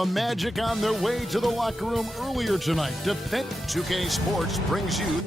The Magic on their way to the locker room earlier tonight. 2K Sports brings you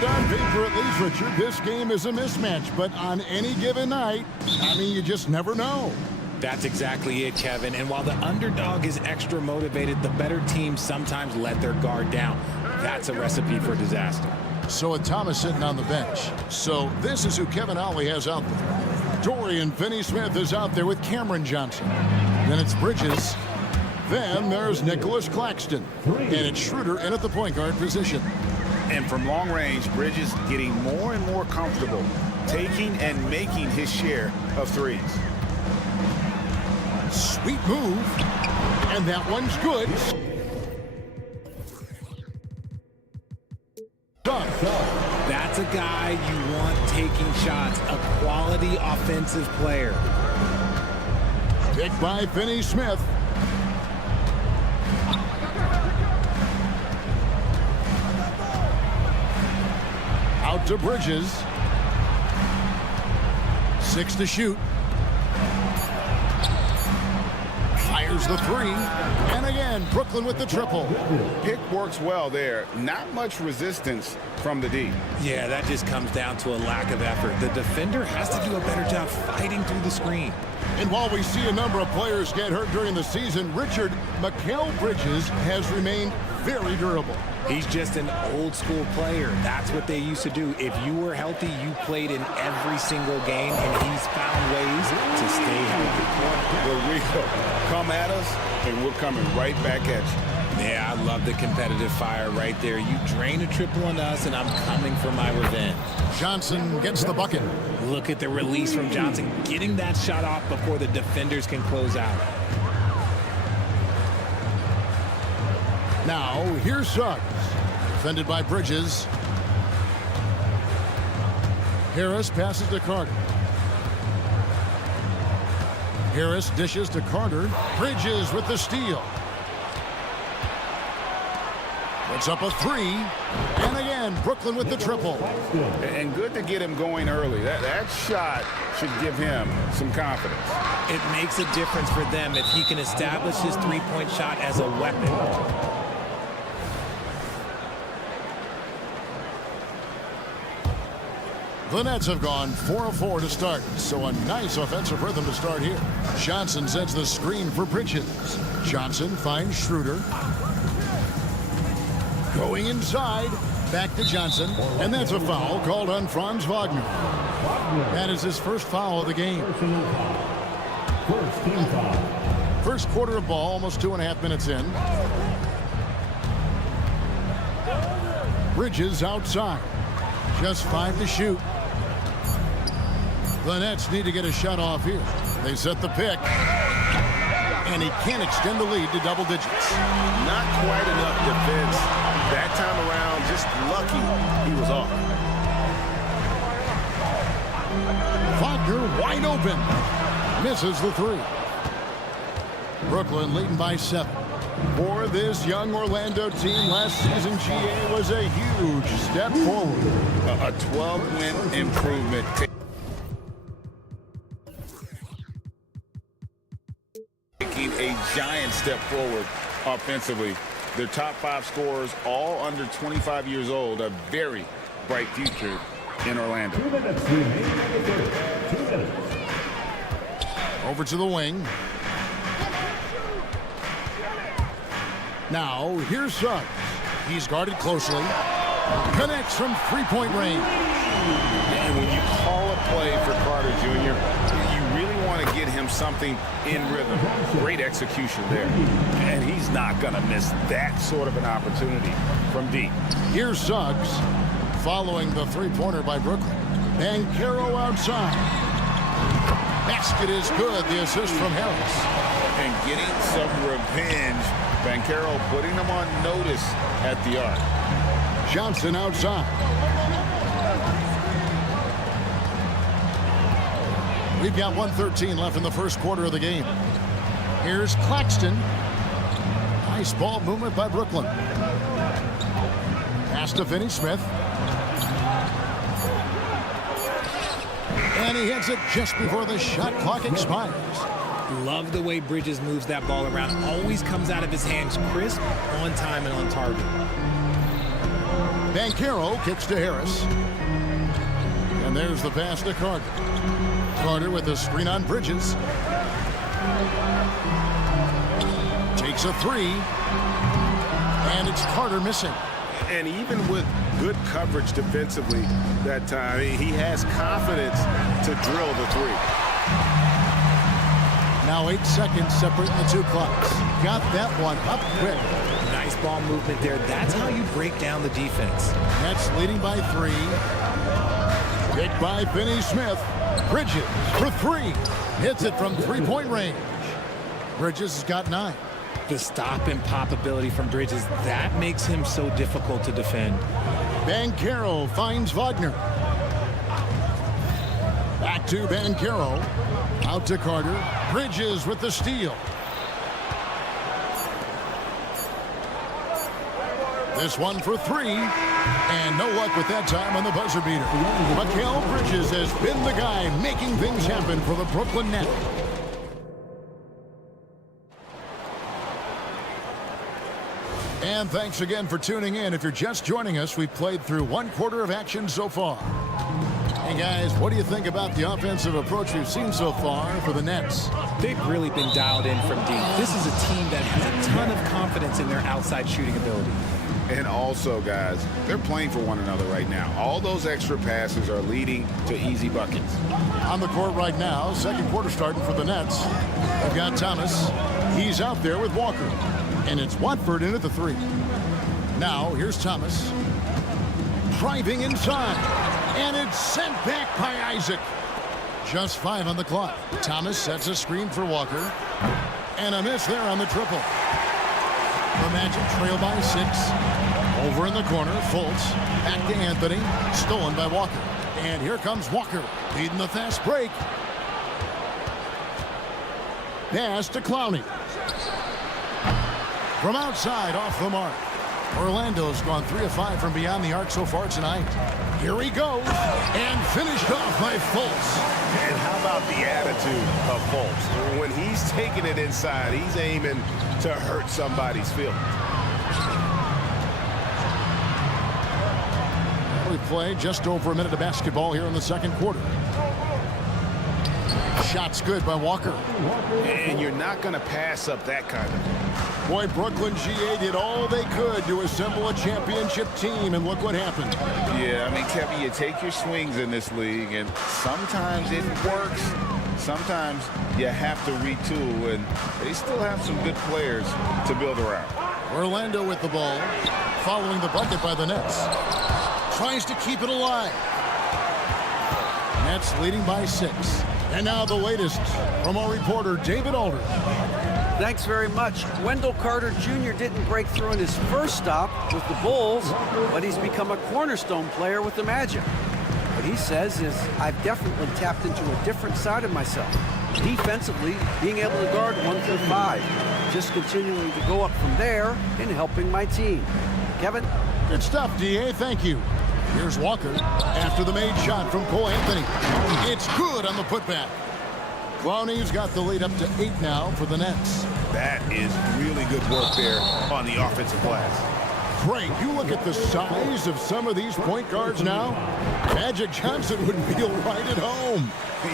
And on paper, at least, Richard, this game is a mismatch. But on any given night, I mean, you just never know. That's exactly it, Kevin. And while the underdog is extra motivated, the better teams sometimes let their guard down. That's a recipe for disaster. So with Thomas sitting on the bench. So this is who Kevin Ollie has out there. Dorian Finney-Smith is out there with Cameron Johnson. Then it's Bridges. Then there's Nicholas Claxton. And it's Schroeder in at the point guard position. And from long range, Bridges getting more and more comfortable taking and making his share of threes. Sweet move. And that one's good. That's a guy you want taking shots, a quality offensive player. Picked by Finney-Smith. Out to Bridges. 6 to shoot. Fires the three. And again, Brooklyn with the triple. Pick works well there. Not much resistance from the D. Yeah, that just comes down to a lack of effort. The defender has to do a better job fighting through the screen. And while we see a number of players get hurt during the season, Richard, Mikal Bridges has remained very durable. He's just an old school player. That's what they used to do. If you were healthy, you played in every single game, and he's found ways to stay healthy. The real come at us, and we're coming right back at you. Yeah, I love the competitive fire right there. You drain a triple on us, and I'm coming for my revenge. Johnson gets the bucket. Look at the release from Johnson, getting that shot off before the defenders can close out. Now, here's Suggs. Defended by Bridges. Harris passes to Carter. Harris dishes to Carter. Bridges with the steal. Puts up a three. And again, Brooklyn with the triple. And good to get him going early. That shot should give him some confidence. It makes a difference for them if he can establish his three-point shot as a weapon. The Nets have gone 4 of 4 to start, so a nice offensive rhythm to start here. Johnson sets the screen for Bridges. Johnson finds Schroeder. Going inside, back to Johnson, and that's a foul called on Franz Wagner. That is his first foul of the game. First quarter of ball, almost 2.5 minutes in. Bridges outside. Just 5 to shoot. The Nets need to get a shot off here. They set the pick. And he can't extend the lead to double digits. Not quite enough defense. That time around, just lucky he was off. Wagner wide open. Misses the three. Brooklyn leading by 7. For this young Orlando team, last season GA was a huge step forward. A 12-win improvement. Taking a giant step forward offensively. Their top 5 scorers, all under 25 years old, a very bright future in Orlando. Over to the wing. Now, here's Suggs. He's guarded closely. Connects from three-point range. And when you call a play for Carter Jr., you really want want to get him something in rhythm. Great execution there. And he's not going to miss that sort of an opportunity from deep. Here's Suggs following the three-pointer by Brooklyn. Banchero outside. Basket is good. The assist from Harris. And getting some revenge. Banchero putting them on notice at the arc. Johnson outside. We've got 1:13 left in the first quarter of the game. Here's Claxton. Nice ball movement by Brooklyn. Pass to Finney-Smith. And he hits it just before the shot clock expires. Love the way Bridges moves that ball around. Always comes out of his hands crisp, on time, and on target. Banchero kicks to Harris. And there's the pass to Carter. Carter with a screen on Bridges. Takes a three. And it's Carter missing. And even with good coverage defensively that time, he has confidence to drill the three. Now 8 seconds separating the two clocks. Got that one up quick. Nice ball movement there. That's how you break down the defense. Nets leading by 3. Picked by Finney-Smith. Bridges for 3. Hits it from three-point range. Bridges has got 9. The stop and pop ability from Bridges, that makes him so difficult to defend. Banchero finds Wagner. Back to Banchero. Out to Carter. Bridges with the steal. This one for 3. And no luck with that time on the buzzer beater. Mikal Bridges has been the guy making things happen for the Brooklyn Nets. And thanks again for tuning in. If you're just joining us, we've played through 1 quarter of action so far. Hey guys, what do you think about the offensive approach we've seen so far for the Nets? They've really been dialed in from deep. This is a team that has a ton of confidence in their outside shooting ability. And also, guys, they're playing for one another right now. All those extra passes are leading to easy buckets. On the court right now, second quarter starting for the Nets. They've got Thomas. He's out there with Walker. And it's Watford in at the 3. Now, here's Thomas. Driving inside. And it's sent back by Isaac. Just 5 on the clock. Thomas sets a screen for Walker. And a miss there on the triple. The Magic trail by 6. Over in the corner, Fultz. Back to Anthony. Stolen by Walker. And here comes Walker. Leading the fast break. Pass to Clowney. From outside, off the mark. Orlando's gone 3 of 5 from beyond the arc so far tonight. Here he goes. And finished off by Fultz. And how about the attitude of Fultz? When he's taking it inside, he's aiming to hurt somebody's feelings. We play just over a minute of basketball here in the second quarter. Shot's good by Walker. And you're not going to pass up that kind of. Boy, Brooklyn GA did all they could to assemble a championship team, and look what happened. Yeah, I mean, Kevin, you take your swings in this league, and sometimes it works. Sometimes you have to retool, and they still have some good players to build around. Orlando with the ball, following the bucket by the Nets. Tries to keep it alive. Nets leading by 6. And now the latest from our reporter, David Alder. Thanks very much. Wendell Carter Jr. didn't break through in his first stop with the Bulls, but he's become a cornerstone player with the Magic. What he says is, I've definitely tapped into a different side of myself. Defensively, being able to guard 1 through 5. Just continuing to go up from there and helping my team. Kevin? Good stuff, DA. Thank you. Here's Walker after the made shot from Cole Anthony. It's good on the putback. Clowney's got the lead up to 8 now for the Nets. That is really good work there on the offensive glass. Great. You look at the size of some of these point guards now. Magic Johnson would feel right at home.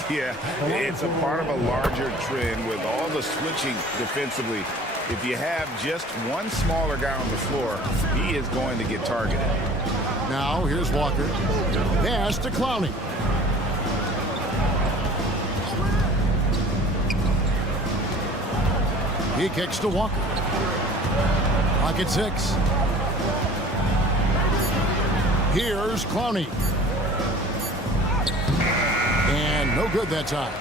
Yeah, it's a part of a larger trend with all the switching defensively. If you have just one smaller guy on the floor, he is going to get targeted. Now, here's Walker. Pass to Clowney. He kicks to Walker. Clock at 6. Here's Clowney. And no good that time.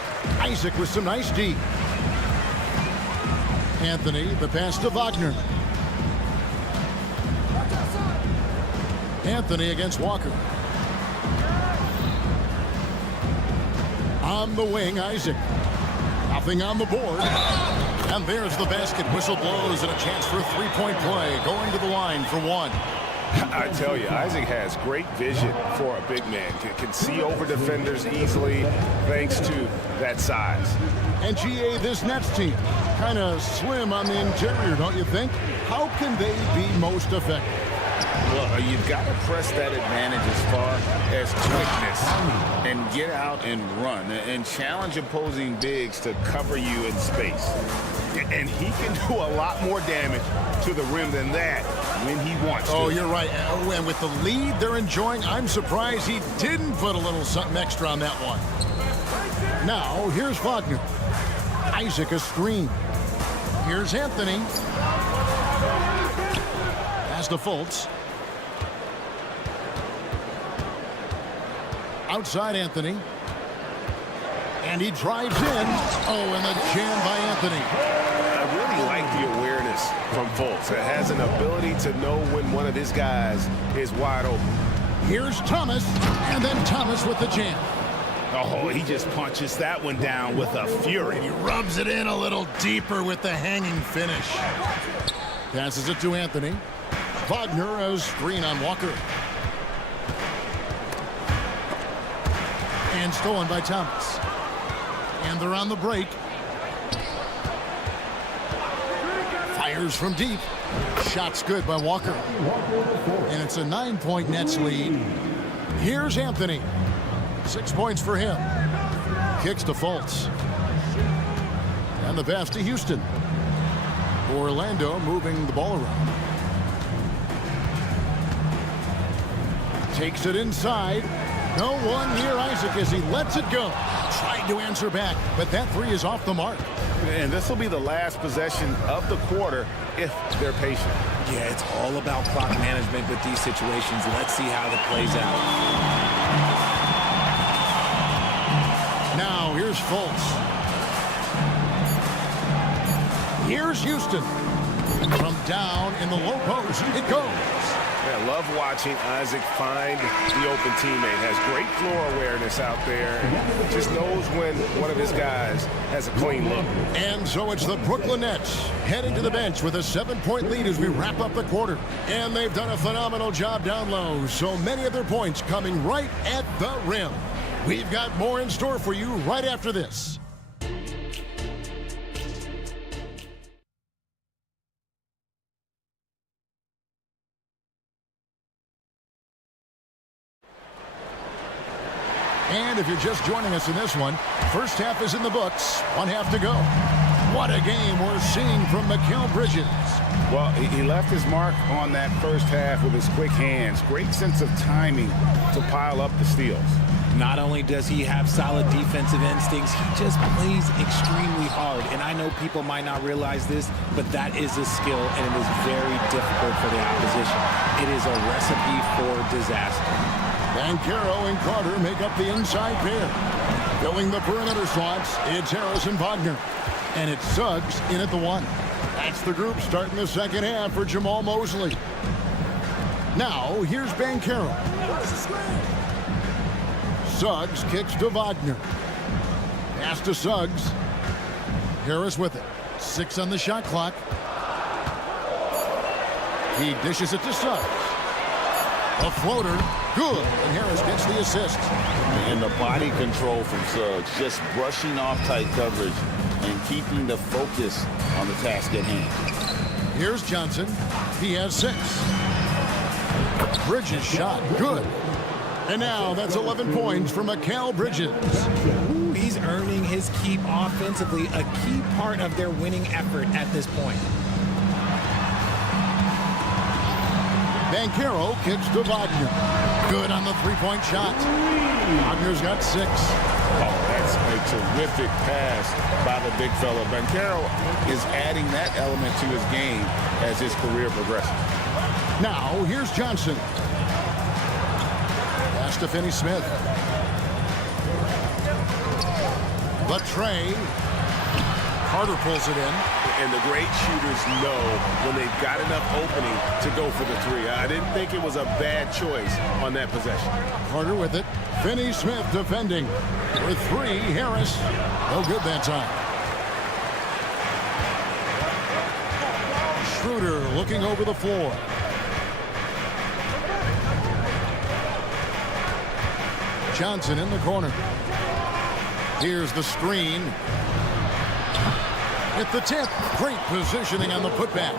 Isaac with some nice D. Anthony, the pass to Wagner. Anthony against Walker. On the wing, Isaac. Nothing on the board. And there's the basket. Whistle blows and a chance for a three-point play. Going to the line for one. I tell you, Isaac has great vision for a big man. Can see over defenders easily thanks to that size. And GA, this Nets team, kind of slim on the interior, don't you think? How can they be most effective? Well, you've got to press that advantage as far as quickness and get out and run and challenge opposing bigs to cover you in space. And he can do a lot more damage to the rim than that when he wants to. Oh, you're right. And with the lead they're enjoying, I'm surprised he didn't put a little something extra on that one. Now, here's Wagner. Isaac a screen. Here's Anthony. Pass to Fultz. Outside Anthony. And he drives in. Oh, and the jam by Anthony. I really like the awareness from Fultz. It has an ability to know when one of his guys is wide open. Here's Thomas. And then Thomas with the jam. Oh, he just punches that one down with a fury. He rubs it in a little deeper with the hanging finish. Passes it to Anthony. Wagner, a screen on Walker. And stolen by Thomas. And they're on the break. Fires from deep. Shot's good by Walker. And it's a 9-point Nets lead. Here's Anthony. 6 points for him. Kicks to Fultz. And the pass to Houston. Orlando moving the ball around. Takes it inside. No one near Isaac as he lets it go. Tried to answer back, but that three is off the mark. And this will be the last possession of the quarter if they're patient. Yeah, it's all about clock management with these situations. Let's see how that plays out. Now, here's Fultz. Here's Houston. From down in the low post, it goes. I love watching Isaac find the open teammate. Has great floor awareness out there and just knows when one of his guys has a clean look. And so it's the Brooklyn Nets heading to the bench with a 7-point lead as we wrap up the quarter. And they've done a phenomenal job down low. So many of their points coming right at the rim. We've got more in store for you right after this. And if you're just joining us in this one, first half is in the books. 1 half to go. What a game we're seeing from Mikal Bridges. Well, he left his mark on that first half with his quick hands. Great sense of timing to pile up the steals. Not only does he have solid defensive instincts, he just plays extremely hard. And I know people might not realize this, but that is a skill, and it is very difficult for the opposition. It is a recipe for disaster. Banchero and Carter make up the inside pair. Filling the perimeter slots, it's Harris and Wagner. And it's Suggs in at the 1. That's the group starting the second half for Jamal Mosley. Now, here's Banchero. Suggs kicks to Wagner. Pass to Suggs. Harris with it. 6 on the shot clock. He dishes it to Suggs. A floater. Good. And Harris gets the assist. And the body control from Suggs. Just brushing off tight coverage and keeping the focus on the task at hand. Here's Johnson. He has 6. Bridges shot. Good. And now that's 11 points for Mikal Bridges. He's earning his keep offensively, a key part of their winning effort at this point. Banchero kicks to Wagner. Good on the 3-point shot. Wagner's got 6. That's a terrific pass by the big fella. Banchero is adding that element to his game as his career progresses. Now, here's Johnson. Pass to Finney-Smith. The tray. Carter pulls it in. And the great shooters know when they've got enough opening to go for the three. I didn't think it was a bad choice on that possession. Carter with it. Finney-Smith defending. For three, Harris. No good that time. Schroeder looking over the floor. Johnson in the corner. Here's the screen. At the tip. Great positioning on the putback.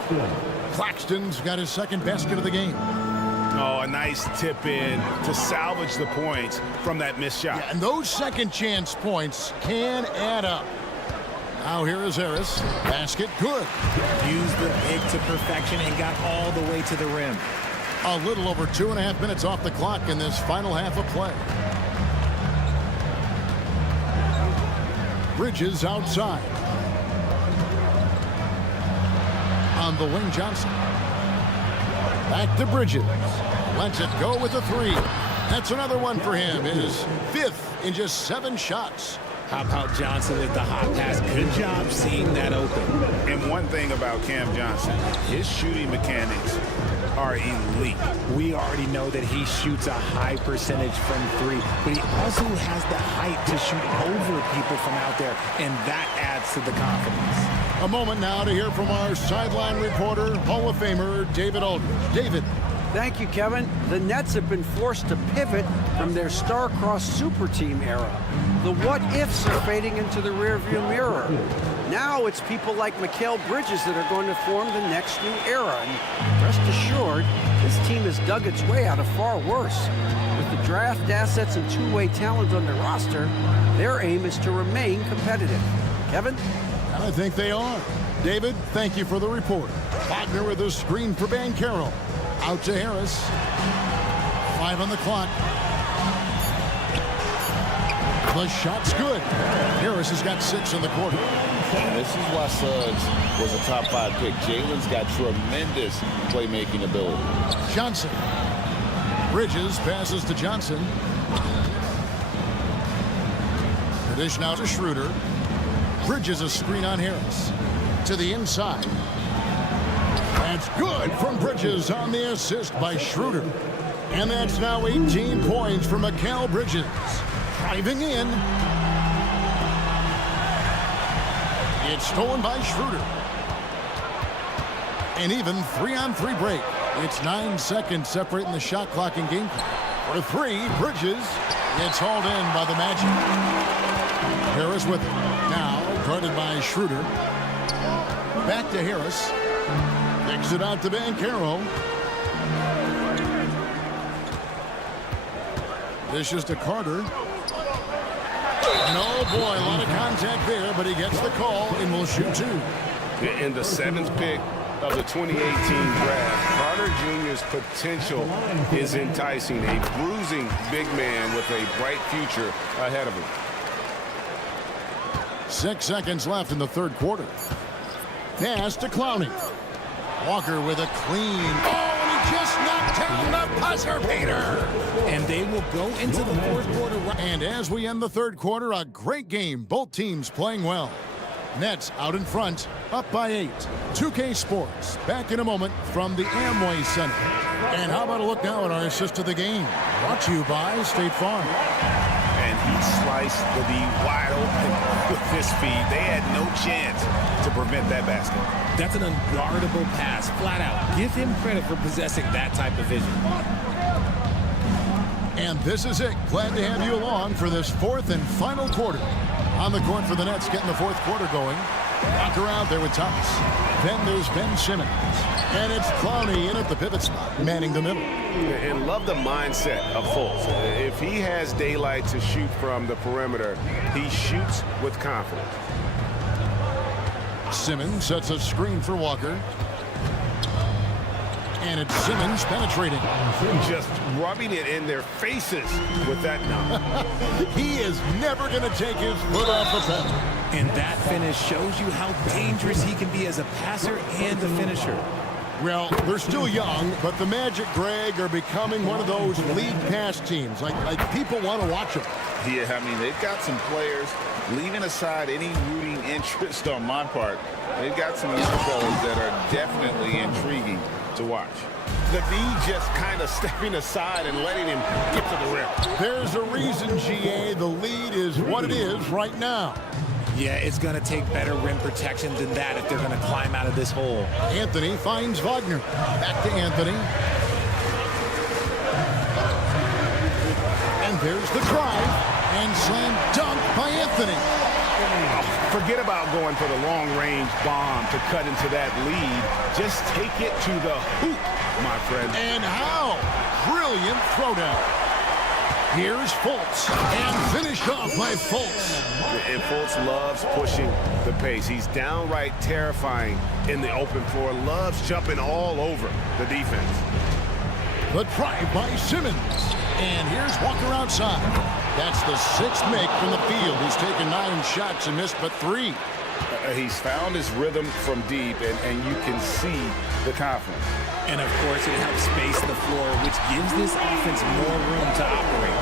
Claxton's got his second basket of the game. Oh, a nice tip in to salvage the points from that missed shot. Yeah, and those second chance points can add up. Now here is Harris. Basket good. Used the pick to perfection and got all the way to the rim. A little over 2.5 minutes off the clock in this final half of play. Bridges outside. On the wing, Johnson. Back to Bridges. Lets it go with a three. That's another one for him. His fifth in just 7 shots. How about Johnson at the hot pass? Good job seeing that open. And one thing about Cam Johnson, his shooting mechanics are elite. We already know that he shoots a high percentage from 3, but he also has the height to shoot over people from out there, and that adds to the confidence. A moment now to hear from our sideline reporter, Hall of Famer David Aldridge. David. Thank you, Kevin. The Nets have been forced to pivot from their star-crossed super team era. The what-ifs are fading into the rearview mirror. Now it's people like Mikal Bridges that are going to form the next new era. And rest assured, this team has dug its way out of far worse. With the draft assets and two-way talent on their roster, their aim is to remain competitive. Kevin? I think they are. David, thank you for the report. Wagner with a screen for Banchero. Out to Harris. 5 on the clock. The shot's good. Harris has got 6 in the quarter. And this is why Suggs was a top 5 pick. Jalen's got tremendous playmaking ability. Johnson. Bridges passes to Johnson. The dish now to Schroeder. Bridges a screen on Harris. To the inside. That's good from Bridges on the assist by Schroeder. And that's now 18 points for Mikal Bridges. Driving in. It's stolen by Schroeder. An even 3-on-3 break. It's 9 seconds separating the shot clock and game clock. For 3, Bridges. It's hauled in by the Magic. Harris with it. Now guarded by Schroeder. Back to Harris. Kicks it out to Banchero. Dishes to Carter. And oh boy, a lot of contact there, but he gets the call and will shoot 2. In the 7th pick of the 2018 draft, Carter Jr.'s potential is enticing. A bruising big man with a bright future ahead of him. 6 seconds left in the 3rd quarter. Pass to Clowney. Walker with a clean. Oh, and he just knocked down the buzzer beater. And they will go into the 4th quarter. And as we end the 3rd quarter, a great game. Both teams playing well. Nets out in front, up by 8. 2K Sports, back in a moment from the Amway Center. And how about a look now at our assist to the game? Brought to you by State Farm. And he sliced the D wide open with this feed. They had no chance to prevent that basket. That's an unguardable pass, flat out. Give him credit for possessing that type of vision. And this is it. Glad to have you along for this 4th and final quarter. On the court for the Nets, getting the 4th quarter going. Walker out there with Thomas. Then there's Ben Simmons. And it's Clowney in at the pivot spot, manning the middle. And love the mindset of Fultz. If he has daylight to shoot from the perimeter, he shoots with confidence. Simmons sets a screen for Walker. And it's Simmons penetrating. Just rubbing it in their faces with that dunk. He is never going to take his foot off the pedal. And that finish shows you how dangerous he can be as a passer and a finisher. Well, they're still young, but the Magic, Greg, are becoming one of those league pass teams. Like people want to watch them. Yeah, I mean, they've got some players, leaving aside any rooting interest on my part, they've got some young fellas that are definitely intriguing to watch. The D just kind of stepping aside and letting him get to the rim. There's a reason, GA, the lead is what it is right now. Yeah, it's going to take better rim protection than that if they're going to climb out of this hole. Anthony finds Wagner. Back to Anthony. And there's the drive. And slam dunk by Anthony. Forget about going for the long-range bomb to cut into that lead. Just take it to the hoop, my friend. And how? Brilliant throwdown. Here's Fultz. And finished off by Fultz. And Fultz loves pushing the pace. He's downright terrifying in the open floor. Loves jumping all over the defense. The drive by Simmons. And here's Walker outside. That's the sixth make from the field. He's taken 9 shots and missed but 3. He's found his rhythm from deep, and you can see the confidence. And, of course, it helps space the floor, which gives this offense more room to operate.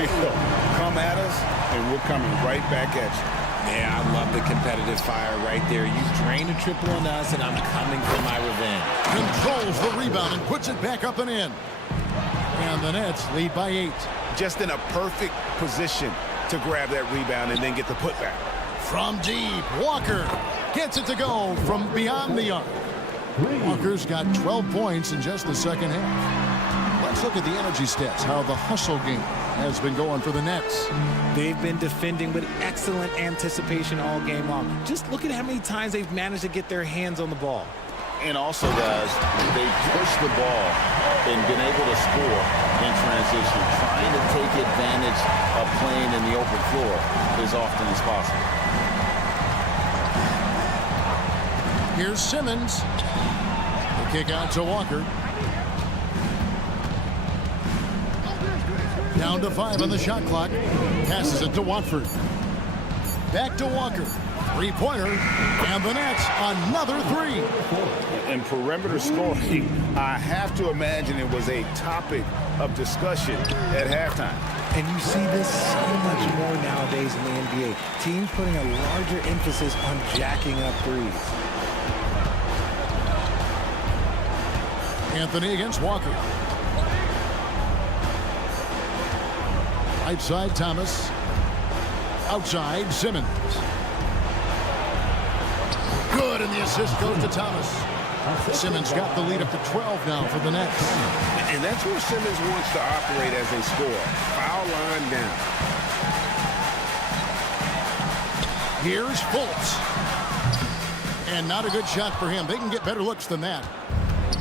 We will come at us, and we're coming right back at you. Yeah, I love the competitive fire right there. You drain a triple on us, and I'm coming for my revenge. Controls the rebound and puts it back up and in. And the Nets lead by 8. Just in a perfect position to grab that rebound and then get the putback. From deep, Walker gets it to go from beyond the arc. Walker's got 12 points in just the second half. Let's look at the energy stats, how the hustle game has been going for the Nets. They've been defending with excellent anticipation all game long. Just look at how many times they've managed to get their hands on the ball. And also, guys, they push the ball and been able to score in transition, trying to take advantage of playing in the open floor as often as possible. Here's Simmons. The kick out to Walker. Down to 5 on the shot clock. Passes it to Watford. Back to Walker. Three-pointer. And the Nets, another 3. And perimeter scoring, I have to imagine it was a topic of discussion at halftime. And you see this so much more nowadays in the NBA. Teams putting a larger emphasis on jacking up threes. Anthony against Walker. Right side, Thomas. Outside, Simmons. Good, and the assist goes to Thomas. Simmons got the lead up to 12 now for the Nets. And that's where Simmons wants to operate as a scorer. Foul line down. Here's Fultz. And not a good shot for him. They can get better looks than that.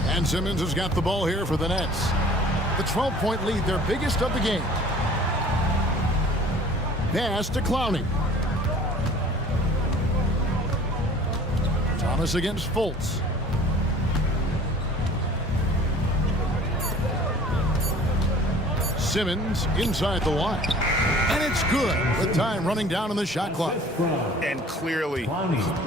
And Simmons has got the ball here for the Nets. The 12-point lead, their biggest of the game. Pass to Clowney. Thomas against Fultz. Simmons inside the line. And it's good with time running down on the shot clock. And clearly,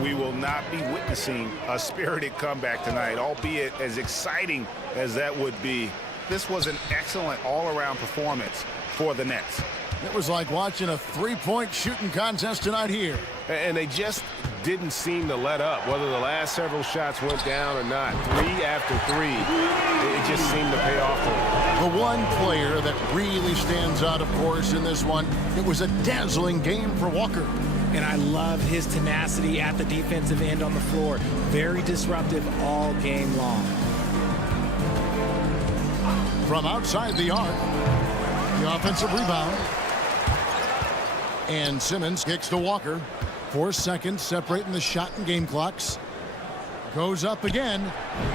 we will not be witnessing a spirited comeback tonight, albeit as exciting as that would be. This was an excellent all-around performance for the Nets. It was like watching a three-point shooting contest tonight here. And they just didn't seem to let up, whether the last several shots went down or not. 3 after 3, it just seemed to pay off for them. The one player that really stands out, of course, in this one, it was a dazzling game for Walker. And I love his tenacity at the defensive end on the floor. Very disruptive all game long. From outside the arc, the offensive rebound. And Simmons kicks to Walker. 4 seconds separating the shot and game clocks. Goes up again.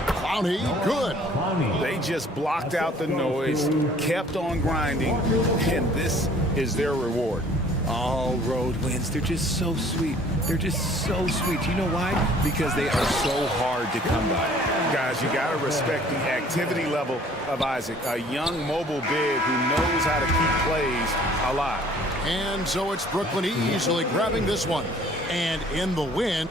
Clowney, good. They just blocked out the noise, kept on grinding, and this is their reward. All road wins. They're just so sweet. They're just so sweet. You know why? Because they are so hard to come by. Guys, you got to respect the activity level of Isaac, a young mobile big who knows how to keep plays alive. And so it's Brooklyn easily grabbing this one. And in the win.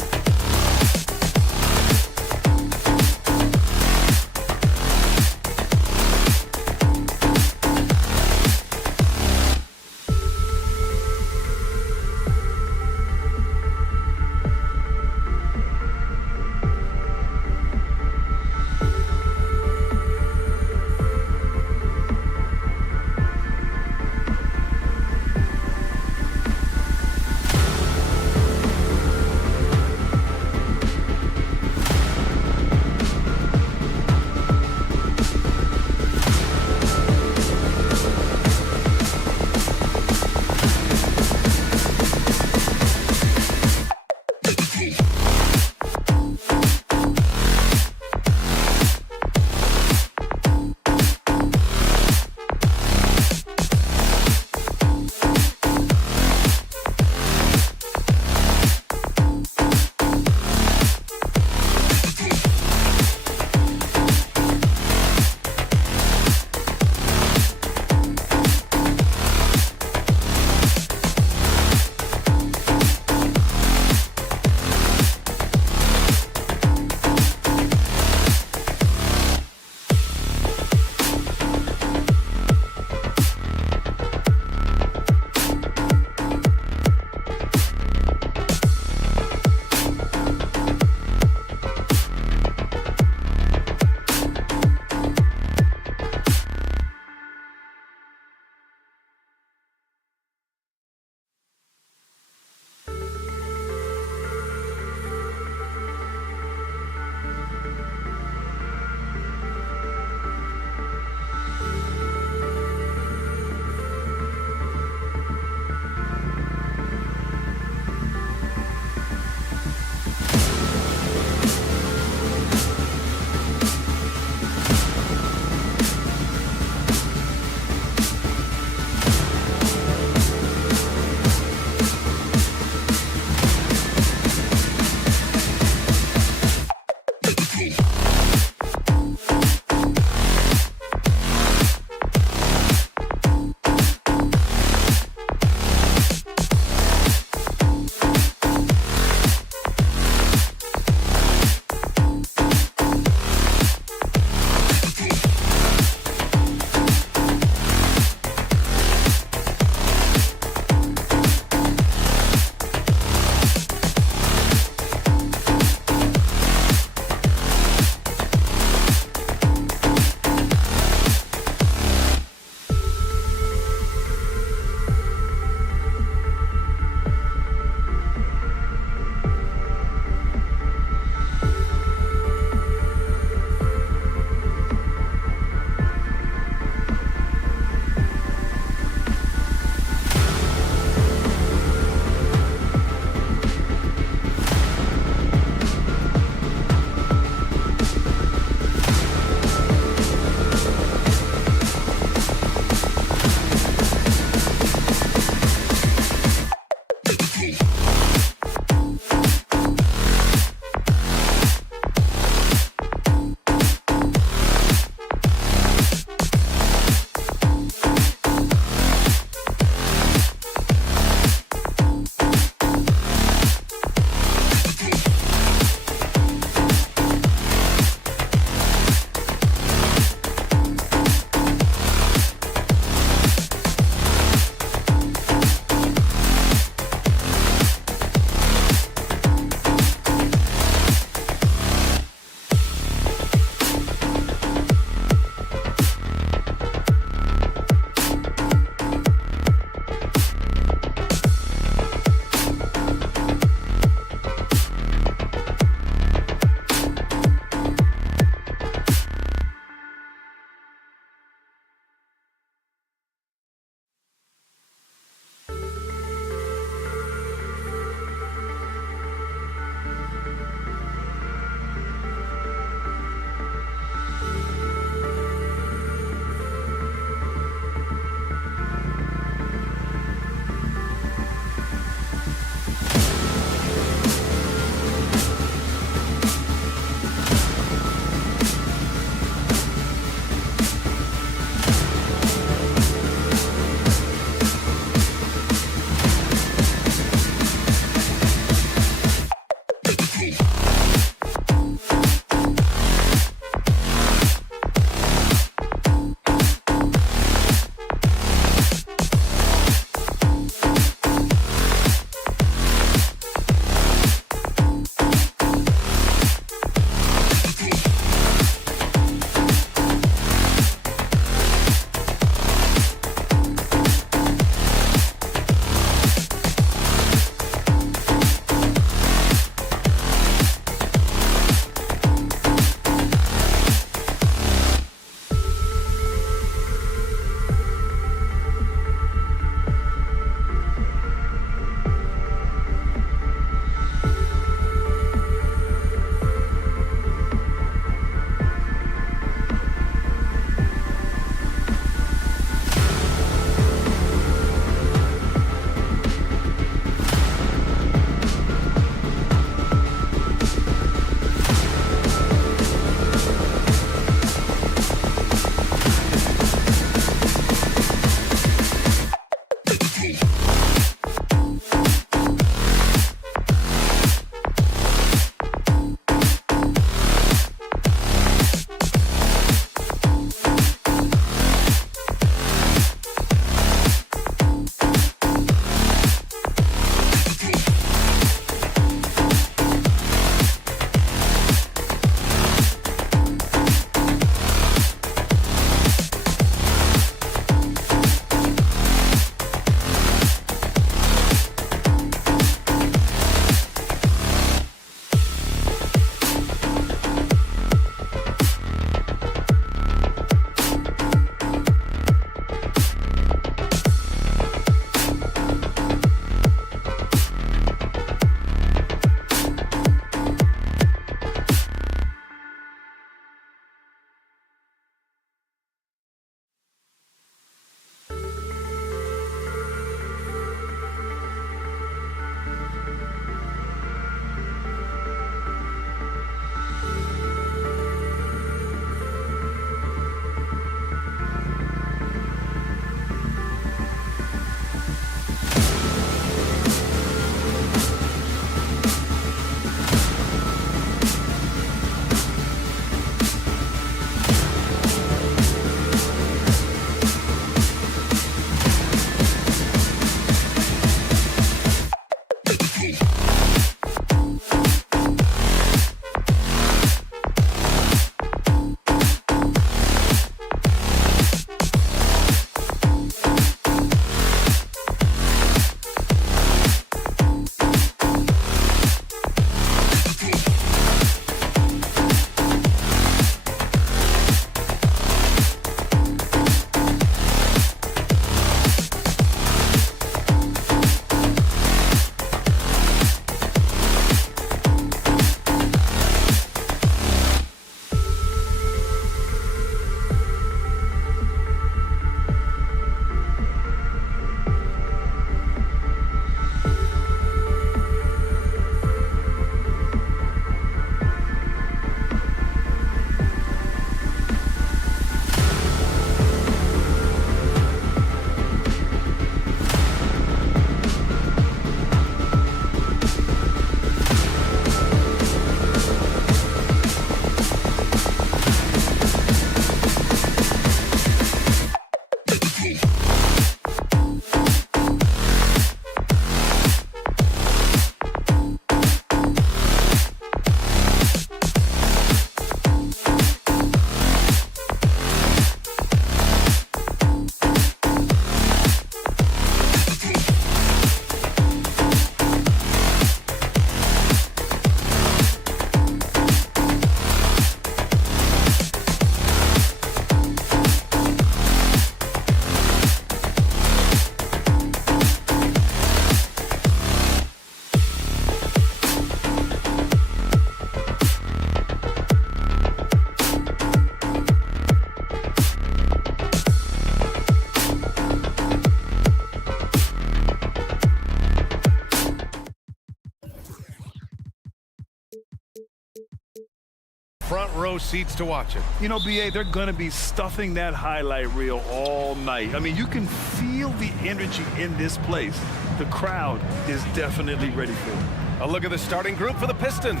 front row seats to watch it. You know, BA, they're going to be stuffing that highlight reel all night. I mean, you can feel the energy in this place. The crowd is definitely ready for it. A look at the starting group for the Pistons.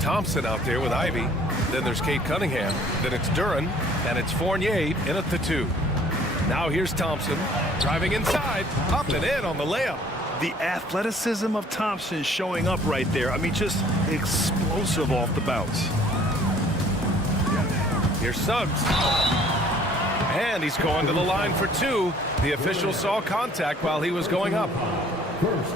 Thompson out there with Ivy. Then there's Kate Cunningham. Then it's Duren. And it's Fournier in at the 2. Now here's Thompson driving inside, up and in on the layup. The athleticism of Thompson showing up right there. I mean, just explosive off the bounce. Here's Suggs. And he's going to the line for 2. The official saw contact while he was going up.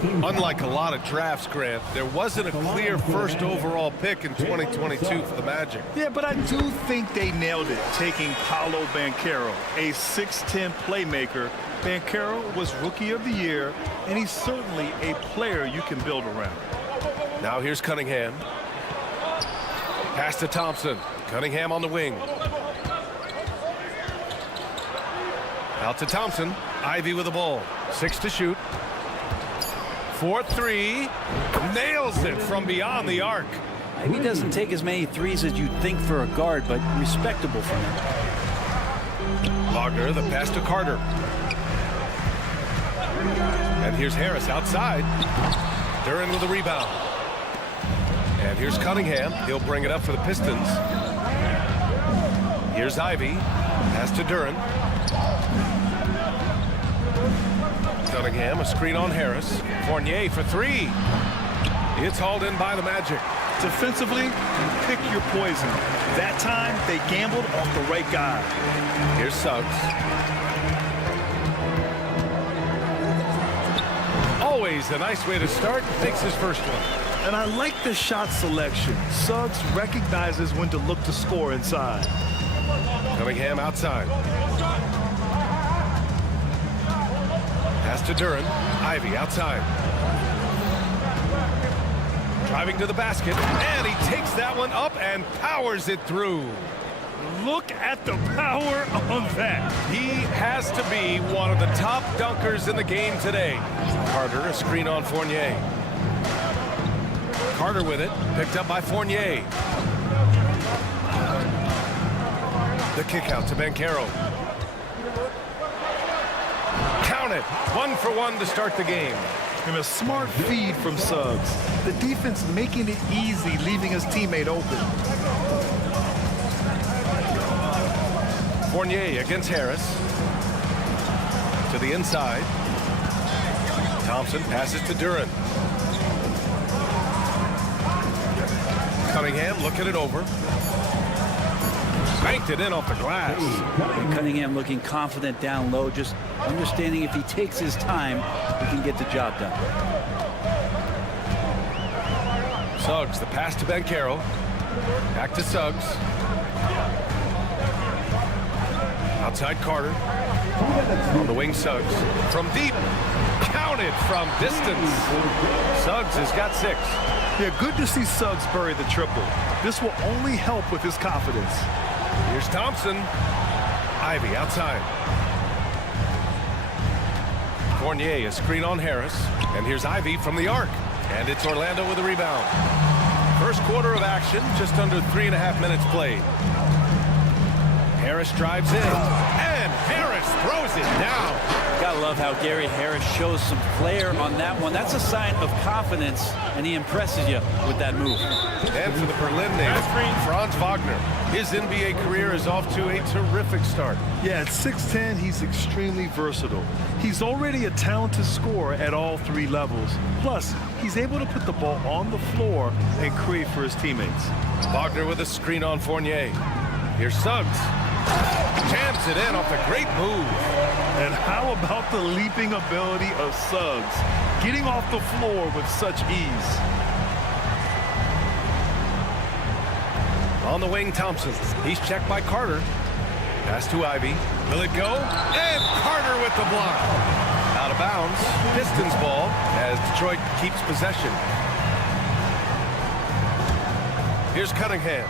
Unlike a lot of drafts, Grant, there wasn't a clear first overall pick in 2022 for the Magic. Yeah, but I do think they nailed it, taking Paolo Banchero, a 6'10 playmaker. Banchero was Rookie of the Year, and he's certainly a player you can build around. Now here's Cunningham. Pass to Thompson. Cunningham on the wing. Out to Thompson. Ivy with the ball. 6 to shoot. 4-3. Nails it from beyond the arc. He doesn't take as many threes as you'd think for a guard, but respectable for him. Wagner, the pass to Carter. And here's Harris outside. Duren with the rebound. And here's Cunningham. He'll bring it up for the Pistons. Here's Ivy. Pass to Duren. Cunningham, a screen on Harris. Fournier for 3. It's hauled in by the Magic. Defensively, you pick your poison. That time, they gambled off the right guy. Here's Suggs. Always a nice way to start. Makes his first one. And I like the shot selection. Suggs recognizes when to look to score inside. Cunningham outside. Pass to Duren. Ivy outside. Driving to the basket. And he takes that one up and powers it through. Look at the power on that. He has to be one of the top dunkers in the game today. Carter, a screen on Fournier. Carter with it. Picked up by Fournier. The kick out to Banchero. Count it. 1 for 1 to start the game. And a smart feed from Suggs. The defense making it easy, leaving his teammate open. Fournier against Harris. To the inside. Thompson passes to Duren. Cunningham looking it over. Banked it in off the glass. And Cunningham looking confident down low, just understanding if he takes his time, he can get the job done. Suggs, the pass to Banchero. Back to Suggs. Outside Carter. On the wing, Suggs. From deep. Counted from distance. Suggs has got 6. Yeah, good to see Suggs bury the triple. This will only help with his confidence. Here's Thompson. Ivy outside. Fournier, a screen on Harris. And here's Ivy from the arc. And it's Orlando with the rebound. First quarter of action, just under 3.5 minutes played. Harris drives in. And Harris throws it down. Gotta love how Gary Harris shows some flair on that one. That's a sign of confidence, and he impresses you with that move. And for the Berlin native, Franz Wagner. His NBA career is off to a terrific start. Yeah, at 6'10", he's extremely versatile. He's already a talented scorer at all 3 levels. Plus, he's able to put the ball on the floor and create for his teammates. Wagner with a screen on Fournier. Here's Suggs. Jams it in off the great move. And how about the leaping ability of Suggs? Getting off the floor with such ease. On the wing, Thompson. He's checked by Carter. Pass to Ivy. Will it go? And Carter with the block. Out of bounds. Pistons ball as Detroit keeps possession. Here's Cunningham.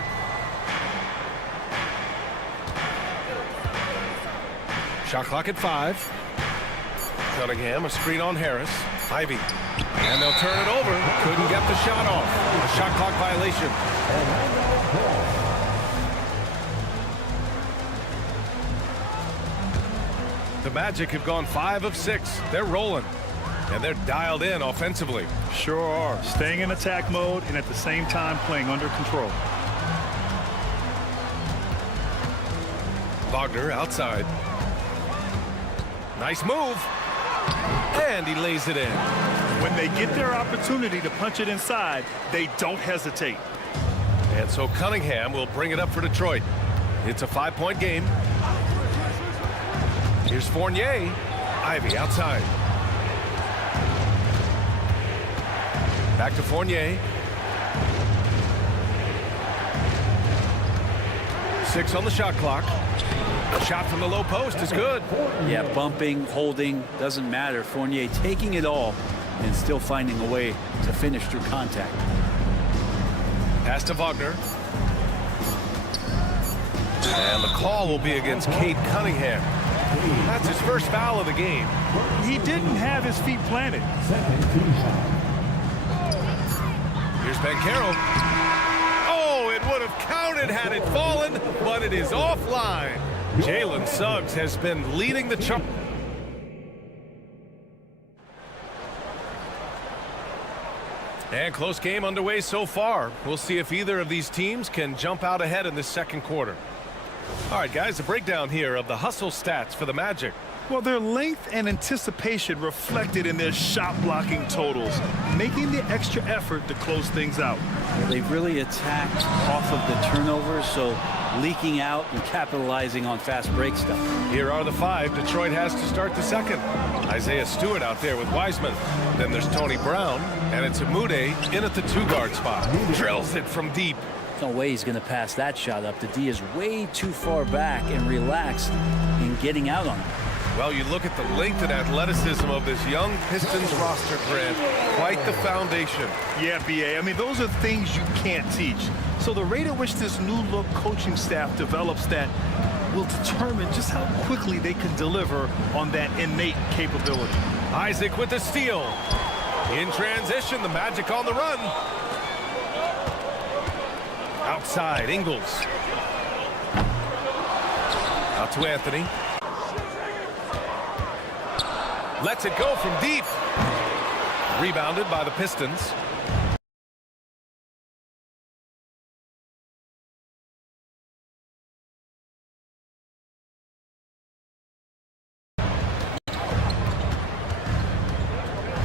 Shot clock at 5. Cunningham, a screen on Harris. Ivy. And they'll turn it over. Couldn't get the shot off. A shot clock violation. The Magic have gone 5 of 6. They're rolling. And they're dialed in offensively. Sure are. Staying in attack mode and at the same time playing under control. Wagner outside. Nice move. And he lays it in. When they get their opportunity to punch it inside, they don't hesitate. And so Cunningham will bring it up for Detroit. It's a 5-point game. Here's Fournier. Ivy outside. Back to Fournier. 6 on the shot clock. A shot from the low post is good. Yeah, bumping, holding, doesn't matter. Fournier taking it all and still finding a way to finish through contact. Pass to Wagner. And the call will be against Cade Cunningham. That's his first foul of the game. He didn't have his feet planted. Here's Banchero. Oh, it would have counted had it fallen, but it is offline. Jalen Suggs has been leading the charge. And close game underway so far. We'll see if either of these teams can jump out ahead in this second quarter. All right, guys, a breakdown here of the hustle stats for the Magic. Well, their length and anticipation reflected in their shot blocking totals, making the extra effort to close things out. They've really attacked off of the turnovers, so leaking out and capitalizing on fast break stuff. Here are the 5 Detroit has to start the second. Isaiah Stewart out there with Wiseman. Then there's Tony Brown, and it's Amude in at the 2-guard spot. Drills it from deep. No way he's going to pass that shot up. The D is way too far back and relaxed in getting out on it. Well, you look at the length and athleticism of this young Pistons roster, Grant. Quite the foundation. Yeah, B.A. I mean, those are things you can't teach. So the rate at which this new-look coaching staff develops that will determine just how quickly they can deliver on that innate capability. Isaac with the steal. In transition, the Magic on the run. Outside, Ingles. Out to Anthony. Lets it go from deep. Rebounded by the Pistons.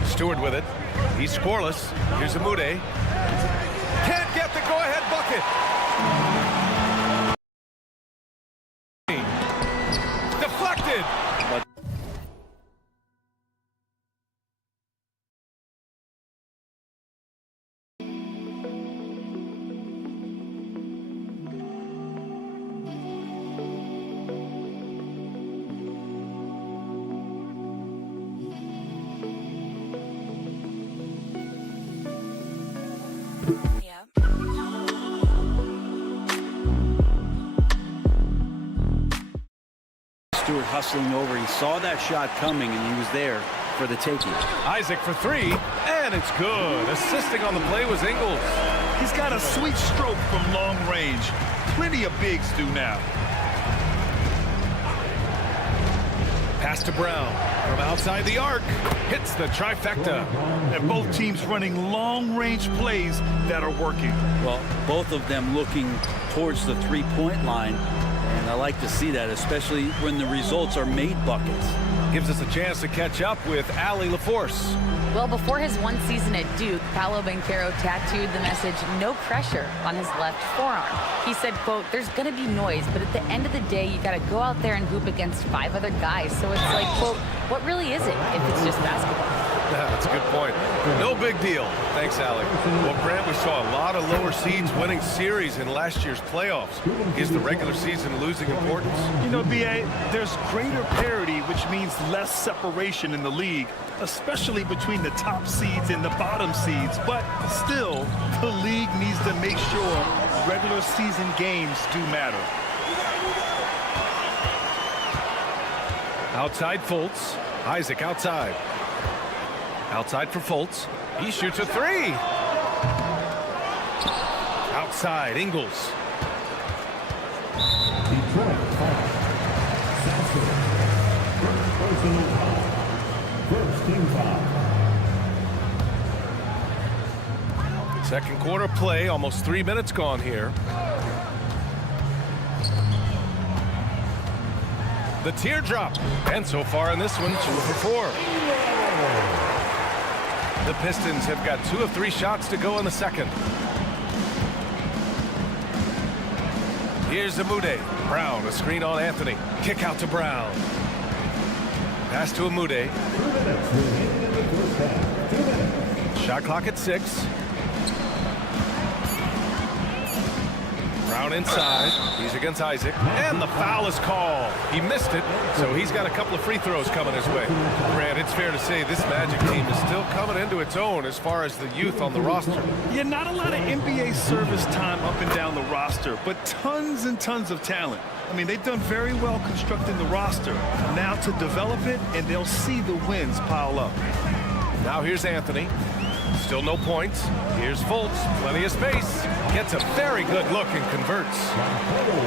Stewart with it. He's scoreless. Here's Amude. Can't get the go-ahead bucket. Deflected. Stewart hustling over. He saw that shot coming, and he was there for the taking. Isaac for 3, and it's good. Assisting on the play was Ingles. He's got a sweet stroke from long range. Plenty of bigs do now. Pass to Brown from outside the arc. Hits the trifecta. And both teams running long-range plays that are working. Well, both of them looking towards the three-point line, and I like to see that, especially when the results are made buckets. Gives us a chance to catch up with Allie LaForce. Well, before his one season at Duke, Paolo Banchero tattooed the message, "No pressure," on his left forearm. He said, quote, "There's going to be noise, but at the end of the day, you got to go out there and hoop against 5 other guys. So it's like, quote, what really is it if it's just basketball?" That's a good point. No big deal. Thanks, Allie. Well, Grant, we saw a lot of lower seeds winning series in last year's playoffs. Is the regular season losing importance? You know, B.A., there's greater parity, which means less separation in the league, especially between the top seeds and the bottom seeds. But still, the league needs to make sure regular season games do matter. Outside Fultz. Isaac outside. Outside for Fultz. He shoots a 3. Outside, Ingles. Second quarter play, almost 3 minutes gone here. The teardrop, and so far in this one, 2 for 4. The Pistons have got 2 of 3 shots to go in the second. Here's Amude. Brown, a screen on Anthony. Kick out to Brown. Pass to Amude. Shot clock at 6. Brown inside. He's against Isaac. And the foul is called. He missed it, so he's got a couple of free throws coming his way. Grant, it's fair to say this Magic team is still coming into its own as far as the youth on the roster. Yeah, not a lot of NBA service time up and down the roster, but tons and tons of talent. I mean, they've done very well constructing the roster. Now to develop it, and they'll see the wins pile up. Now here's Anthony. Still no points. Here's Fultz. Plenty of space. Gets a very good look and converts.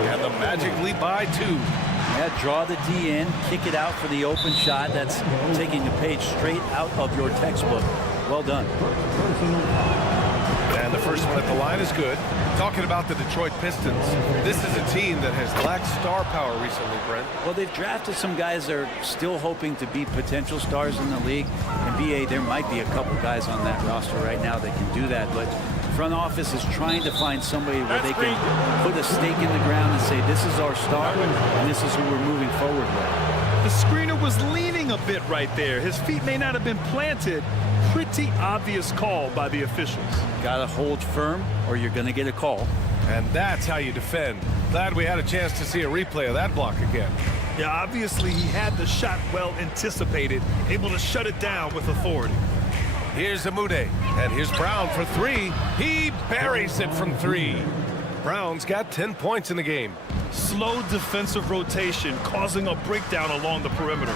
And the Magic lead by 2. Yeah, draw the D in, kick it out for the open shot. That's taking the page straight out of your textbook. Well done. And the first one at the line is good. Talking about the Detroit Pistons, this is a team that has lacked star power recently, Brent. Well, they've drafted some guys that are still hoping to be potential stars in the league. And BA, there might be a couple guys on that roster right now that can do that. But front office is trying to find somebody where they can put a stake in the ground and say, this is our star, and this is who we're moving forward with. The screener was leaning a bit right there. His feet may not have been planted. Pretty obvious call by the officials. Gotta hold firm or you're gonna get a call. And that's how you defend. Glad we had a chance to see a replay of that block again. Yeah, obviously he had the shot well anticipated, able to shut it down with authority. Here's Amude, and here's Brown for 3. He buries it from 3. Brown's got 10 points in the game. Slow defensive rotation causing a breakdown along the perimeter.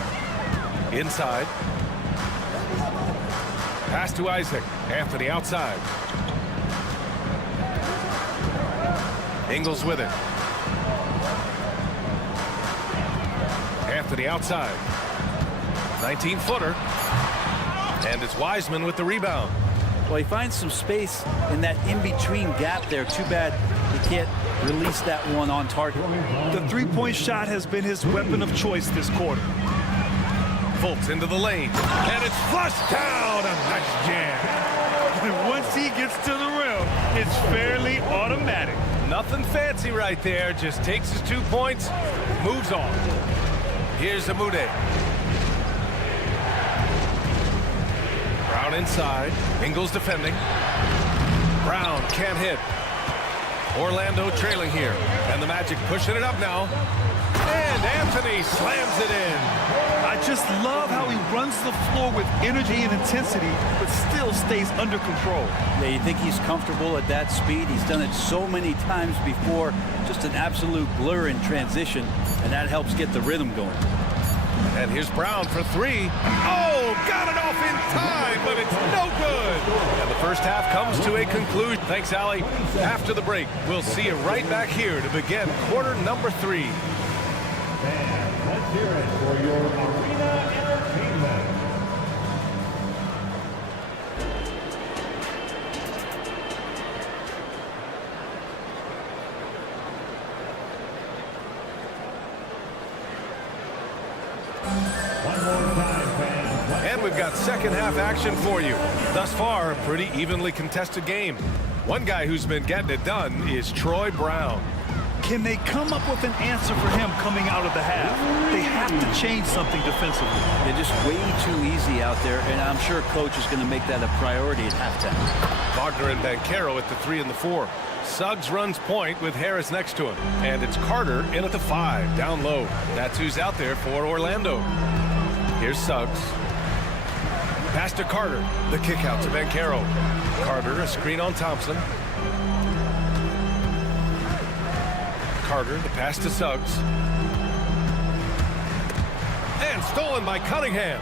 Inside. Pass to Isaac. Anthony outside. Ingles with it. Anthony outside. 19-footer. And it's Wiseman with the rebound. Well, he finds some space in that in-between gap there. Too bad he can't release that one on target. The three-point shot has been his weapon of choice this quarter. Fultz into the lane. And it's flushed down. A nice jam. And once he gets to the rim, it's fairly automatic. Nothing fancy right there. Just takes his 2 points, moves on. Here's Amude. Brown inside. Ingles defending. Brown can't hit. Orlando trailing here. And the Magic pushing it up now. And Anthony slams it in. I just love how he runs the floor with energy and intensity, but still stays under control. Yeah, you think he's comfortable at that speed? He's done it so many times before. Just an absolute blur in transition, and that helps get the rhythm going. And here's Brown for 3. Oh, got it off in time, but it's no good. And the first half comes to a conclusion. Thanks, Allie. After the break, we'll see you right back here to begin quarter number 3. And let's hear it for your arena entertainment. One more time, fans. And we've got second half action for you. Thus far, a pretty evenly contested game. One guy who's been getting it done is Troy Brown. Can they come up with an answer for him coming out of the half? They have to change something defensively. They're just way too easy out there, and I'm sure coach is going to make that a priority at halftime. Wagner and Banchero at the 3 and the 4. Suggs runs point with Harris next to him. And it's Carter in at the 5, down low. That's who's out there for Orlando. Here's Suggs. Pass to Carter. The kick out to Banchero. Carter, a screen on Thompson. Carter, the pass to Suggs. And stolen by Cunningham.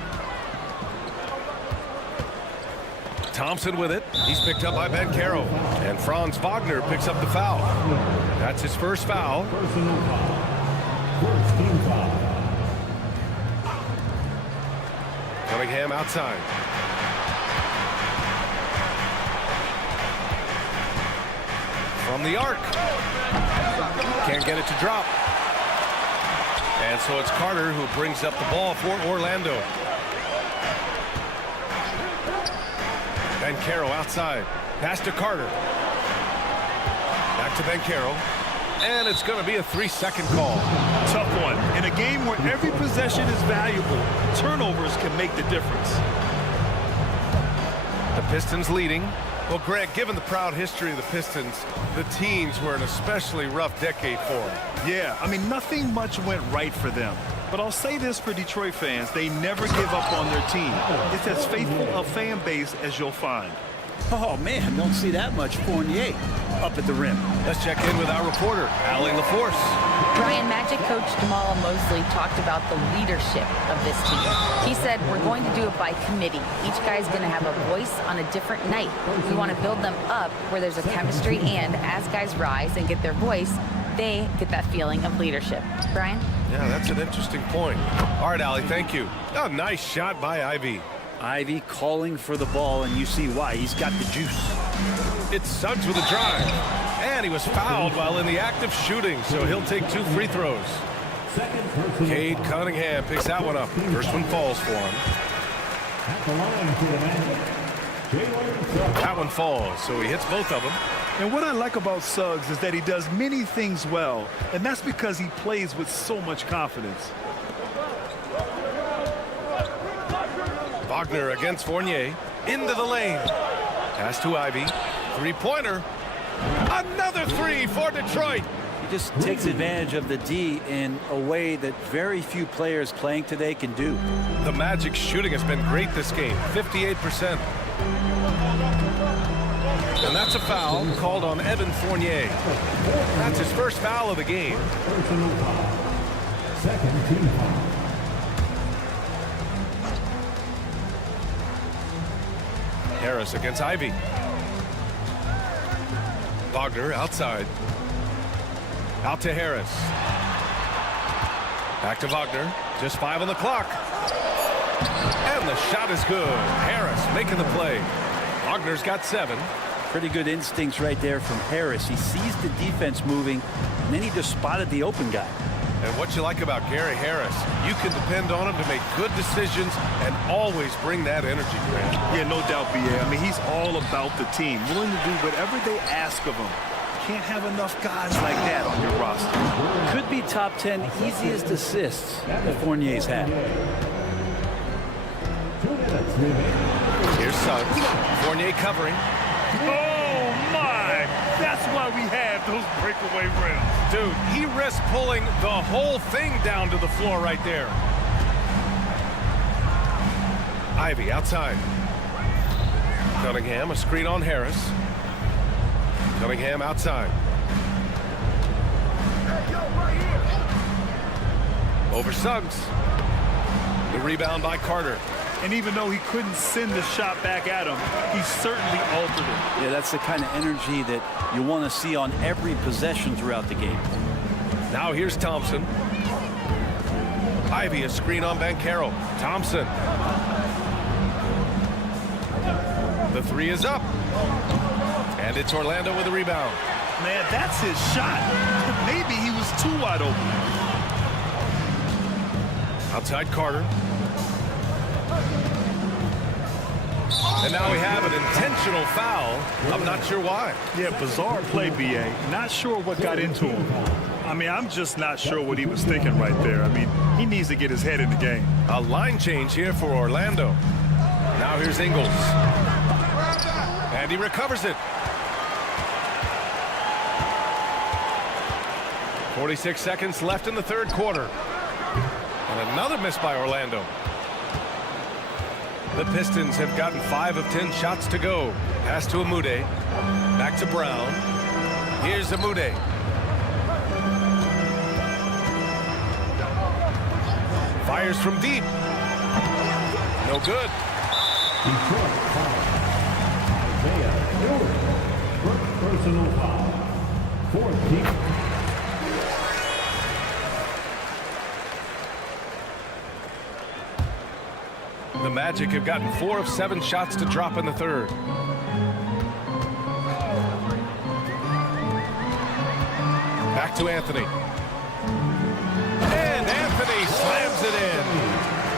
Thompson with it. He's picked up by Banchero. And Franz Wagner picks up the foul. That's his first foul. Personal foul. First team foul. Cunningham outside. from the arc. Can't get it to drop. And so it's Carter who brings up the ball for Orlando. Banchero outside. Pass to Carter. Back to Banchero. And it's going to be a 3-second call. Tough one. In a game where every possession is valuable, turnovers can make the difference. The Pistons leading. Well, Greg, given the proud history of the Pistons, the teens were an especially rough decade for them. Yeah, I mean, nothing much went right for them. But I'll say this for Detroit fans, they never give up on their team. It's as faithful a fan base as you'll find. Oh, man, don't see that much Fournier up at the rim. Let's check in with our reporter, Allie LaForce. Brian, Magic coach Jamal Mosley talked about the leadership of this team. He said, we're going to do it by committee. Each guy's going to have a voice on a different night. We want to build them up where there's a chemistry, and as guys rise and get their voice, they get that feeling of leadership. Brian? Yeah, that's an interesting point. All right, Allie, thank you. Oh, nice shot by Ivy. Ivy calling for the ball, and you see why. He's got the juice. It's Suggs with a drive. And he was fouled while in the act of shooting, so he'll take 2 free throws. Cade Cunningham picks that one up. First one falls for him. At the line for the Magic, Jalen Suggs. That one falls, so he hits both of them. And what I like about Suggs is that he does many things well, and that's because he plays with so much confidence. Wagner against Fournier. Into the lane. Pass to Ivy. 3-pointer. Another 3 for Detroit. He just takes advantage of the D in a way that very few players playing today can do. The Magic's shooting has been great this game. 58%. And that's a foul called on Evan Fournier. That's his first foul of the game. Personal foul. Second team foul. Harris against Ivy. Wagner outside. Out to Harris. Back to Wagner. Just 5 on the clock. And the shot is good. Harris making the play. Wagner's got 7. Pretty good instincts right there from Harris. He sees the defense moving, and then he just spotted the open guy. And what you like about Gary Harris, you can depend on him to make good decisions and always bring that energy, Grant. Yeah, no doubt, B.A. I mean, he's all about the team, willing to do whatever they ask of him. Can't have enough guys like that on your roster. Could be top 10 easiest assists that Fournier's had. 2 minutes remaining. Here's Suggs. Fournier covering. Oh, my! That's why we have those breakaway rims. Dude, he risks pulling the whole thing down to the floor right there. Ivy outside. Cunningham, a screen on Harris. Cunningham outside. Over Suggs. The rebound by Carter. And even though he couldn't send the shot back at him, he certainly altered it. Yeah, that's the kind of energy that you want to see on every possession throughout the game. Now here's Thompson. Ivy, a screen on Banchero. Thompson. The 3 is up. And it's Orlando with a rebound. Man, that's his shot. Maybe he was too wide open. Outside Carter. And now we have an intentional foul. I'm not sure why. Yeah, bizarre play, B.A. Not sure what got into him. I mean, I'm just not sure what he was thinking right there. I mean, he needs to get his head in the game. A line change here for Orlando. Now here's Ingles. And he recovers it. 46 seconds left in the third quarter. And another miss by Orlando. The Pistons have gotten 5 of 10 shots to go. Pass to Amude. Back to Brown. Here's Amude. Fires from deep. No good. Detroit foul. Isaiah Stewart. First personal foul. 14th. The Magic have gotten 4 of 7 shots to drop in the third. to Anthony. And Anthony slams it in.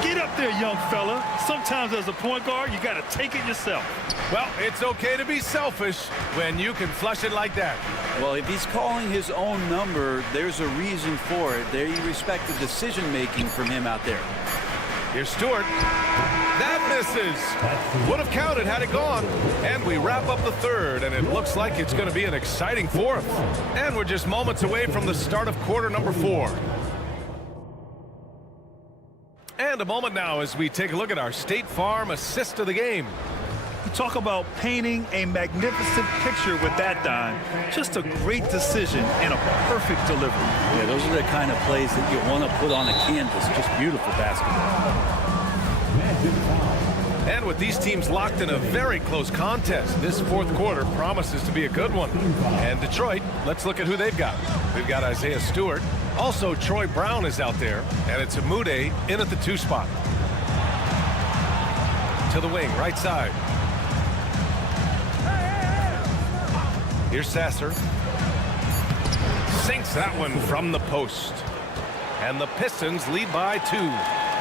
Get up there, young fella. Sometimes as a point guard, you got to take it yourself. Well, it's okay to be selfish when you can flush it like that. Well, if he's calling his own number, there's a reason for it. They respect the decision-making from him out there. Here's Stewart. That misses. Would have counted had it gone. And we wrap up the third, and it looks like it's going to be an exciting fourth. And we're just moments away from the start of quarter number 4. And a moment now as we take a look at our State Farm assist of the game. You talk about painting a magnificent picture with that, Don. Just a great decision and a perfect delivery. Yeah, those are the kind of plays that you want to put on a canvas. Just beautiful basketball. And with these teams locked in a very close contest, this fourth quarter promises to be a good one. And Detroit, let's look at who they've got. We've got Isaiah Stewart. Also, Troy Brown is out there. And it's Amude in at the 2 spot. To the wing, right side. Here's Sasser. Sinks that one from the post. And the Pistons lead by 2.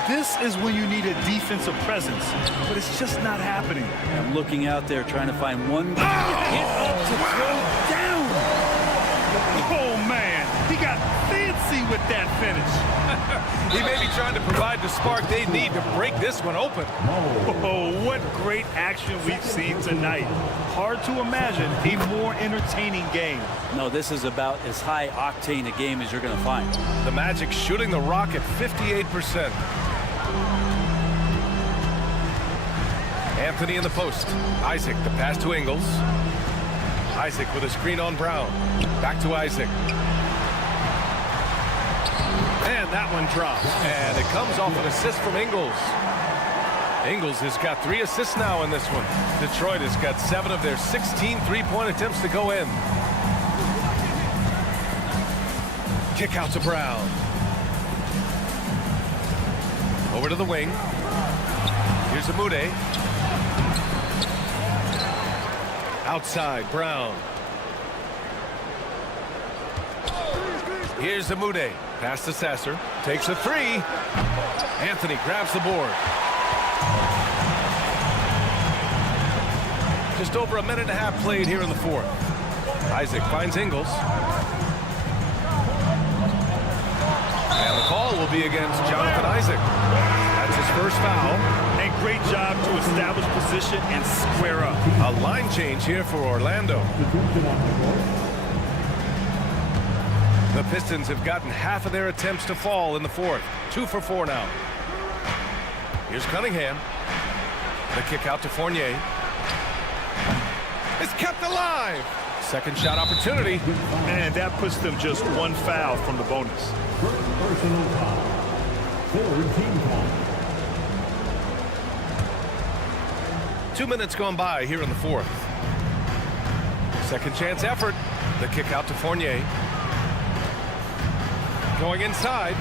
This is when you need a defensive presence, but it's just not happening. I'm looking out there trying to find one guy. Get up to throw down. Oh, man. He got fancy with that finish. He may be trying to provide the spark they need to break this one open. Oh, what great action we've seen tonight. Hard to imagine a more entertaining game. No, this is about as high octane a game as you're going to find. The Magic shooting the rock at 58%. Anthony in the post. Isaac, the pass to Ingles. Isaac with a screen on Brown. Back to Isaac. And that one drops. And it comes off an assist from Ingles. Ingles has got 3 assists now in this one. Detroit has got 7 of their 16 three-point attempts to go in. Kick out to Brown. Over to the wing. Here's Amude. Outside, Brown. Here's Amude. Pass to Sasser. Takes a 3. Anthony grabs the board. Just over a minute and a half played here in the fourth. Isaac finds Ingles. And the call will be against Jonathan Isaac. That's his first foul. And great job to establish position and square up. A line change here for Orlando. The Pistons have gotten half of their attempts to fall in the fourth. 2 for 4 now. Here's Cunningham. The kick out to Fournier. It's kept alive. Second shot opportunity. And that puts them just 1 foul from the bonus. Personal foul. 4 team foul. 2 minutes gone by here in the fourth. Second chance effort. The kick out to Fournier. Going inside.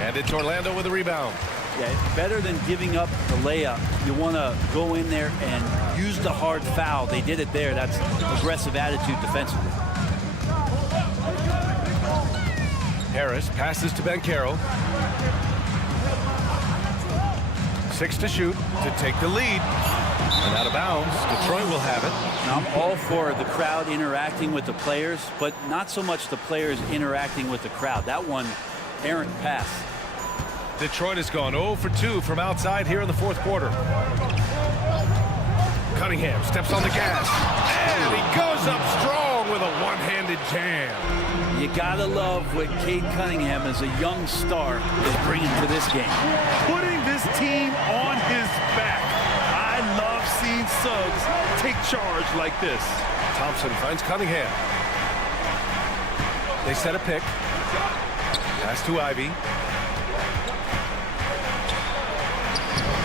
And it's Orlando with a rebound. Yeah, better than giving up the layup. You want to go in there and use the hard foul. They did it there. That's aggressive attitude defensively. Harris passes to Banchero. 6 to shoot to take the lead. And out of bounds, Detroit will have it. Now, I'm all for the crowd interacting with the players, but not so much the players interacting with the crowd. That one, errant pass. Detroit has gone 0 for 2 from outside here in the fourth quarter. Cunningham steps on the gas. And he goes up strong with a one-handed jam. You gotta love what Cade Cunningham as a young star is bringing to this game. Putting this team on his back. I love seeing Suggs take charge like this. Thompson finds Cunningham. They set a pick. Pass to Ivy.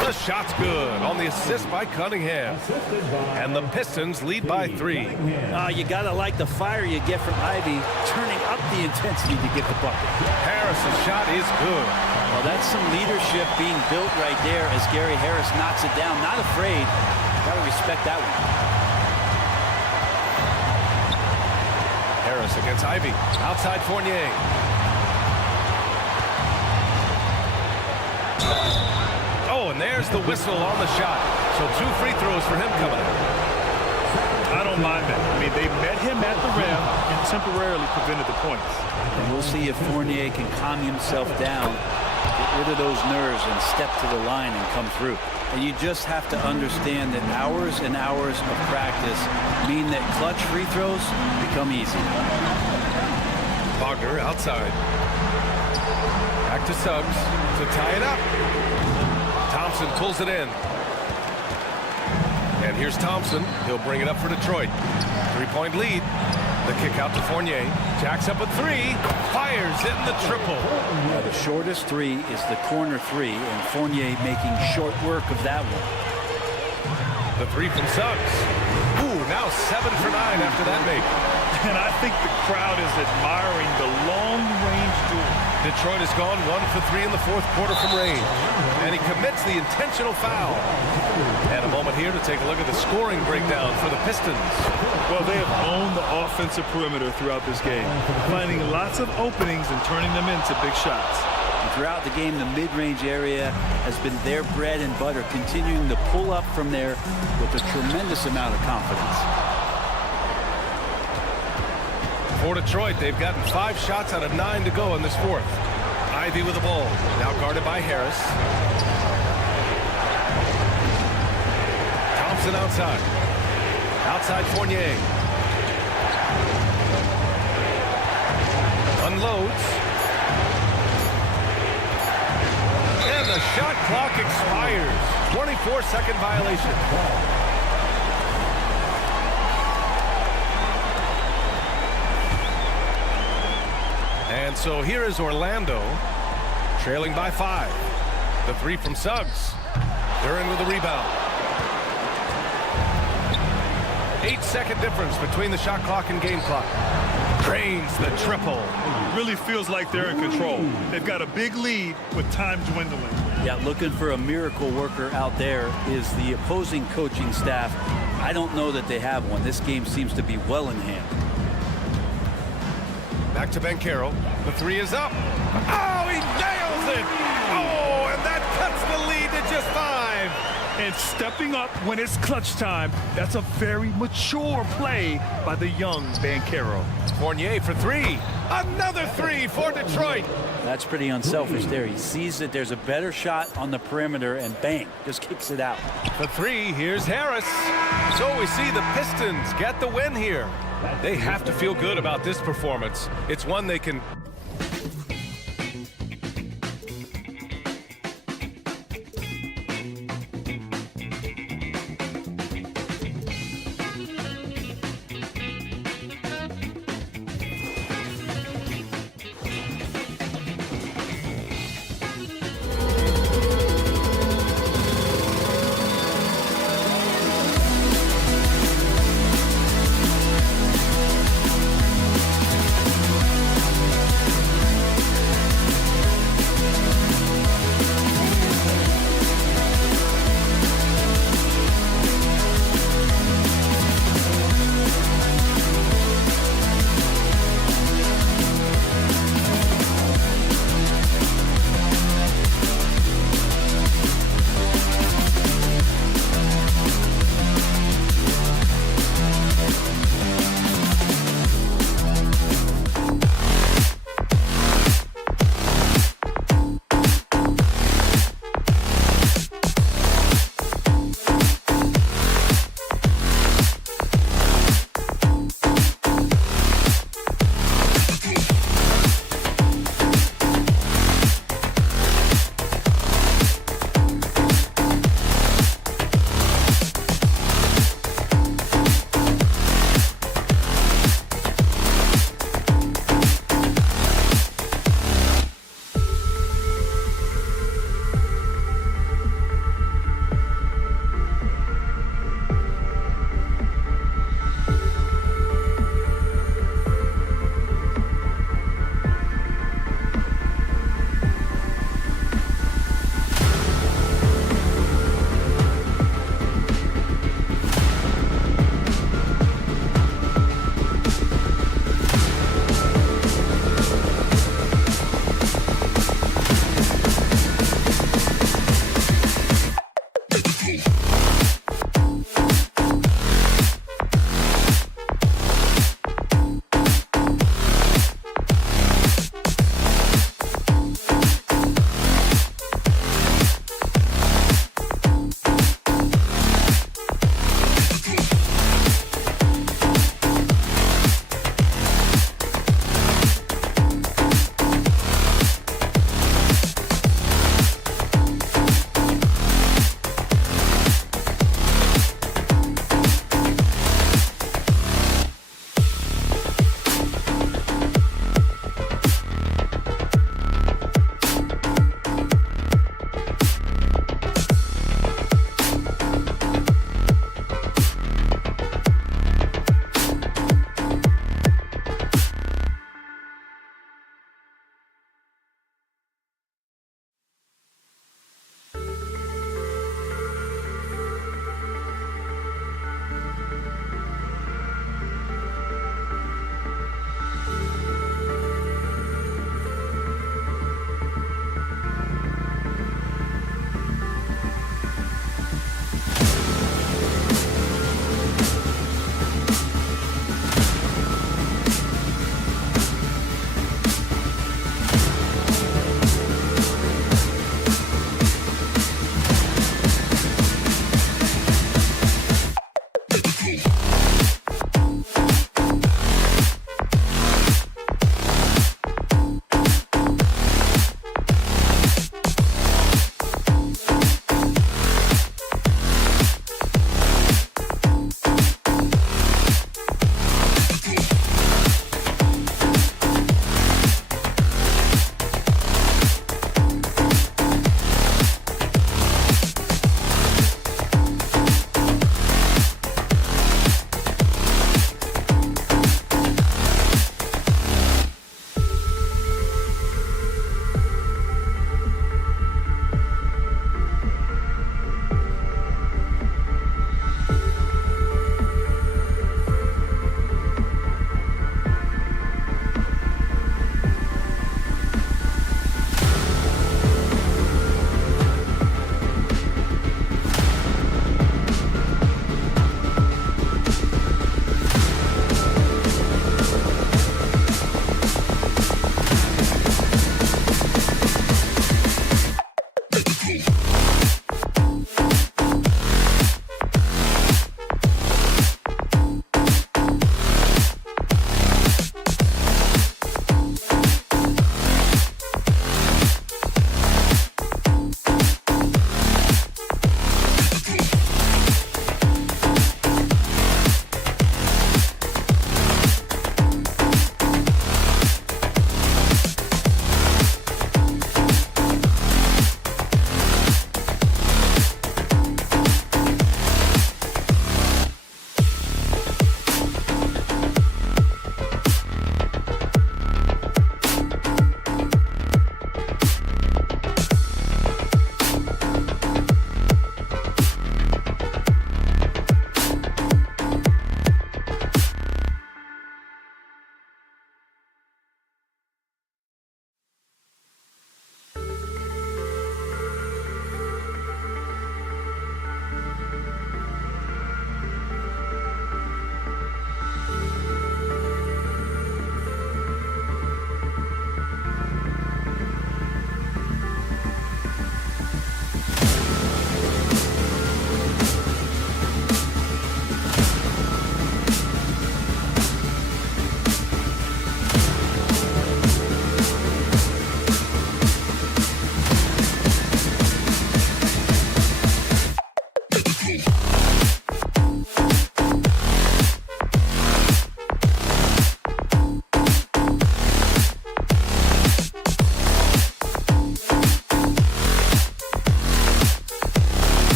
The shot's good on the assist by Cunningham. And the Pistons lead by 3. You gotta like the fire you get from Ivy, turning up the intensity to get the bucket. Harris's shot is good. Well, that's some leadership being built right there as Gary Harris knocks it down. Not afraid. Gotta respect that one. Harris Harris against Ivy. Outside Fournier. Oh, and there's the whistle on the shot. So 2 free throws for him coming up. I don't mind that. I mean, they met him at the rim and temporarily prevented the points. And we'll see if Fournier can calm himself down, get rid of those nerves, and step to the line and come through. And you just have to understand that hours and hours of practice mean that clutch free throws become easy. Wagner outside. Back to Suggs to tie it up. Thompson pulls it in. And here's Thompson. He'll bring it up for Detroit. 3-point lead. The kick out to Fournier. Jacks up a 3. Fires in the triple. Now the shortest 3 is the corner 3, and Fournier making short work of that one. The 3 from Suggs. Ooh, now 7 for 9 after that make. And I think the crowd is admiring the long-range duel. Detroit has gone 1 for 3 in the 4th quarter from range. And he commits the intentional foul. And a moment here to take a look at the scoring breakdown for the Pistons. Well, they have owned the offensive perimeter throughout this game, finding lots of openings and turning them into big shots. And throughout the game, the mid-range area has been their bread and butter, continuing to pull up from there with a tremendous amount of confidence. For Detroit, they've gotten 5 shots out of 9 to go in this 4th. Ivy with the ball, now guarded by Harris. Thompson outside. Outside Fournier. Unloads. And the shot clock expires. 24-second violation. And so here is Orlando, trailing by 5. The 3 from Suggs. Duran with the rebound. 8-second difference between the shot clock and game clock. Drains the triple. Really feels like they're in control. They've got a big lead with time dwindling. Yeah, looking for a miracle worker out there is the opposing coaching staff. I don't know that they have one. This game seems to be well in hand. Back to Banchero. The 3 is up. Oh, he nails it! Oh, and that cuts the lead to just 5. And stepping up when it's clutch time, that's a very mature play by the young Banchero. Fournier for 3. Another 3 for Detroit. That's pretty unselfish there. He sees that there's a better shot on the perimeter and bang, just kicks it out. The 3, here's Harris. So we see the Pistons get the win here. They have to feel good about this performance. It's one they can...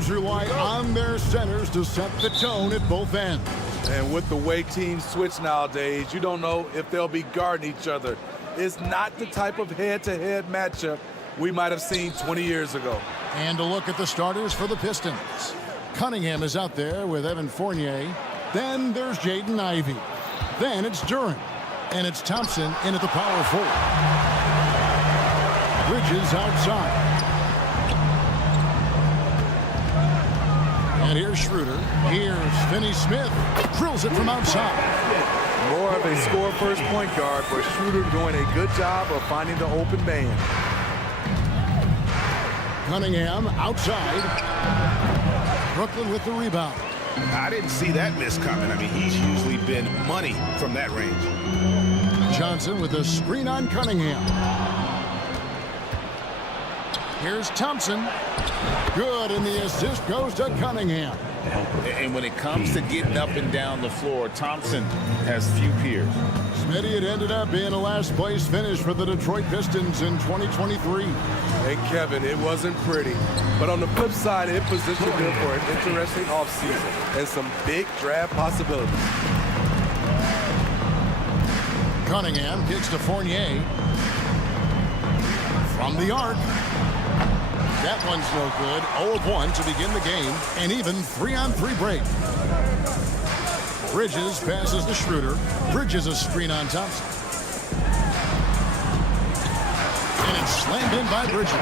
teams rely on their centers to set the tone at both ends. And with the way teams switch nowadays, you don't know if they'll be guarding each other. It's not the type of head-to-head matchup we might have seen 20 years ago. And a look at the starters for the Pistons. Cunningham is out there with Evan Fournier. Then there's Jaden Ivey. Then it's Duren. And it's Thompson in at the power forward. Bridges outside. And here's Schroeder. Here's Finney-Smith. Drills it from outside. More of a score-first point guard, but Schroeder doing a good job of finding the open man. Cunningham outside. Brooklyn with the rebound. I didn't see that miss coming. I mean, he's usually been money from that range. Johnson with a screen on Cunningham. Here's Thompson. Good, and the assist goes to Cunningham. And when it comes to getting up and down the floor, Thompson has few peers. Smitty, it ended up being a last-place finish for the Detroit Pistons in 2023. Hey, Kevin, it wasn't pretty. But on the flip side, it positioned them for an interesting offseason and some big draft possibilities. Cunningham kicks to Fournier. From the arc. That one's no good. 0 of 1 to begin the game. And even 3-on-3 break. Bridges passes to Schroeder. Bridges a screen on Thompson. And it's slammed in by Bridges.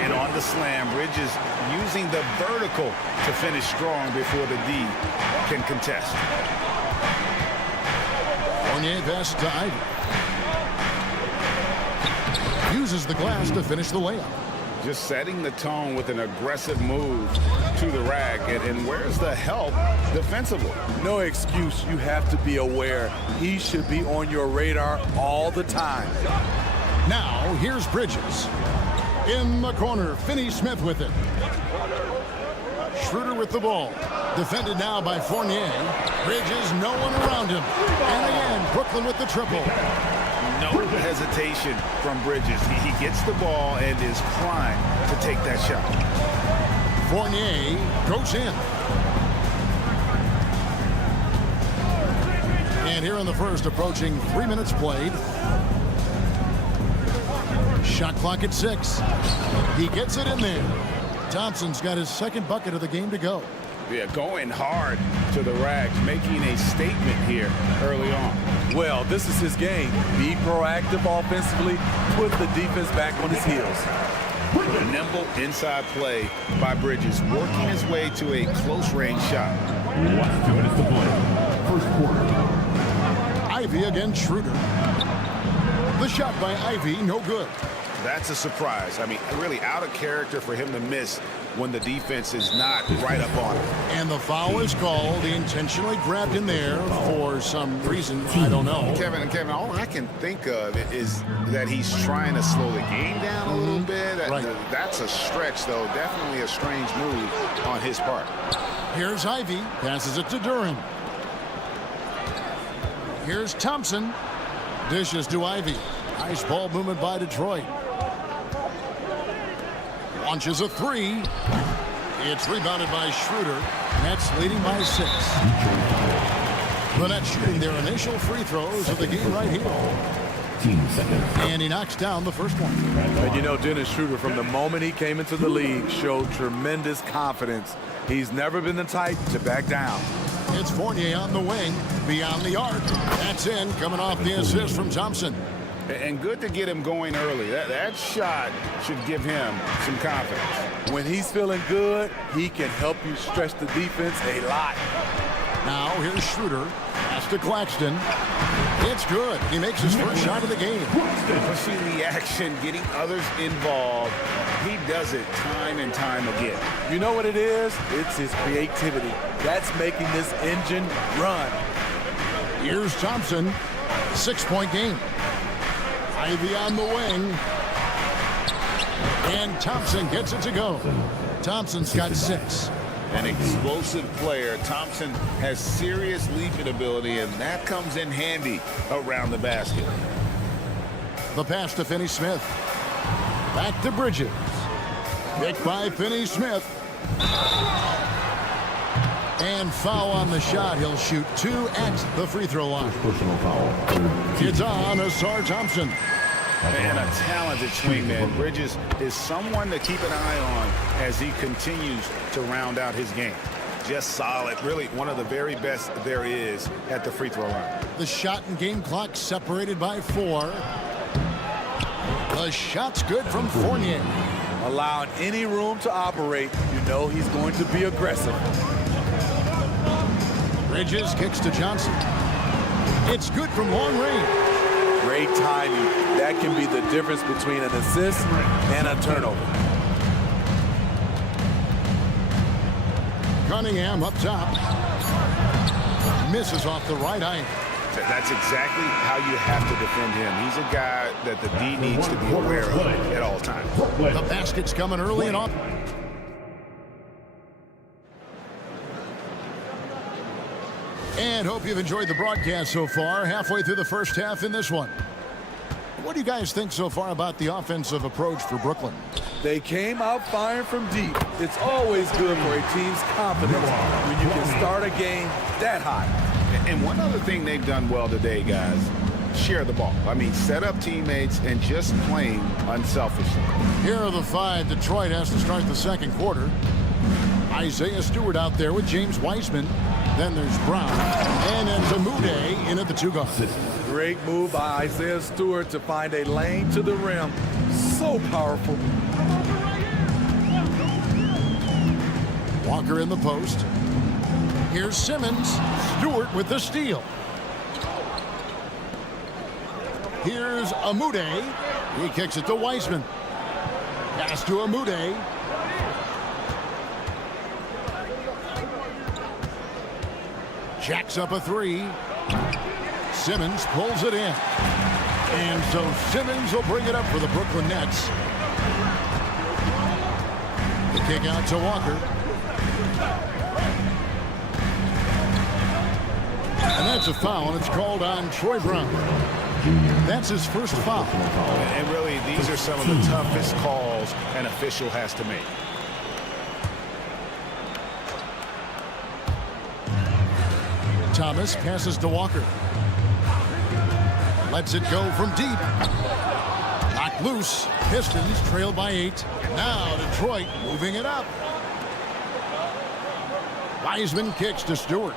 And on the slam, Bridges using the vertical to finish strong before the D can contest. Fournier passes to Ivey. Uses the glass to finish the layup. Just setting the tone with an aggressive move to the rack. And where's the help defensively? No excuse. You have to be aware. He should be on your radar all the time. Now, here's Bridges. In the corner, Finney-Smith with it. Schroeder with the ball. Defended now by Fournier. Bridges, no one around him. And again, Brooklyn with the triple. No hesitation from Bridges. He gets the ball and is primed to take that shot. Fournier goes in. And here in the first, approaching 3 minutes played. Shot clock at 6. He gets it in there. Thompson's got his second bucket of the game to go. Yeah, going hard to the rack, making a statement here early on. Well, this is his game. Be proactive offensively, put the defense back on his heels. Nimble inside play by Bridges, working his way to a close-range shot. 2 minutes to play. First quarter. Ivey against Schroeder. The shot by Ivey, no good. That's a surprise. I mean, really out of character for him to miss when the defense is not right up on him. And the foul is called. He intentionally grabbed in there for some reason. I don't know. Kevin, all I can think of is that he's trying to slow the game down a little bit. Right. That's a stretch, though. Definitely a strange move on his part. Here's Ivey. Passes it to Duren. Here's Thompson. Dishes to Ivey. Nice ball movement by Detroit. Launches a 3. It's rebounded by Schroeder. Nets leading by 6. The Nets shooting their initial free throws of the game right here. And he knocks down the first one. And you know, Dennis Schroeder, from the moment he came into the league, showed tremendous confidence. He's never been the type to back down. It's Fournier on the wing, beyond the arc. That's in, coming off the assist from Thompson. And good to get him going early. That shot should give him some confidence. When he's feeling good, he can help you stretch the defense a lot. Now here's Schroeder. Pass to Claxton. It's good. He makes his first shot of the game. Pushing the action, getting others involved. He does it time and time again. You know what it is? It's his creativity. That's making this engine run. Here's Thompson. 6-point game. Ivey on the wing. And Thompson gets it to go. Thompson's got 6. An explosive player. Thompson has serious leaping ability, and that comes in handy around the basket. The pass to Finney-Smith. Back to Bridges. Picked by Finney-Smith. And foul on the shot. He'll shoot 2 at the free throw line. Personal foul. It's on Asar Thompson. And a talented swingman. Bridges is someone to keep an eye on as he continues to round out his game. Just solid. Really one of the very best there is at the free throw line. The shot and game clock separated by 4. The shot's good from Fournier. Allowing any room to operate, you know he's going to be aggressive. Bridges kicks to Johnson. It's good from long range. Great timing. That can be the difference between an assist and a turnover. Cunningham up top. Misses off the right eye. That's exactly how you have to defend him. He's a guy that the D needs to be aware of at all times. The basket's coming early and on. And hope you've enjoyed the broadcast so far. Halfway through the first half in this one. What do you guys think so far about the offensive approach for Brooklyn? They came out firing from deep. It's always good for a team's confidence when you can start a game that high. And one other thing they've done well today, guys, share the ball. I mean, set up teammates and just playing unselfishly. Here are the 5. Detroit has to start the second quarter. Isaiah Stewart out there with James Wiseman. Then there's Brown. And then Zamude in at the 2 guard. Great move by Isaiah Stewart to find a lane to the rim. So powerful. Walker in the post. Here's Simmons. Stewart with the steal. Here's Amude. He kicks it to Wiseman. Pass to Amude. Jacks up a 3. Simmons pulls it in. And so Simmons will bring it up for the Brooklyn Nets. The kick out to Walker. And that's a foul, and it's called on Troy Brown. That's his first foul. And really, these are some of the toughest calls an official has to make. Thomas passes to Walker. Lets it go from deep. Knocked loose. Pistons trail by 8. Now Detroit moving it up. Wiseman kicks to Stewart.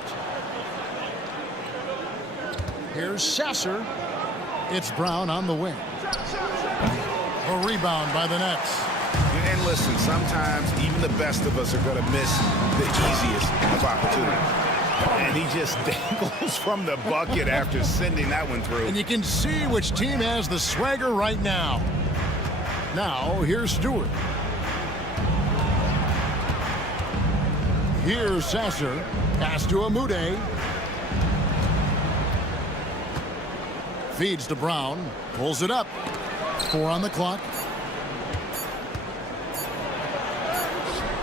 Here's Sasser. It's Brown on the wing. A rebound by the Nets. And listen, sometimes even the best of us are going to miss the easiest of opportunities. And he just dangles from the bucket after sending that one through. And you can see which team has the swagger right now. Now, here's Stewart. Here's Sasser. Pass to Amude. Feeds to Brown. Pulls it up. 4 on the clock.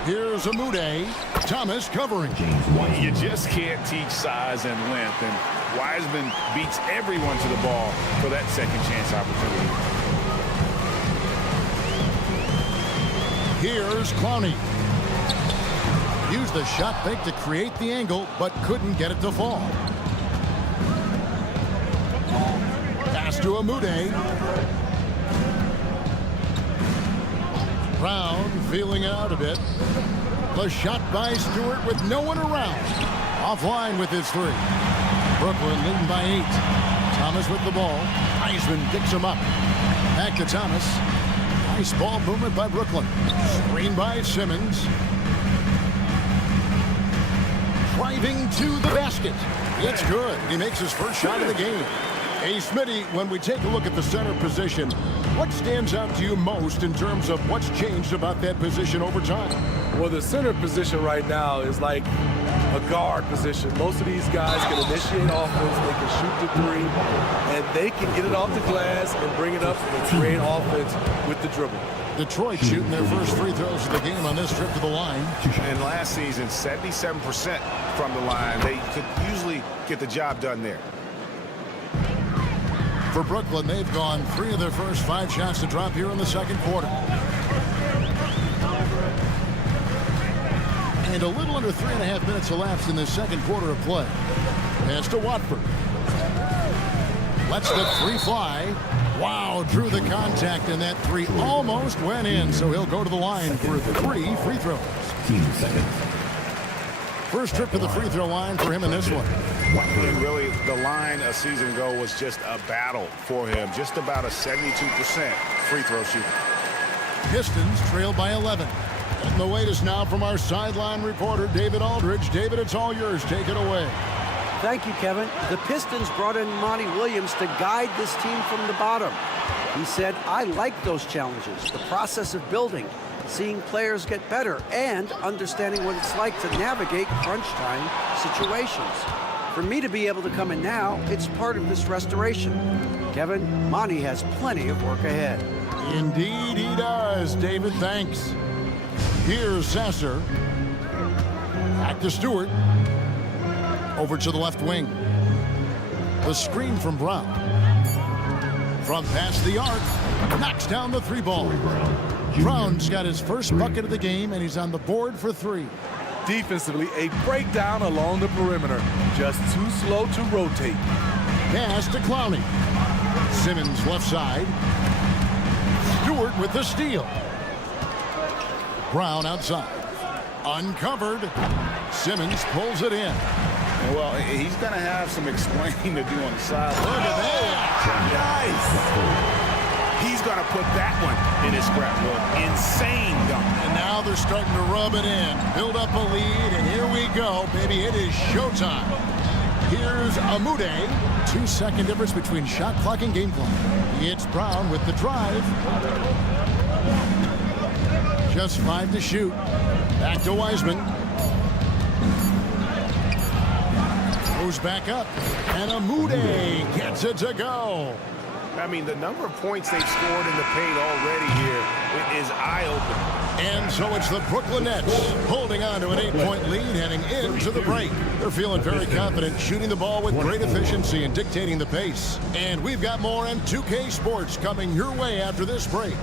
Here's Amude. Thomas covering. You just can't teach size and length, and Wiseman beats everyone to the ball for that second chance opportunity. Here's Clowney. Used the shot fake to create the angle, but couldn't get it to fall. Pass to Amude. Brown feeling it out a bit. The shot by Stewart with no one around. Offline with his 3. Brooklyn leading by 8. Thomas with the ball. Wiseman picks him up. Back to Thomas. Nice ball movement by Brooklyn. Screen by Simmons. Driving to the basket. It's good. He makes his first shot of the game. Hey, Smitty, when we take a look at the center position, what stands out to you most in terms of what's changed about that position over time? Well, the center position right now is like a guard position. Most of these guys can initiate offense, they can shoot the 3, and they can get it off the glass and bring it up and create offense with the dribble. Detroit shooting their first free throws of the game on this trip to the line. And last season, 77% from the line. They could usually get the job done there. For Brooklyn, they've gone 3 of their first 5 shots to drop here in the second quarter. And a little under 3.5 minutes elapsed in the second quarter of play. Pass to Watford. Lets the three fly. Wow, drew the contact, and that three almost went in, so he'll go to the line for 3 free throws. 15 seconds. First trip to the free throw line for him in this one. And really, the line a season ago was just a battle for him. Just about a 72% free throw shooter. Pistons trail by 11. And the latest now from our sideline reporter, David Aldridge. David, it's all yours. Take it away. Thank you, Kevin. The Pistons brought in Monty Williams to guide this team from the bottom. He said, I like those challenges, the process of building, seeing players get better, and understanding what it's like to navigate crunch time situations. For me to be able to come in now, it's part of this restoration. Kevin, Monty has plenty of work ahead. Indeed he does, David. Thanks. Here's Sasser. Back to Stewart. Over to the left wing. The screen from Brown. From past the arc. Knocks down the three ball. Brown's got his first bucket of the game, and he's on the board for 3. Defensively, a breakdown along the perimeter. Just too slow to rotate. Pass to Clowney. Simmons left side. Stewart with the steal. Brown outside. Uncovered. Simmons pulls it in. Well, he's going to have some explaining to do on the side. Look at that. Nice. He's going to put that one in his scrapbook. Insane dunk. And now they're starting to rub it in. Build up a lead, and here we go, baby. It is showtime. Here's Amude. 2-second difference between shot clock and game clock. It's Brown with the drive. Just 5 to shoot. Back to Wiseman. Goes back up. And Amude gets it to go. I mean, the number of points they've scored in the paint already here is eye-opening. And so it's the Brooklyn Nets holding on to an 8-point lead heading into the break. They're feeling very confident, shooting the ball with great efficiency and dictating the pace. And we've got more on 2K Sports coming your way after this break.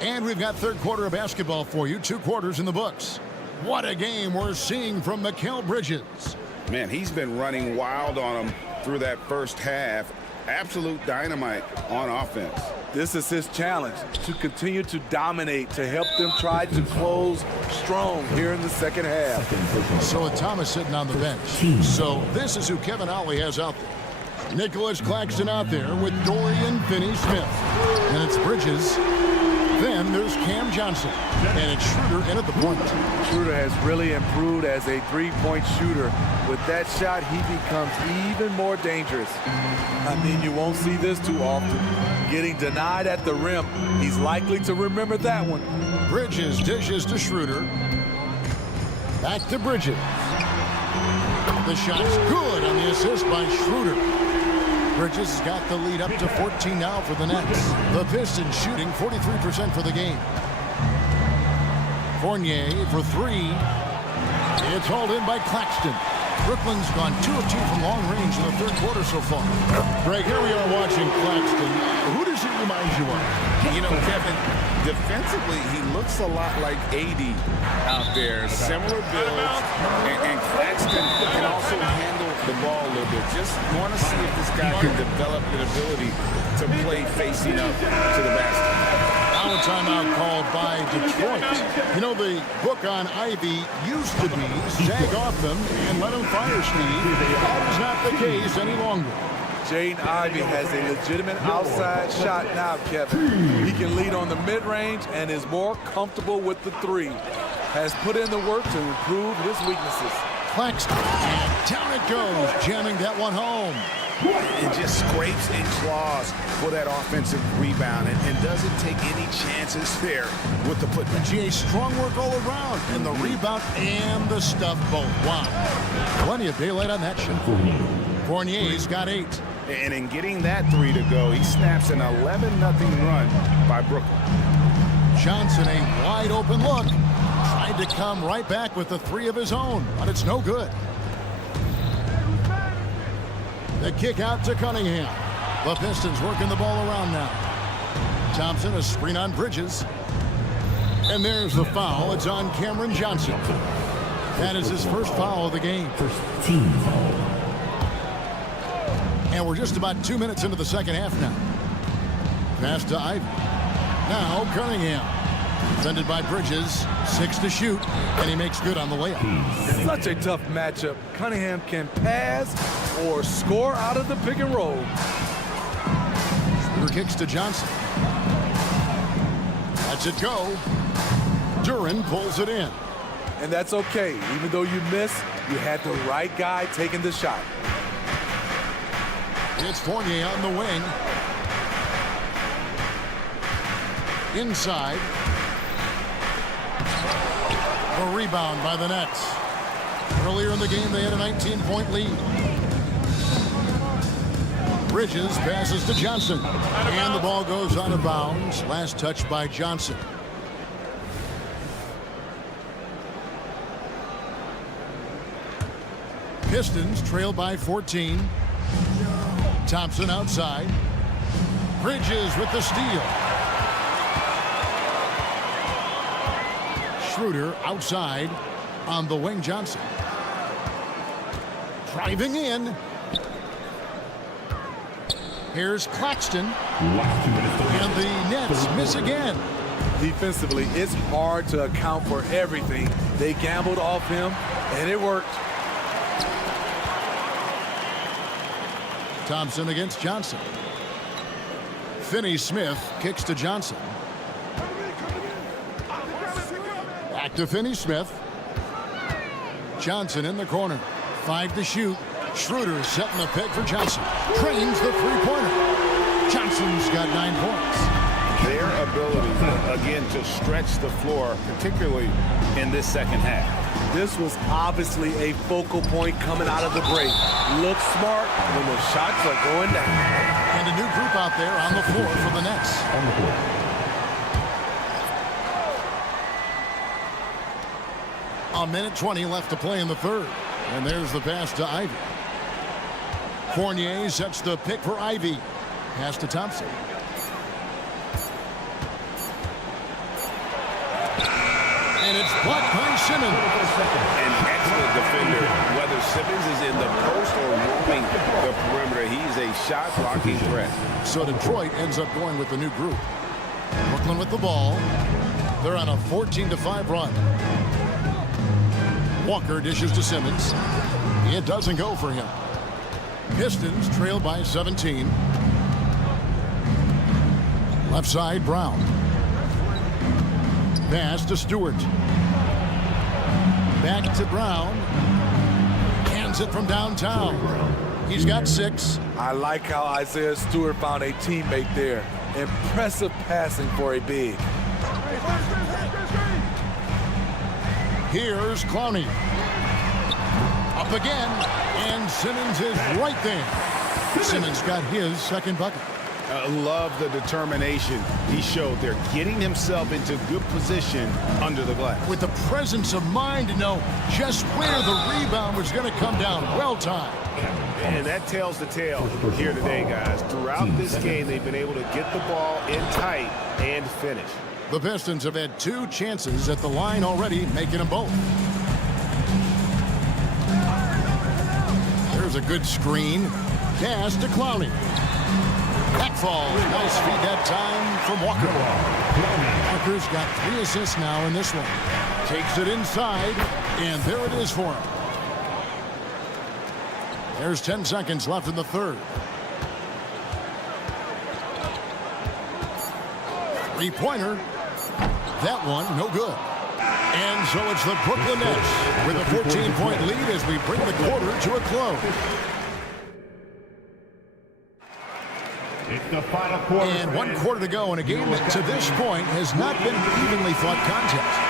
And we've got third quarter of basketball for you. 2 quarters in the books. What a game we're seeing from Mikal Bridges. Man, he's been running wild on him through that first half. Absolute dynamite on offense. This is his challenge, to continue to dominate, to help them try to close strong here in the second half. So with Thomas sitting on the bench. So this is who Kevin Ollie has out there. Nicholas Claxton out there with Dorian Finney-Smith. And it's Bridges. Then there's Cam Johnson, and it's Schroeder in at the point. Schroeder has really improved as a three-point shooter. With that shot, he becomes even more dangerous. I mean, you won't see this too often. Getting denied at the rim, he's likely to remember that one. Bridges dishes to Schroeder. Back to Bridges. The shot's good on the assist by Schroeder. Bridges has got the lead up to 14 now for the Nets. The Pistons shooting 43% for the game. Fournier for 3. It's hauled in by Claxton. Brooklyn's gone 2 of 2 from long range in the third quarter so far. Greg, here we are watching Claxton. Who does he remind you of? You know, Kevin, defensively, he looks a lot like AD out there. Similar builds, and Claxton can also handle the ball a little bit. Just want to see if this guy can develop an ability to play facing up to the basket. Now a timeout called by Detroit. You know, the book on Ivy used to be sag off them and let them fire Steve. That is not the case any longer. Jaden Ivey has a legitimate outside shot now, Kevin. He can lead on the mid-range and is more comfortable with the 3. Has put in the work to improve his weaknesses. Claxton, and down it goes, jamming that one home. It just scrapes and claws for that offensive rebound and doesn't take any chances there with the putback. GA, strong work all around, and the rebound and the stuff both. Wow. Plenty of daylight on that shot. Fournier's got 8. And in getting that 3 to go, he snaps an 11-0 run by Brooklyn. Johnson, a wide open look. Tried to come right back with the 3 of his own, but it's no good. The kick out to Cunningham. The Pistons working the ball around now. Thompson, a screen on Bridges. And there's the foul. It's on Cameron Johnson. That is his first foul of the game. First team foul. And we're just about 2 minutes into the second half now. Pass to Ivy. Now Cunningham. Defended by Bridges. 6 to shoot. And he makes good on the layup. Such a tough matchup. Cunningham can pass or score out of the pick and roll. Schroeder kicks to Johnson. Lets it go. Duran pulls it in. And that's okay. Even though you miss, you had the right guy taking the shot. It's Fournier on the wing. Inside. A rebound by the Nets. Earlier in the game, they had a 19-point lead. Bridges passes to Johnson. And the ball goes out of bounds. Last touch by Johnson. Pistons trail by 14. Thompson outside. Bridges with the steal. Schroeder outside on the wing. Johnson driving in. Here's Claxton. And the Nets miss again. Defensively, it's hard to account for everything. They gambled off him, and it worked. Thompson against Johnson. Finney-Smith kicks to Johnson. Back to Finney-Smith. Johnson in the corner. 5 to shoot. Schroeder setting the pick for Johnson. Trains the three-pointer. Johnson's got 9 points. Their ability, again, to stretch the floor, particularly in this second half. This was obviously a focal point coming out of the break. Look smart when the shots are going down. And a new group out there on the floor for the Nets. On the court. A minute 20 left to play in the third. And there's the pass to Ivy. Fournier sets the pick for Ivy. Pass to Thompson. And it's blocked by Simmons. An excellent defender. Whether Simmons is in the post or moving the perimeter, he's a shot-blocking threat. So Detroit ends up going with the new group. Brooklyn with the ball. They're on a 14-5 run. Walker dishes to Simmons. It doesn't go for him. Pistons trail by 17. Left side, Brown. Pass to Stewart. Back to Brown. Hands it from downtown. He's got 6. I like how Isaiah Stewart found a teammate there. Impressive passing for a big. Here's Clowney. Up again, and Simmons is right there. Simmons got his second bucket. I love the determination he showed there, getting himself into good position under the glass. With the presence of mind to know just where the rebound was going to come down. Well timed. And that tells the tale here today, guys. Throughout this game, they've been able to get the ball in tight and finish. The Pistons have had 2 chances at the line already, making them both. There's a good screen. Pass to Clowney. That falls. Nice feed that time from Walker. Walker's got 3 assists now in this one. Takes it inside, and there it is for him. There's 10 seconds left in the third. 3-pointer. That one, no good. And so it's the Brooklyn Nets with a 14-point lead as we bring the quarter to a close. It's the final quarter. And 1 quarter to go in a game that to this point has not been an evenly fought contest.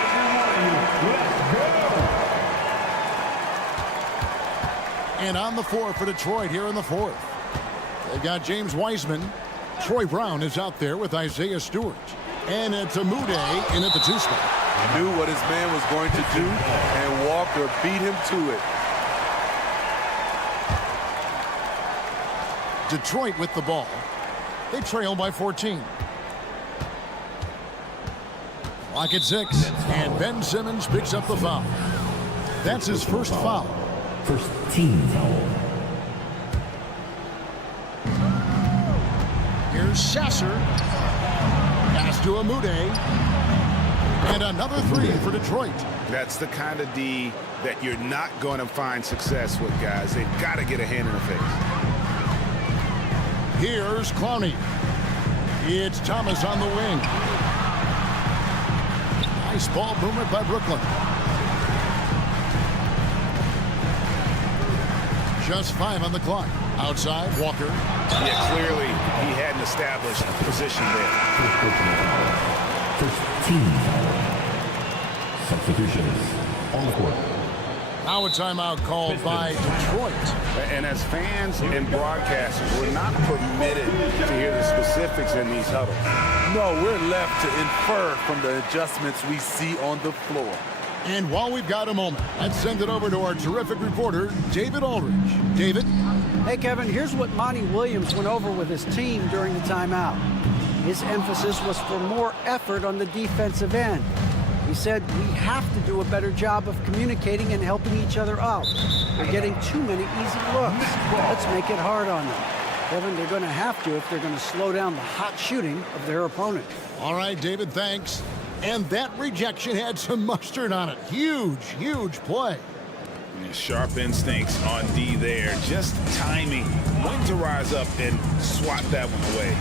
And on the floor for Detroit here in the fourth. They've got James Wiseman. Troy Brown is out there with Isaiah Stewart. And it's Amude in at the 2 spot. Knew what his man was going to do, and Walker beat him to it. Detroit with the ball. They trail by 14. Clock at 6, and Ben Simmons picks up the foul. That's his first foul. First team foul. Here's Sasser. Pass to Amude. And another three for Detroit. That's the kind of D that you're not going to find success with, guys. They've got to get a hand in the face. Here's Clowney. It's Thomas on the wing. Nice ball movement by Brooklyn. Just 5 on the clock. Outside, Walker. Yeah, clearly he hadn't established a position there. First team foul. Substitutions on the court. Now a timeout called by Detroit. And as fans and broadcasters, we're not permitted to hear the specifics in these huddles. No, we're left to infer from the adjustments we see on the floor. And while we've got a moment, let's send it over to our terrific reporter, David Aldridge. David? Hey, Kevin, here's what Monty Williams went over with his team during the timeout. His emphasis was for more effort on the defensive end. He said we have to do a better job of communicating and helping each other out. They're getting too many easy looks. Let's make it hard on them. Kevin, they're going to have to if they're going to slow down the hot shooting of their opponent. All right, David, thanks. And that rejection had some mustard on it. Huge, huge play. Sharp instincts on D there. Just timing when to rise up and swat that one away.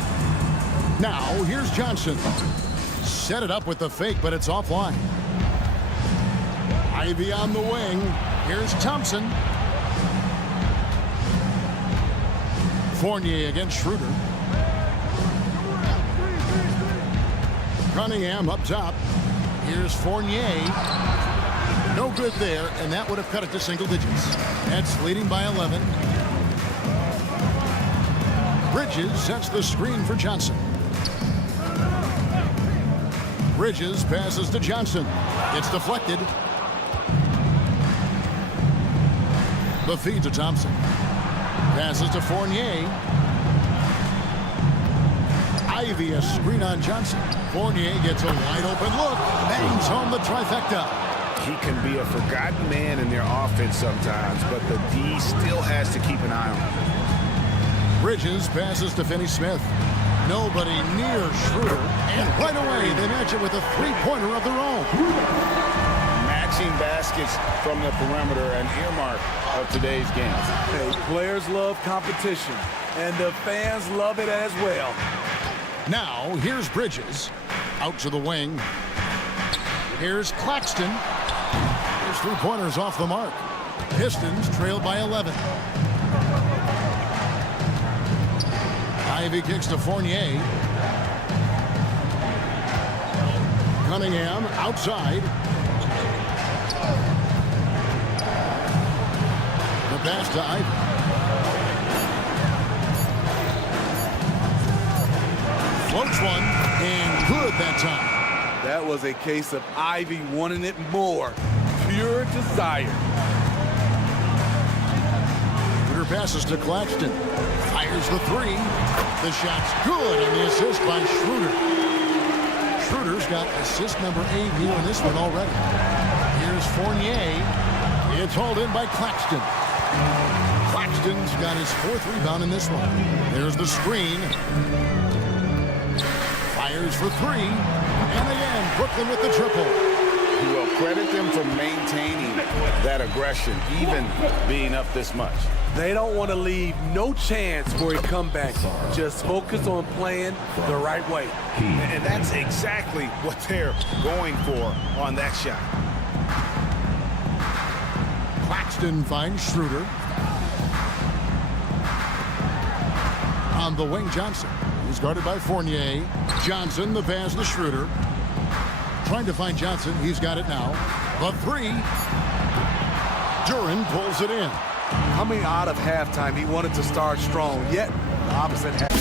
Now, here's Johnson. Set it up with the fake, but it's offline. Ivy on the wing. Here's Thompson. Fournier against Schroeder. Cunningham up top. Here's Fournier. No good there, and that would have cut it to single digits. Nets leading by 11. Bridges sets the screen for Johnson. Bridges passes to Johnson. It's deflected. The feed to Thompson. Passes to Fournier. Ivy a screen on Johnson. Fournier gets a wide open look. Bangs home the trifecta. He can be a forgotten man in their offense sometimes, but the D still has to keep an eye on him. Bridges passes to Finney-Smith. Nobody near Schroeder. And right away, they match it with a three-pointer of their own. Matching baskets from the perimeter, an earmark of today's game. Hey, players love competition, and the fans love it as well. Now, here's Bridges. Out to the wing. Here's Claxton. His three-pointers off the mark. Pistons trailed by 11. Ivy kicks to Fournier. Cunningham outside. The pass to Ivy. Floats one, and good that time. That was a case of Ivy wanting it more. Pure desire. Schroeder passes to Claxton. Fires the three. The shot's good, and the assist by Schroeder. Schroeder's got assist number 8 here in this one already. Here's Fournier. It's hauled in by Claxton. Claxton's got his 4th rebound in this one. There's the screen. Fires for 3. And again, Brooklyn with the triple. Well, credit them for maintaining that aggression, even being up this much. They don't want to leave no chance for a comeback. Just focus on playing the right way. And that's exactly what they're going for on that shot. Claxton finds Schroeder. On the wing, Johnson. He's guarded by Fournier. Johnson, the pass to Schroeder. Trying to find Johnson. He's got it now. The 3. Duran pulls it in. Coming out of halftime, he wanted to start strong, yet the opposite half.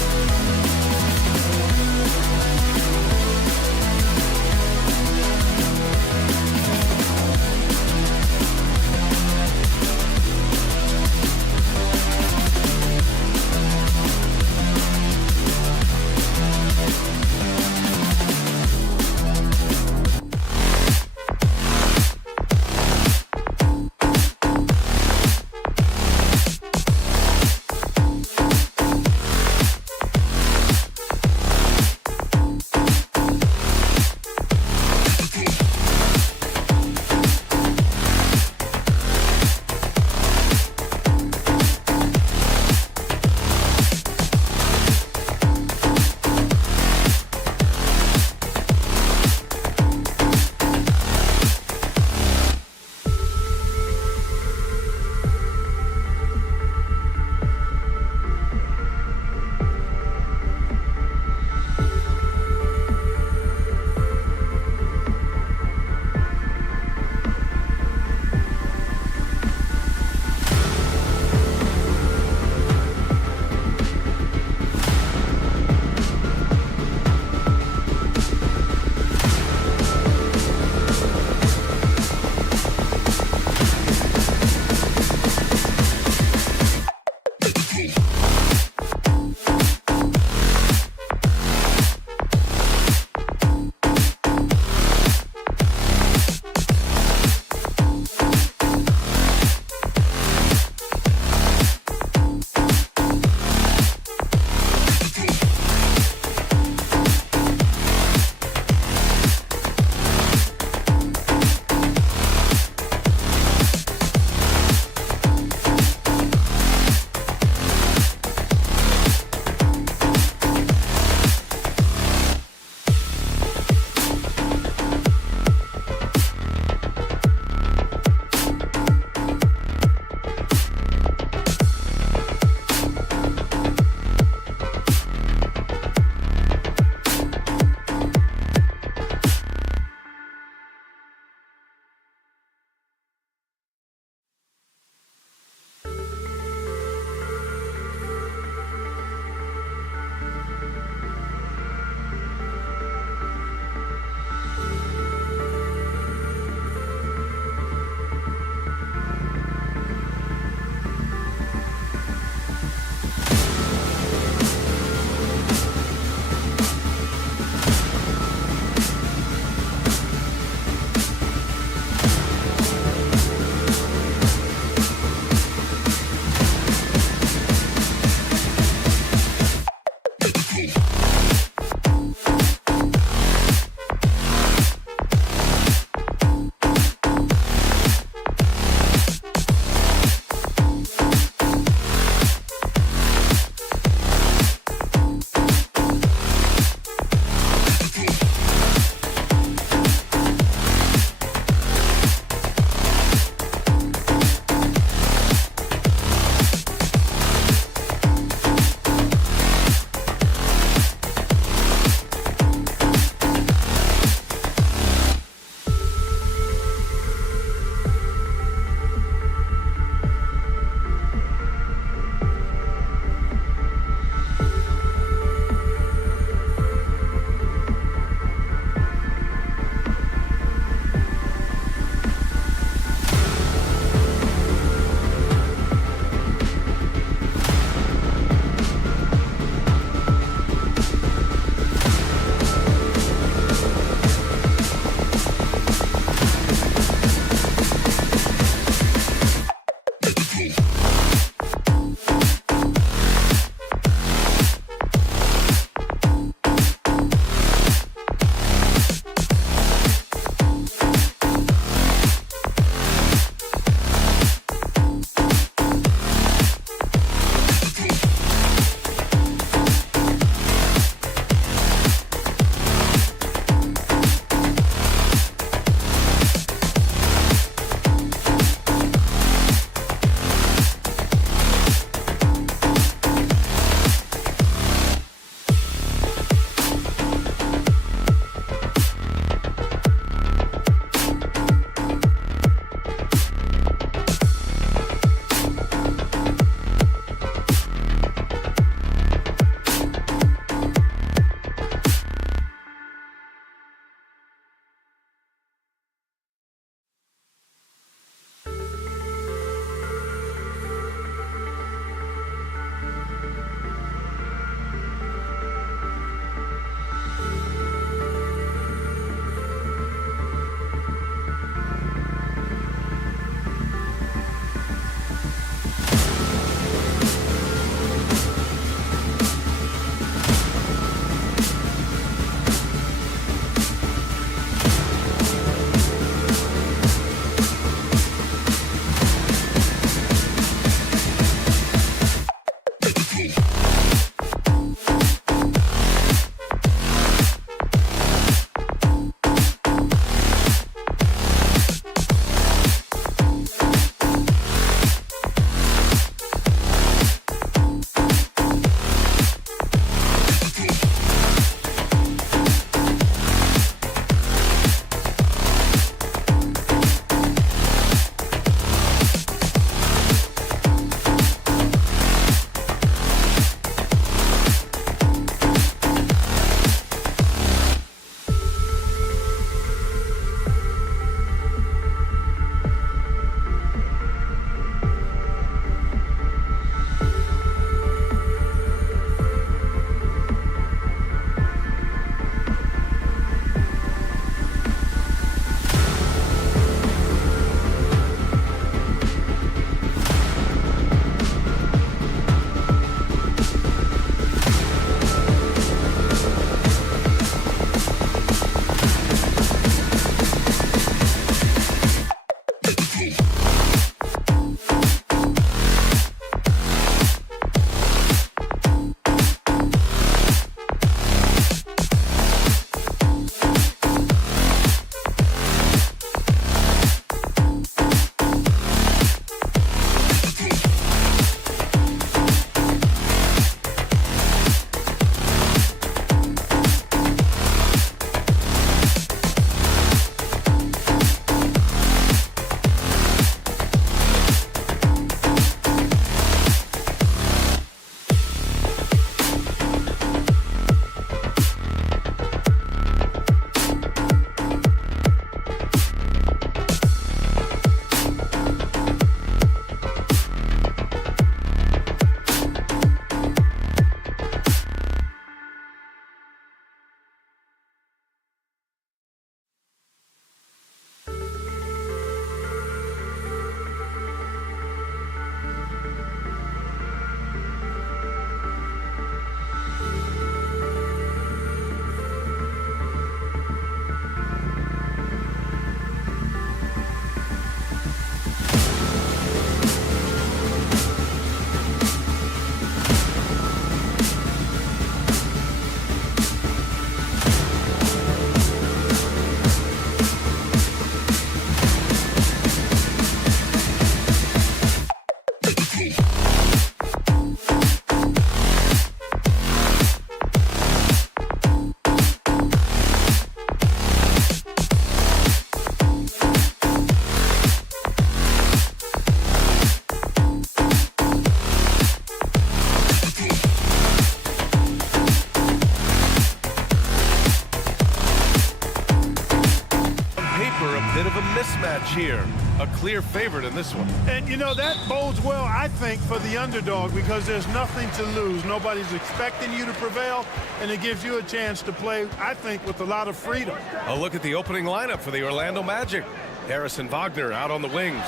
mismatch here. A clear favorite in this one. And, you know, that bodes well, I think, for the underdog because there's nothing to lose. Nobody's expecting you to prevail, and it gives you a chance to play, I think, with a lot of freedom. A look at the opening lineup for the Orlando Magic. Harrison Wagner out on the wings.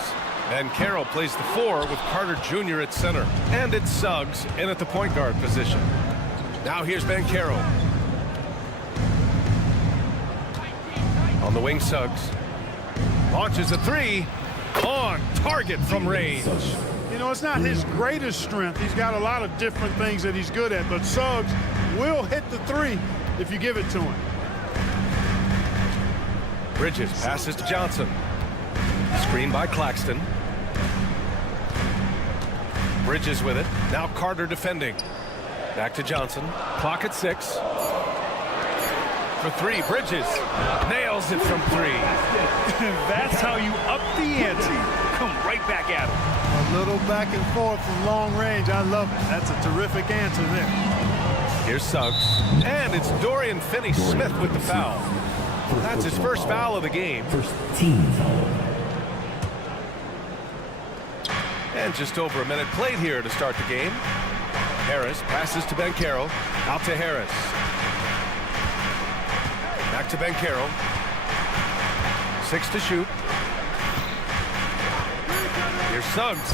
And Carroll plays the 4 with Carter Jr. at center. And it's Suggs in at the point guard position. Now here's Ben Carroll. On the wing, Suggs. Launches a 3. On target from range. You know, it's not his greatest strength. He's got a lot of different things that he's good at, but Suggs will hit the 3 if you give it to him. Bridges passes to Johnson. Screen by Claxton. Bridges with it. Now Carter defending. Back to Johnson. Clock at 6. For 3, Bridges nails it from 3. That's how you up the ante. Come right back at him. A little back and forth from long range. I love it. That's a terrific answer there. Here's Suggs. And it's Dorian Finney-Smith with the foul. That's his first foul of the game. First team foul. And just over a minute played here to start the game. Harris passes to Ben Carroll. Out to Harris. Back to Ben Carroll. 6 to shoot. Here's Suggs.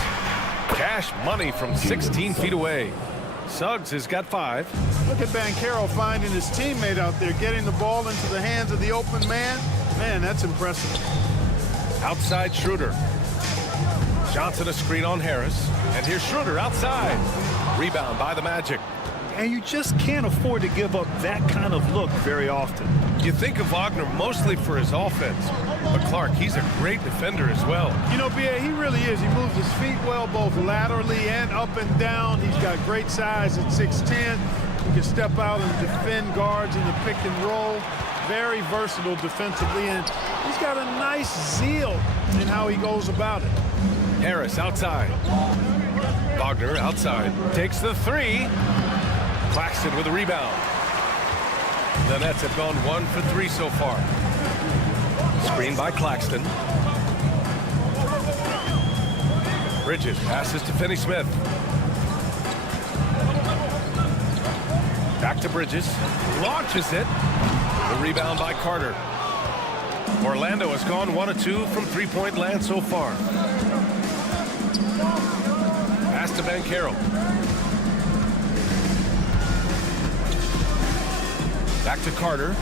Cash money from 16 feet away. Suggs has got 5. Look at Ben Carroll finding his teammate out there, getting the ball into the hands of the open man. Man, that's impressive. Outside Schroeder. Johnson a screen on Harris. And here's Schroeder outside. Rebound by the Magic. And you just can't afford to give up that kind of look very often. You think of Wagner mostly for his offense, but Clark, he's a great defender as well. You know, B.A., he really is. He moves his feet well, both laterally and up and down. He's got great size at 6'10". He can step out and defend guards in the pick and roll. Very versatile defensively, and he's got a nice zeal in how he goes about it. Harris outside. Wagner outside. Takes the 3. Claxton with a rebound. The Nets have gone 1 for 3 so far. Screen by Claxton. Bridges passes to Finney-Smith. Back to Bridges. Launches it. The rebound by Carter. Orlando has gone 1 of 2 from three-point land so far. Pass to Ben Carroll. Back to Carter.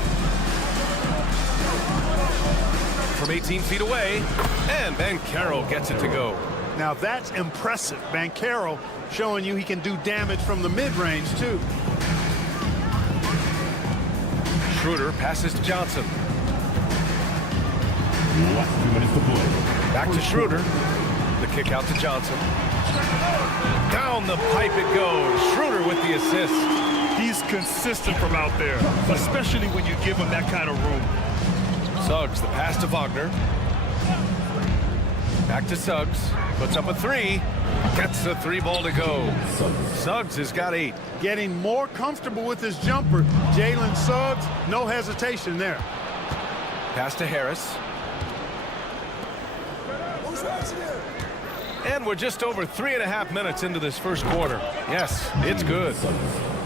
From 18 feet away. And Ben Carroll gets it to go. Now that's impressive. Ben Carroll showing you he can do damage from the mid-range, too. Schroeder passes to Johnson. Last 2 minutes to play. Back to Schroeder. The kick out to Johnson. Down the pipe it goes. Schroeder with the assist. He's consistent from out there, especially when you give him that kind of room. Suggs, the pass to Wagner. Back to Suggs. Puts up a 3. Gets the 3 ball to go. Suggs has got 8. Getting more comfortable with his jumper. Jalen Suggs, no hesitation there. Pass to Harris. And we're just over 3.5 minutes into this first quarter. Yes, it's good.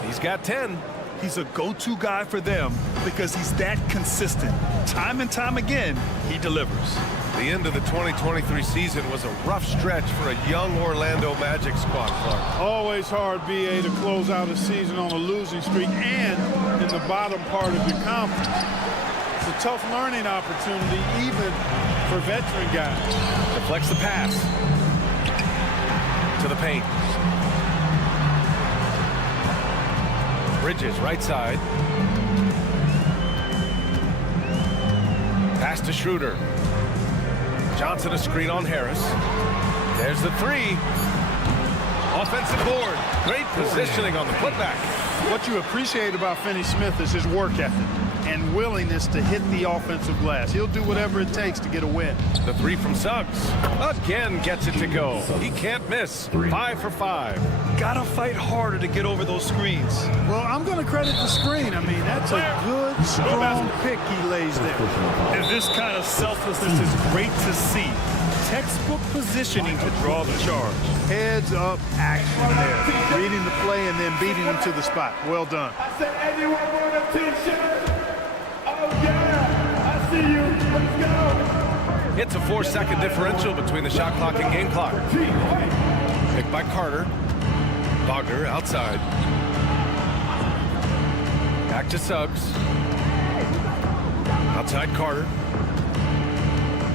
He's got 10. He's a go-to guy for them because he's that consistent. Time and time again, he delivers. The end of the 2023 season was a rough stretch for a young Orlando Magic squad, Clark. Always hard, B.A., to close out a season on a losing streak and in the bottom part of your conference. It's a tough learning opportunity, even for veteran guys. Deflects the pass. To the paint. Bridges, right side. Pass to Schroeder. Johnson a screen on Harris. There's the 3. Offensive board. Great positioning on the putback. What you appreciate about Finney-Smith is his work ethic and willingness to hit the offensive glass. He'll do whatever it takes to get a win. The 3 from Suggs. Again gets it to go. He can't miss. 5 for 5. Gotta fight harder to get over those screens. Well, I'm going to credit the screen. I mean, that's a good, strong pick he lays there. And this kind of selflessness is great to see. Textbook positioning to draw the charge. Heads up action there. Reading the play and then beating him to the spot. Well done. I said, anyone want a t-shirt? Oh, yeah. I see you. Let's go. It's a 4-second differential between the shot clock and game clock. Picked by Carter. Wagner outside. Back to Suggs. Outside Carter.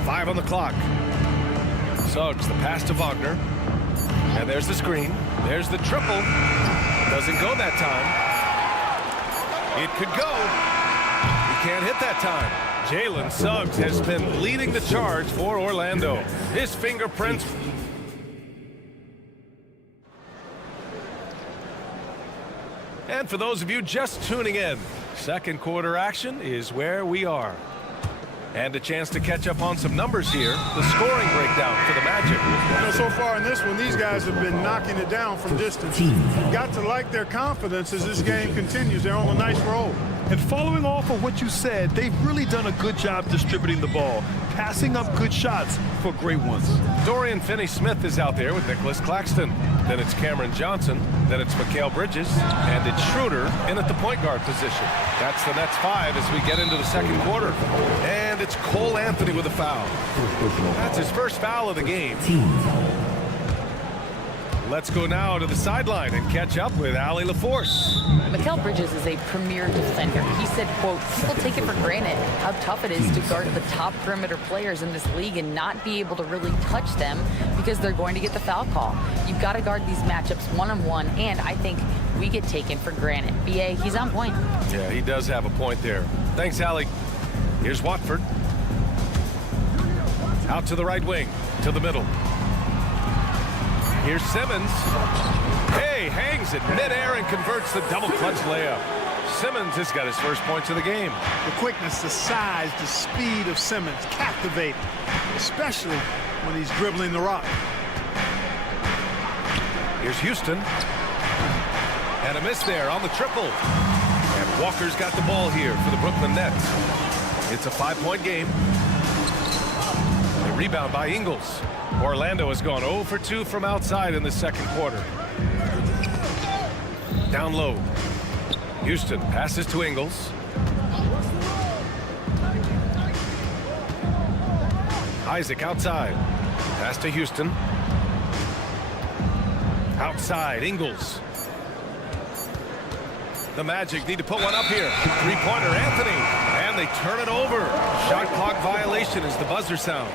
5 on the clock. Suggs, the pass to Wagner. And there's the screen. There's the triple. Doesn't go that time. It could go. He can't hit that time. Jalen Suggs has been leading the charge for Orlando. His fingerprints. And for those of you just tuning in, second quarter action is where we are. And a chance to catch up on some numbers here. The scoring breakdown for the Magic. You know, so far in this one, these guys have been knocking it down from distance. You've got to like their confidence as this game continues. They're on a nice roll. And following off of what you said, they've really done a good job distributing the ball, passing up good shots for great ones. Dorian Finney-Smith is out there with Nicholas Claxton. Then it's Cameron Johnson. Then it's Mikal Bridges. And it's Schroeder in at the point guard position. That's the Nets 5 as we get into the second quarter. And it's Cole Anthony with a foul. That's his first foul of the game. Let's go now to the sideline and catch up with Allie LaForce. Mikal Bridges is a premier defender. He said, quote, people take it for granted how tough it is to guard the top perimeter players in this league and not be able to really touch them because they're going to get the foul call. You've got to guard these matchups one-on-one, and I think we get taken for granted. BA, he's on point. Yeah, he does have a point there. Thanks, Allie. Here's Watford. Out to the right wing, to the middle. Here's Simmons. Hey, hangs it midair and converts the double clutch layup. Simmons has got his first points of the game. The quickness, the size, the speed of Simmons, captivating, especially when he's dribbling the rock. Here's Houston. And a miss there on the triple. And Walker's got the ball here for the Brooklyn Nets. It's a 5-point game. A rebound by Ingles. Orlando has gone 0 for 2 from outside in the second quarter. Down low. Houston passes to Ingles. Isaac outside. Pass to Houston. Outside, Ingles. The Magic need to put one up here. Three-pointer, Anthony. And they turn it over. Shot clock violation as the buzzer sounds.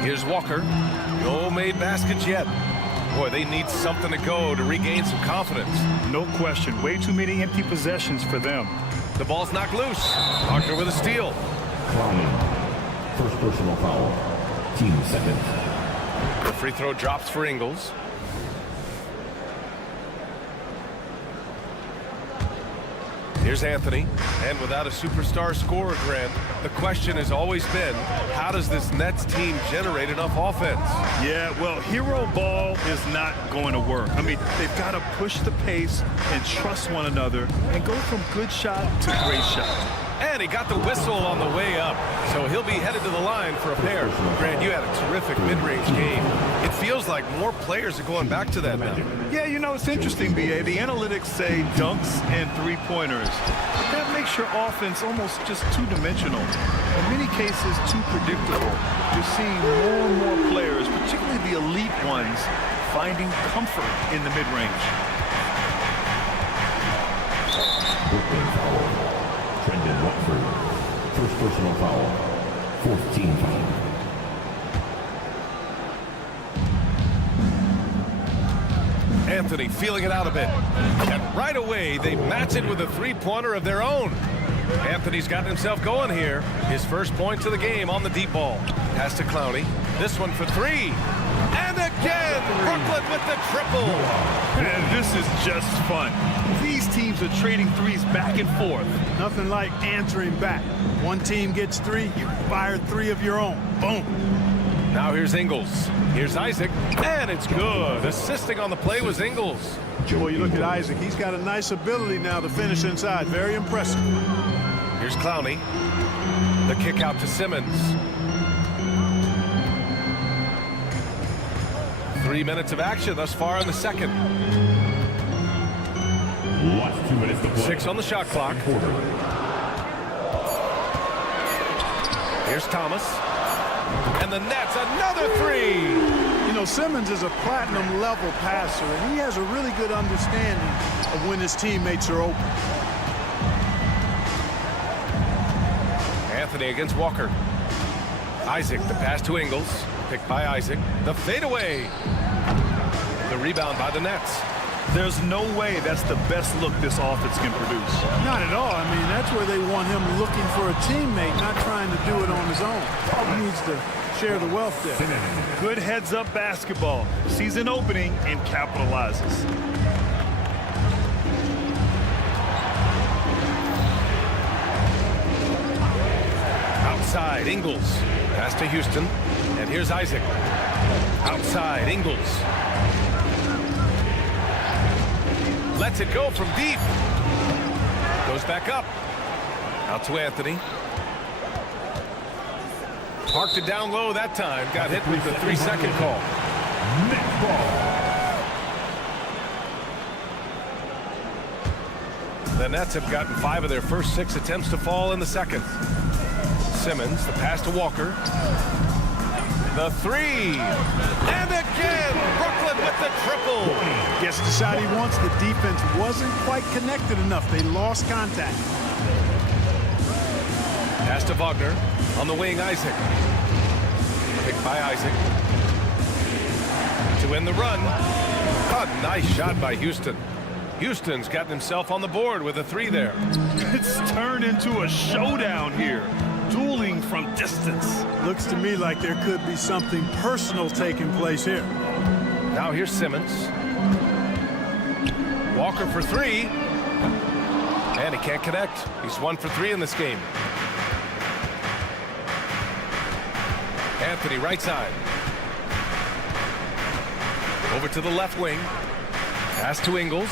Here's Walker. No made baskets yet. Boy, they need something to go to regain some confidence. No question. Way too many empty possessions for them. The ball's knocked loose. Walker with a steal. First personal foul. Team second. The free throw drops for Ingles. Here's Anthony, and without a superstar scorer, Grant, the question has always been, how does this Nets team generate enough offense? Yeah, well, hero ball is not going to work. I mean, they've got to push the pace and trust one another and go from good shot to great shot. And he got the whistle on the way up, so he'll be headed to the line for a pair. Grant, you had a terrific mid-range game. It feels like more players are going back to that now. Yeah, you know, it's interesting, B.A. The analytics say dunks and three-pointers. That makes your offense almost just two-dimensional. In many cases, too predictable. You're seeing more and more players, particularly the elite ones, finding comfort in the mid-range. Brendan Watford. First personal foul. Fourth team foul. Anthony feeling it out a bit. And right away, they match it with a three-pointer of their own. Anthony's gotten himself going here. His first points of the game on the deep ball. Pass to Clowney. This one for three. And again, Brooklyn with the triple. And this is just fun. These teams are trading threes back and forth. Nothing like answering back. One team gets three, you fire three of your own. Boom. Now here's Ingles. Here's Isaac. And it's good. Assisting on the play was Ingles. Boy, you look at Isaac. He's got a nice ability now to finish inside. Very impressive. Here's Clowney. The kick out to Simmons. 3 minutes of action thus far in the second. Last 2 minutes to play. 6 on the shot clock. Here's Thomas. And the net's another three. You know, Simmons is a platinum level passer, and he has a really good understanding of when his teammates are open. Anthony against Walker. Isaac, the pass to Ingles. Picked by Isaac. The fadeaway. The rebound by the Nets. There's no way that's the best look this offense can produce. Not at all. I mean, that's where they want him looking for a teammate, not trying to do it on his own. He needs to share the wealth there. Good heads-up basketball. Sees an opening and capitalizes. Outside, Ingles. Pass to Houston. And here's Isaac. Outside, Ingles. Lets it go from deep. Goes back up. Out to Anthony. Parked it down low that time. Got hit with the 3-second call. Next ball. The Nets have gotten 5 of their first 6 attempts to fall in the second. Simmons, the pass to Walker. The three. And again, Brooklyn with the triple. Gets the shot he wants. The defense wasn't quite connected enough. They lost contact. Pass to Wagner. On the wing, Isaac. Picked by Isaac. To end the run. A nice shot by Houston. Houston's gotten himself on the board with a 3 there. It's turned into a showdown here. Dueling from distance. Looks to me like there could be something personal taking place here. Now here's Simmons. Walker for 3. And he can't connect. He's 1 for 3 in this game. Anthony right side. Over to the left wing. Pass to Ingles.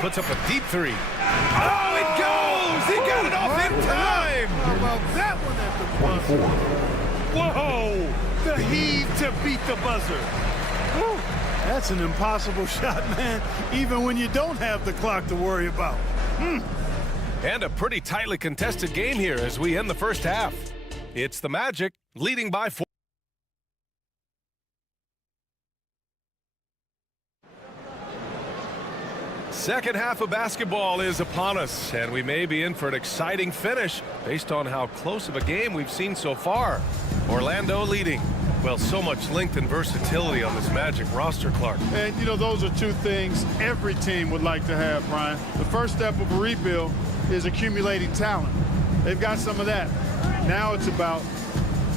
Puts up a deep 3. Oh, it goes! He got it off in time! How about that one at the buzzer? Whoa! The heave to beat the buzzer. Woo. That's an impossible shot, man, even when you don't have the clock to worry about. And a pretty tightly contested game here as we end the first half. It's the Magic leading by 4. Second half of basketball is upon us, and we may be in for an exciting finish based on how close of a game we've seen so far. Orlando leading. Well, so much length and versatility on this Magic roster, Clark. And, you know, those are two things every team would like to have, Brian. The first step of a rebuild is accumulating talent. They've got some of that. Now it's about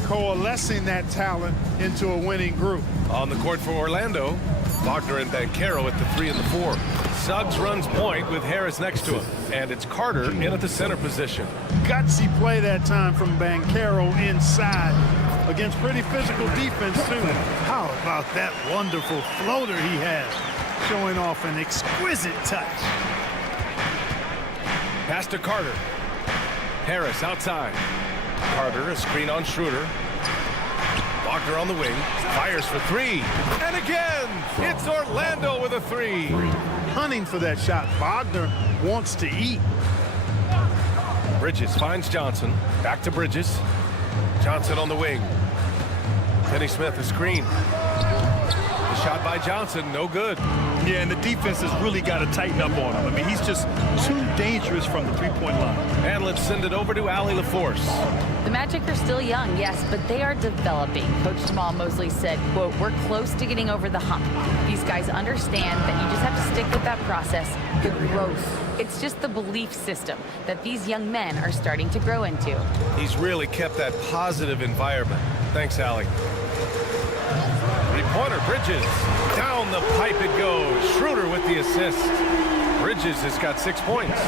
coalescing that talent into a winning group. On the court for Orlando, Wagner and Banchero at the 3 and the 4. Suggs runs point with Harris next to him. And it's Carter in at the center position. Gutsy play that time from Banchero inside against pretty physical defense, too. How about that wonderful floater he has, showing off an exquisite touch. Pass to Carter. Harris outside. Carter, a screen on Schroeder. Wagner on the wing. Fires for 3. And again, it's Orlando with a 3. Hunting for that shot. Wagner wants to eat. Bridges finds Johnson. Back to Bridges. Johnson on the wing. Finney Smith, a screen. The shot by Johnson, no good. Yeah, and the defense has really got to tighten up on him. I mean, he's just too dangerous from the three-point line. And let's send it over to Allie LaForce. The Magic are still young, yes, but they are developing. Coach Jamal Mosley said, quote, "We're close to getting over the hump. These guys understand that you just have to stick with that process, the growth. It's just the belief system that these young men are starting to grow into." He's really kept that positive environment. Thanks, Allie. Three-pointer, Bridges. Down the pipe it goes. Schroeder with the assist. Bridges has got 6 points.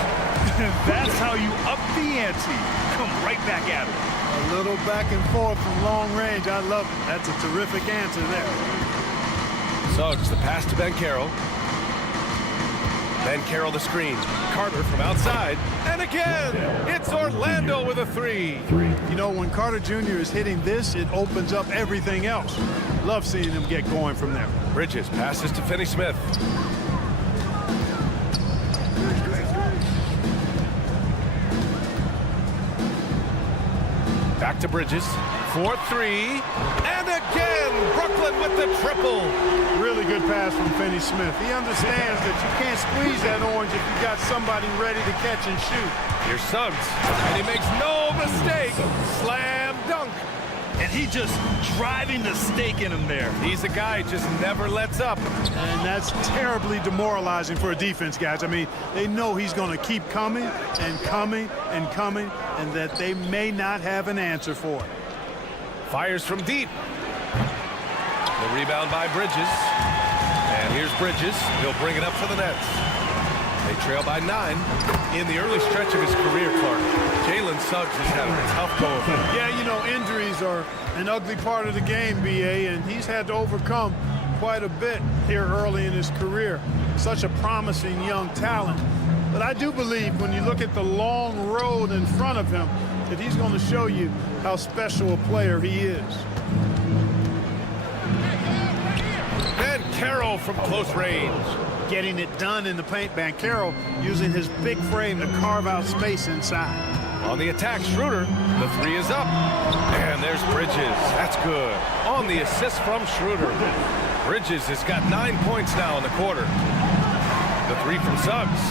That's how you up the ante. Come right back at him. A little back and forth from long range. I love it. That's a terrific answer there. Suggs, the pass to Banchero. Banchero the screen. Carter from outside. And again, it's Orlando with a 3. You know, when Carter Jr. is hitting this, it opens up everything else. Love seeing him get going from there. Bridges passes to Finney Smith. Back to Bridges. 4-3. And again, Brooklyn with the triple. Really good pass from Finney-Smith. He understands that you can't squeeze that orange if you got somebody ready to catch and shoot. Here's Suggs, and he makes no mistake. Slam dunk. And he just driving the stake in him there. He's a guy who just never lets up. And that's terribly demoralizing for a defense, guys. I mean, they know he's going to keep coming and coming and coming, and that they may not have an answer for it. Fires from deep. The rebound by Bridges. And here's Bridges. He'll bring it up for the Nets. They trail by 9. In the early stretch of his career, Clark, Jalen Suggs has had a tough go of it. Yeah, you know, injuries are an ugly part of the game, B.A., and he's had to overcome quite a bit here early in his career. Such a promising young talent. But I do believe when you look at the long road in front of him that he's going to show you how special a player he is. And Carroll from close range. Getting it done in the paint. Banchero using his big frame to carve out space inside. On the attack, Schroeder. The 3 is up. And there's Bridges. That's good. On the assist from Schroeder. Bridges has got 9 points now in the quarter. The 3 from Suggs.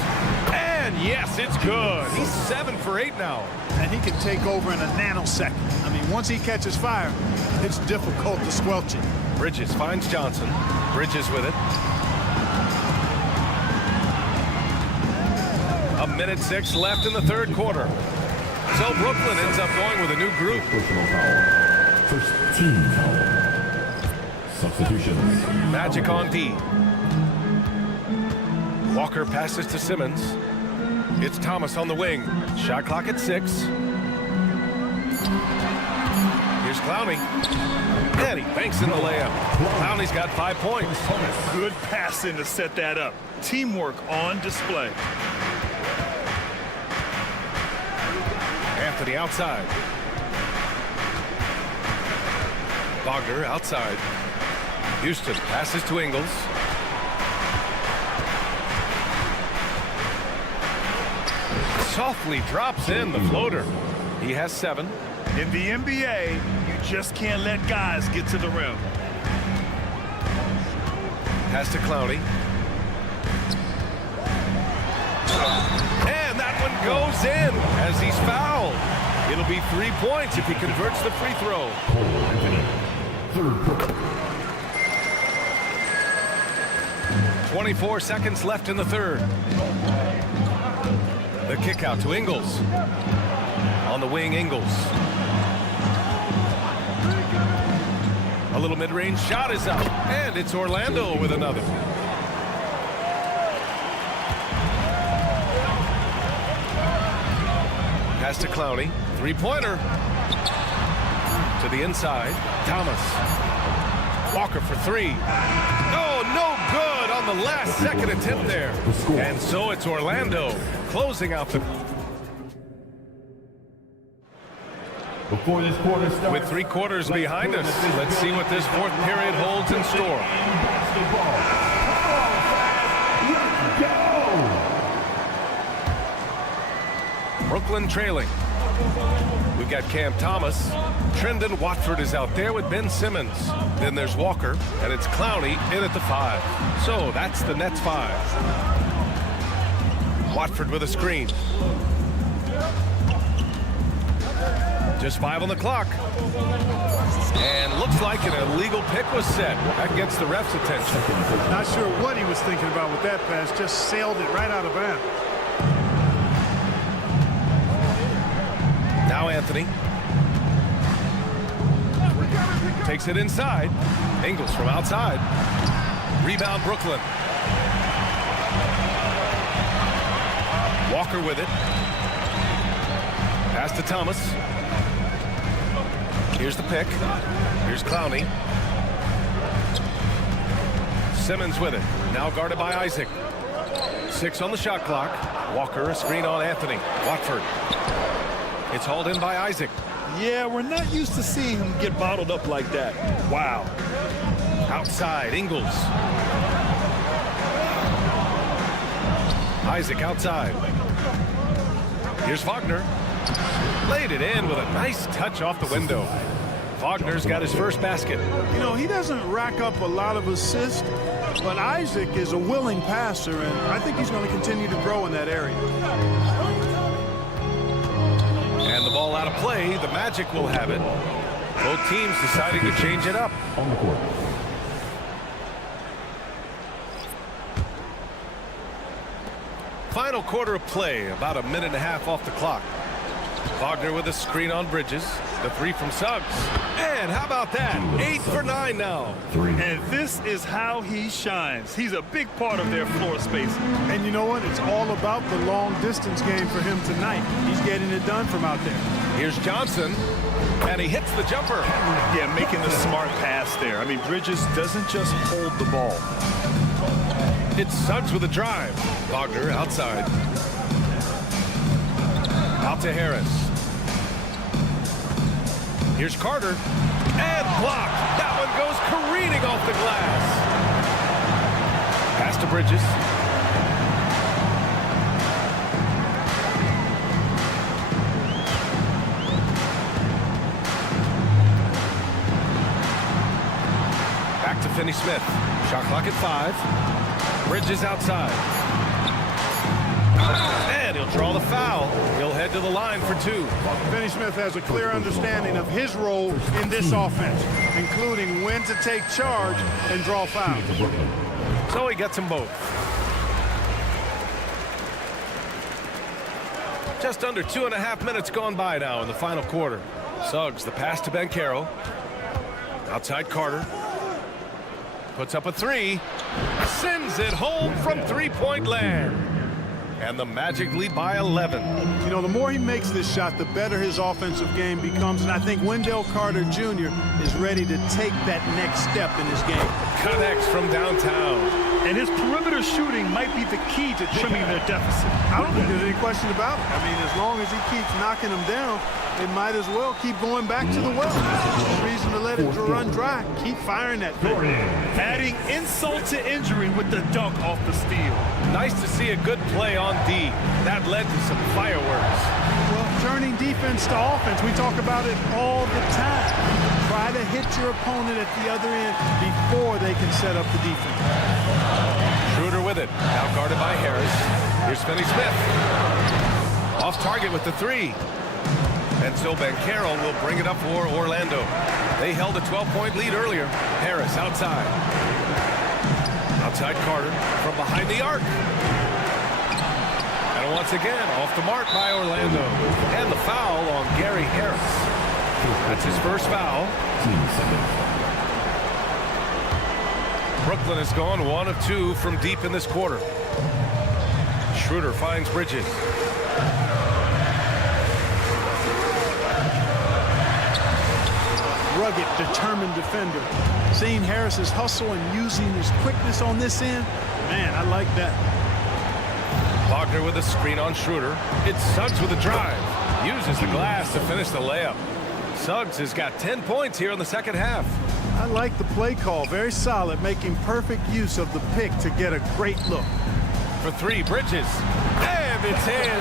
And yes, it's good. He's 7 for 8 now. And he can take over in a nanosecond. I mean, once he catches fire, it's difficult to squelch it. Bridges finds Johnson. Bridges with it. 1:06 left in the third quarter. So Brooklyn ends up going with a new group. First team foul. Substitutions. Magic on D. Walker passes to Simmons. It's Thomas on the wing. Shot clock at 6. Here's Clowney. And he banks in the layup. Clowney's got 5 points. Good passing to set that up. Teamwork on display. Anthony outside. Wagner outside. Houston passes to Ingles. Softly drops in the floater. He has 7. In the NBA, you just can't let guys get to the rim. Pass to Clowney. And that one goes in as he's fouled. It'll be 3 points if he converts the free throw. Third quarter. 24 seconds left in the third. The kick out to Ingles. On the wing, Ingles. A little mid-range shot is up. And it's Orlando with another. Pass to Clowney. Three-pointer. To the inside. Thomas. Walker for 3. Oh, no good on the last second attempt there. And so it's Orlando closing out the... Before this quarter starts, with 3 quarters behind us, let's see what this fourth period holds in store. Brooklyn trailing. We've got Cam Thomas. Trendon Watford is out there with Ben Simmons. Then there's Walker, and it's Clowney in at the 5. So that's the Nets 5. Watford with a screen. Just 5 on the clock. And looks like an illegal pick was set. That gets the ref's attention. Not sure what he was thinking about with that pass. Just sailed it right out of bounds. Now Anthony. Takes it inside. Ingles from outside. Rebound Brooklyn. Walker with it. Pass to Thomas. Here's the pick. Here's Clowney. Simmons with it. Now guarded by Isaac. 6 on the shot clock. Walker, a screen on Anthony. Watford. It's hauled in by Isaac. Yeah, we're not used to seeing him get bottled up like that. Wow. Outside, Ingles. Isaac outside. Here's Wagner. Laid it in with a nice touch off the window. Wagner's got his first basket. You know, he doesn't rack up a lot of assists, but Isaac is a willing passer, and I think he's going to continue to grow in that area. And the ball out of play. The Magic will have it. Both teams deciding to change it up. On the court. Final quarter of play, about a minute and a half off the clock. Wagner with a screen on Bridges. The three from Suggs. And how about that? 8 for 9 now. And this is how he shines. He's a big part of their floor space. And you know what? It's all about the long distance game for him tonight. He's getting it done from out there. Here's Johnson. And he hits the jumper. Yeah, making the smart pass there. I mean, Bridges doesn't just hold the ball. It's Suggs with a drive. Wagner outside. Out to Harris. Here's Carter. And blocked. That one goes careening off the glass. Pass to Bridges. Back to Finney-Smith. Shot clock at 5. Bridges outside. And he'll draw the foul. He'll head to the line for 2. Finney-Smith has a clear understanding of his role in this offense, including when to take charge and draw fouls. So he gets them both. Just under 2.5 minutes gone by now in the final quarter. Suggs, the pass to Banchero. Outside Carter. Puts up a 3. Sends it home from three-point land. And the Magic lead by 11. You know, the more he makes this shot, the better his offensive game becomes. And I think Wendell Carter Jr. is ready to take that next step in his game. Connects from downtown. And his perimeter shooting might be the key to trimming their deficit. I don't think there's any question about it. I mean, as long as he keeps knocking them down, they might as well keep going back to the well. There's no reason to let it run dry. Keep firing that thing. Adding insult to injury with the dunk off the steal. Nice to see a good play on D. That led to some fireworks. Well, turning defense to offense, we talk about it all the time. Try to hit your opponent at the other end before they can set up the defense. Schroeder with it. Now guarded by Harris. Here's Finney-Smith. Off target with the 3. And so Banchero will bring it up for Orlando. They held a 12-point lead earlier. Harris outside. Outside Carter from behind the arc. And once again, off the mark by Orlando. And the foul on Gary Harris. That's his first foul. Brooklyn has gone 1 of 2 from deep in this quarter. Schroeder finds Bridges. Rugged, determined defender. Seeing Harris's hustle and using his quickness on this end, man, I like that. Wagner with a screen on Schroeder. It's Suggs with a drive. Uses the glass to finish the layup. Suggs has got 10 points here in the second half. I like the play call. Very solid, making perfect use of the pick to get a great look. For 3, Bridges. And it's in.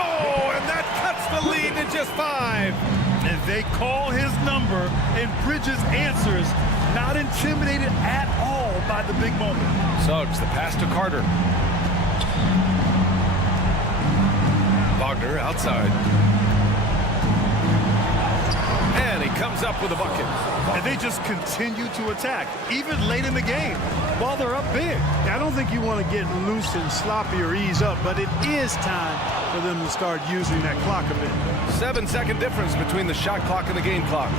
Oh, and that cuts the lead to just 5. And they call his number, and Bridges answers, not intimidated at all by the big moment. Suggs, the pass to Carter. Wagner outside. And he comes up with a bucket. And they just continue to attack, even late in the game, while they're up big. I don't think you want to get loose and sloppy or ease up, but it is time for them to start using that clock a bit. 7-second difference between the shot clock and the game clock.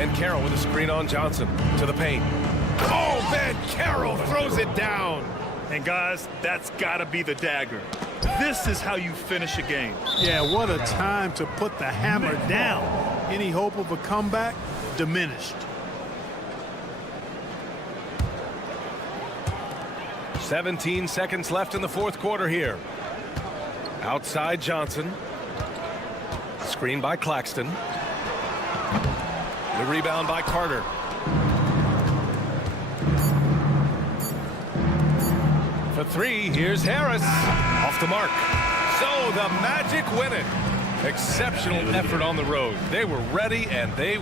And Carroll with a screen on Johnson to the paint. Oh, man, Carroll throws it down. And guys, that's got to be the dagger. This is how you finish a game. Yeah, what a time to put the hammer down. Any hope of a comeback diminished. 17 seconds left in the fourth quarter here. Outside Johnson. Screen by Claxton. The rebound by Carter. For 3, here's Harris. Off the mark. So the Magic win it. Exceptional effort on the road. They were ready, and they...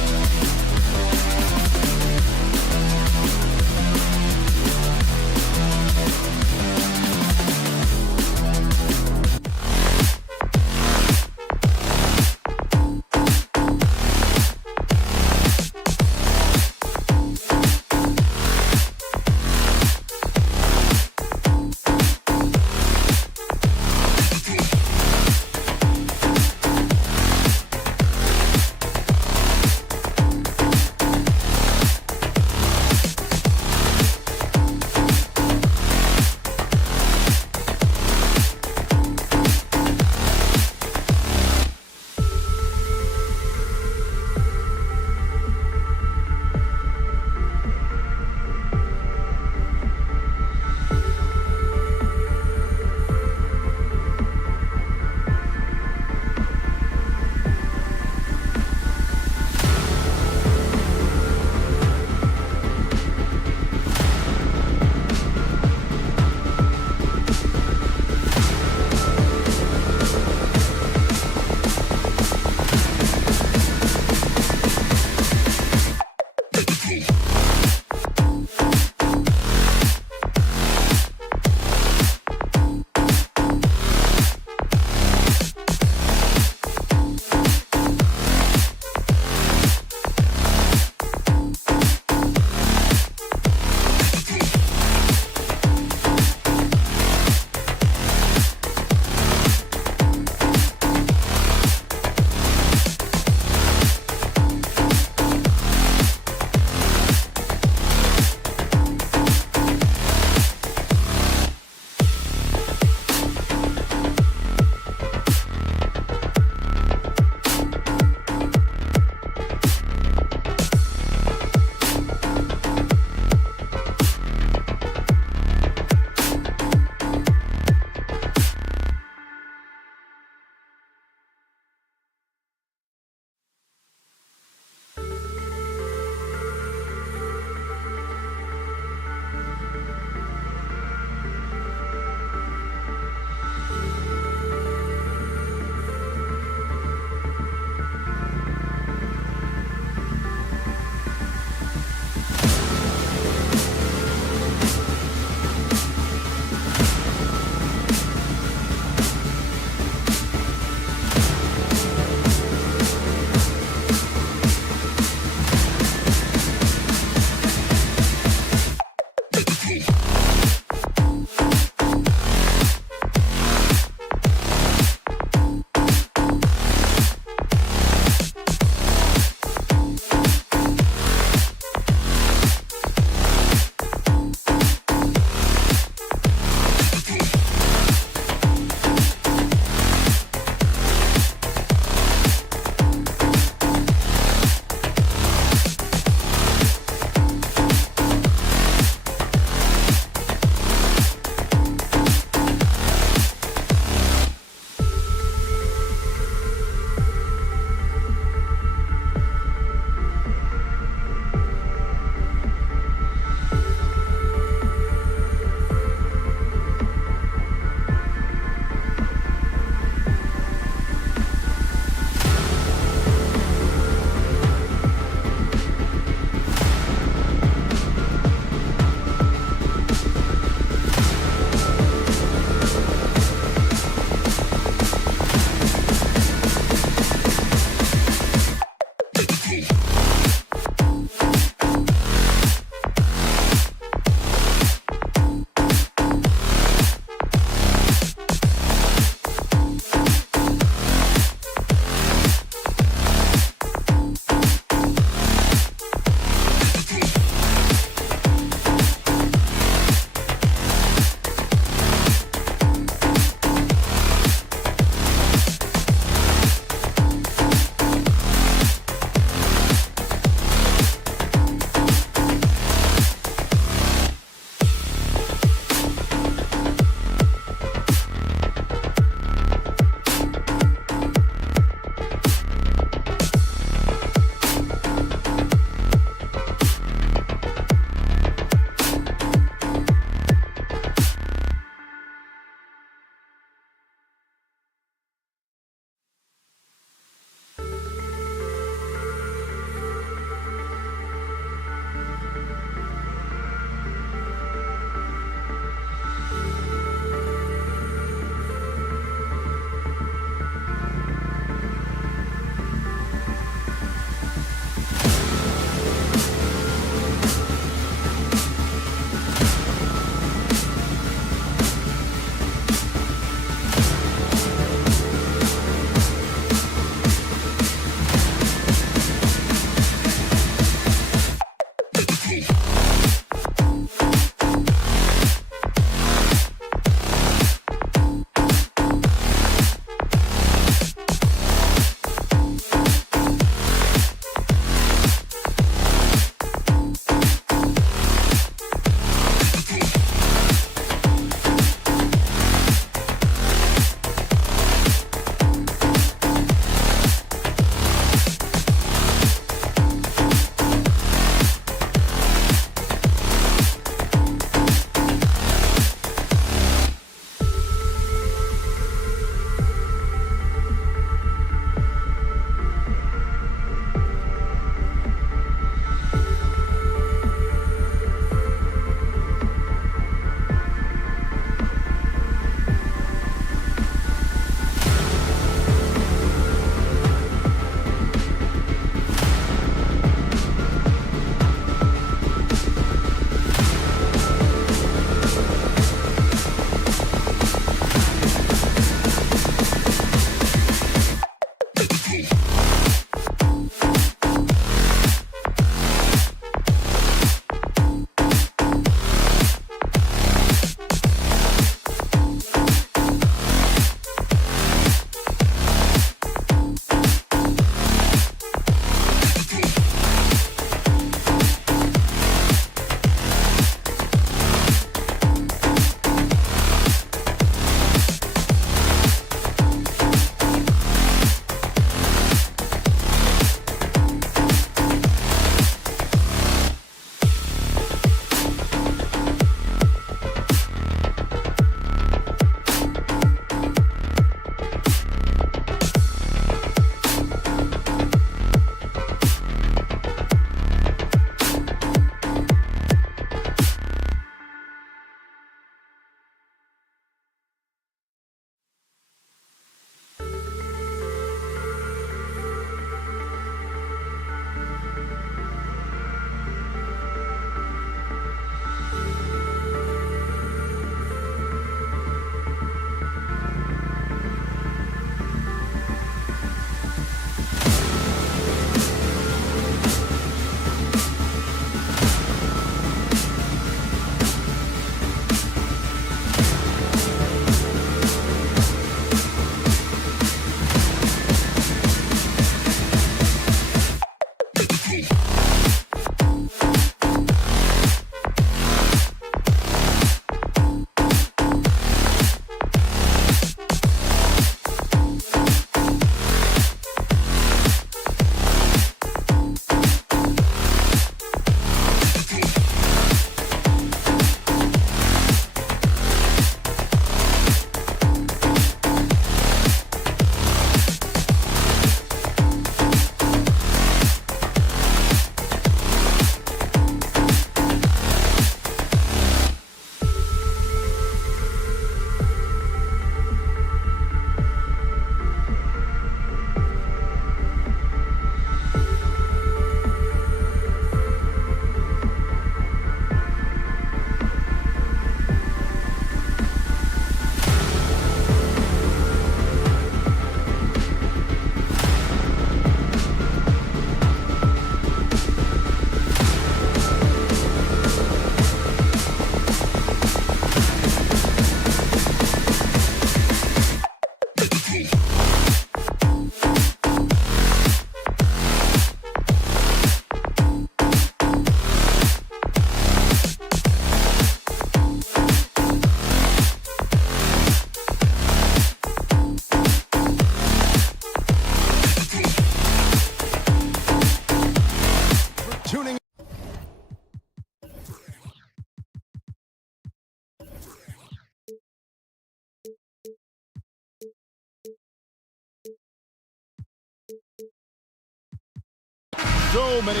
So many.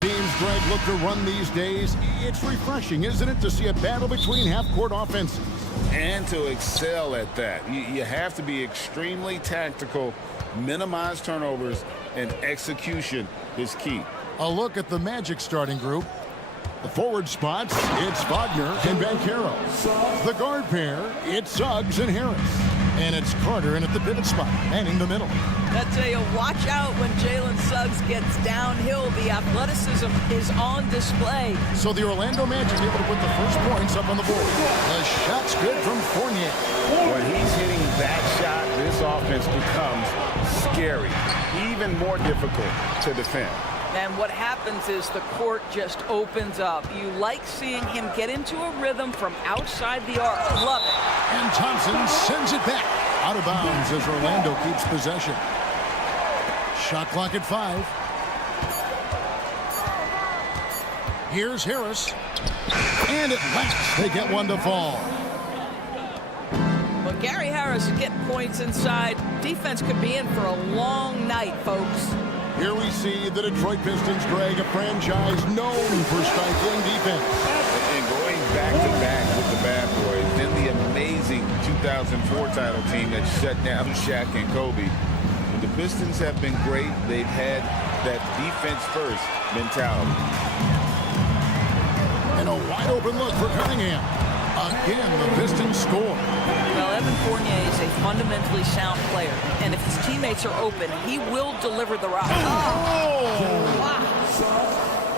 Teams, Greg, look to run these days. It's refreshing, isn't it, to see a battle between half-court offenses? And to excel at that. You have to be extremely tactical, minimize turnovers, and execution is key. A look at the Magic starting group. The forward spots, it's Wagner and Banchero. The guard pair, it's Suggs and Harris. And it's Carter in at the pivot spot, manning the middle. I tell you, watch out when Jalen Suggs gets downhill. The athleticism is on display. So the Orlando Magic able to put the first points up on the board. The shot's good from Fournier. When he's hitting that shot, this offense becomes scary, even more difficult to defend. And what happens is the court just opens up. You like seeing him get into a rhythm from outside the arc. Love it. And Thompson sends it back. Out of bounds as Orlando keeps possession. Shot clock at 5. Here's Harris. And at last they get one to fall. But Gary Harris is getting points inside. Defense could be in for a long night, folks. Here we see the Detroit Pistons, Greg, a franchise known for stifling defense. And going back-to-back with the bad boys, then the amazing 2004 title team that shut down Shaq and Kobe. And the Pistons have been great. They've had that defense-first mentality. And a wide-open look for Cunningham. Again, the Pistons score. Well, Evan Fournier is a fundamentally sound player, and if his teammates are open, he will deliver the rock. Oh!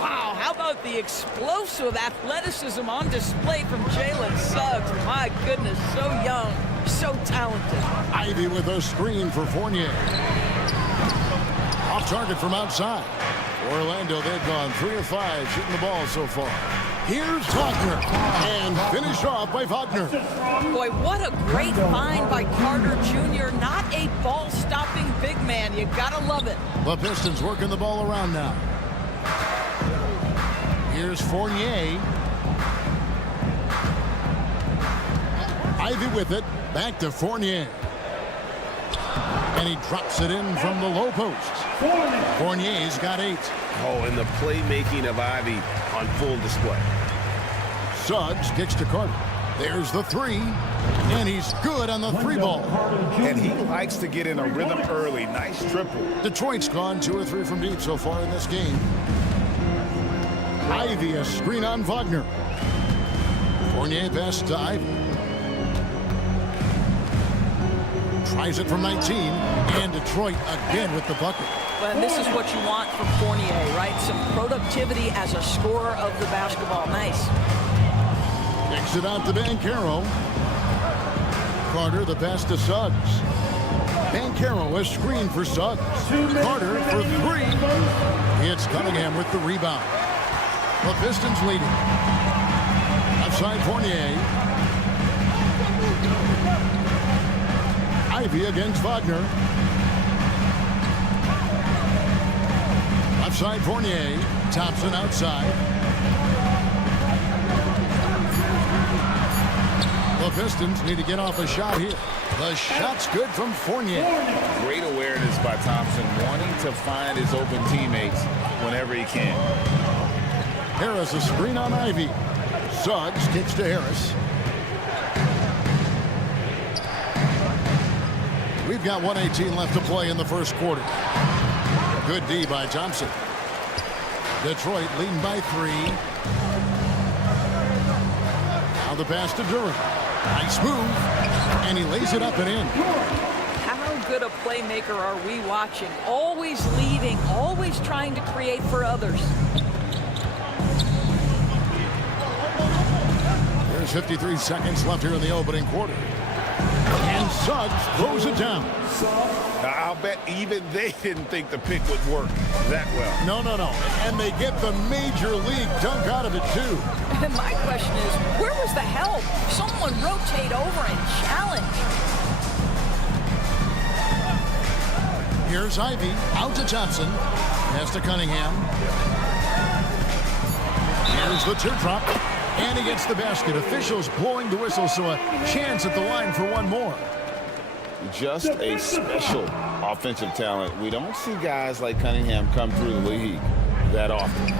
Wow, how about the explosive athleticism on display from Jalen Suggs? My goodness, so young, so talented. Ivy with a screen for Fournier. Off target from outside. Orlando, they've gone 3 of 5 shooting the ball so far. Here's Wagner, and finished off by Wagner. Boy, what a great find by Carter Jr. Not a ball-stopping big man. You gotta love it. The Pistons working the ball around now. Here's Fournier. Ivy with it. Back to Fournier. And he drops it in from the low post. Fournier's got 8. Oh, and the playmaking of Ivy on full display. Suggs kicks to Carter. There's the 3. And he's good on the 3 ball. And he likes to get in a rhythm early. Nice triple. Detroit's gone 2 or 3 from deep so far in this game. Ivy, a screen on Wagner. Fournier pass to Ivy. Tries it from 19. And Detroit again with the bucket. And this is what you want from Fournier, right? Some productivity as a scorer of the basketball. Nice. Kicks it out to Banchero. Carter, the pass to Suggs. Banchero, a screen for Suggs. Carter for 3. It's Cunningham with the rebound. The Pistons leading. Outside Fournier. Ivy against Wagner. Outside Fournier. Thompson outside. The Pistons need to get off a shot here. The shot's good from Fournier. Great awareness by Thompson, wanting to find his open teammates whenever he can. Harris a screen on Ivy. Suggs kicks to Harris. We've got 1:18 left to play in the first quarter. Good D by Thompson. Detroit leading by 3. Now the pass to Durant. Nice move. And he lays it up and in. How good a playmaker are we watching? Always leading, always trying to create for others. There's 53 seconds left here in the opening quarter. And Suggs throws it down. I'll bet even they didn't think the pick would work that well. No. And they get the major league dunk out of it, too. And my question is, where was the help? Someone rotate over and challenge. Here's Ivy, out to Johnson. Pass to Cunningham. Here's the teardrop. And he gets the basket. Officials blowing the whistle, so a chance at the line for one more. Just a special offensive talent. We don't see guys like Cunningham come through the league that often.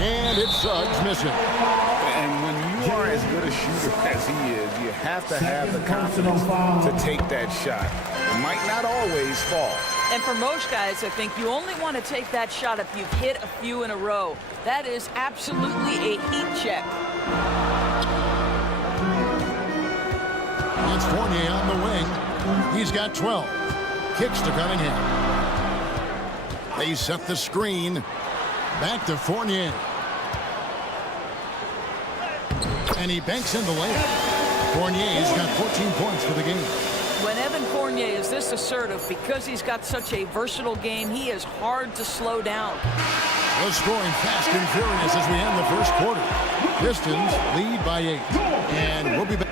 And it's Suggs missing. And when you are as good a shooter as he is, you have to have the confidence to take that shot. It might not always fall. And for most guys, I think you only want to take that shot if you've hit a few in a row. That is absolutely a heat check. It's Fournier on the wing. He's got 12. Kicks to Cunningham. They set the screen. Back to Fournier. And he banks in the layup. Fournier's got 14 points for the game. When Evan Fournier is this assertive, because he's got such a versatile game, he is hard to slow down. We're scoring fast and furious as we end the first quarter. Pistons lead by 8. And we'll be back.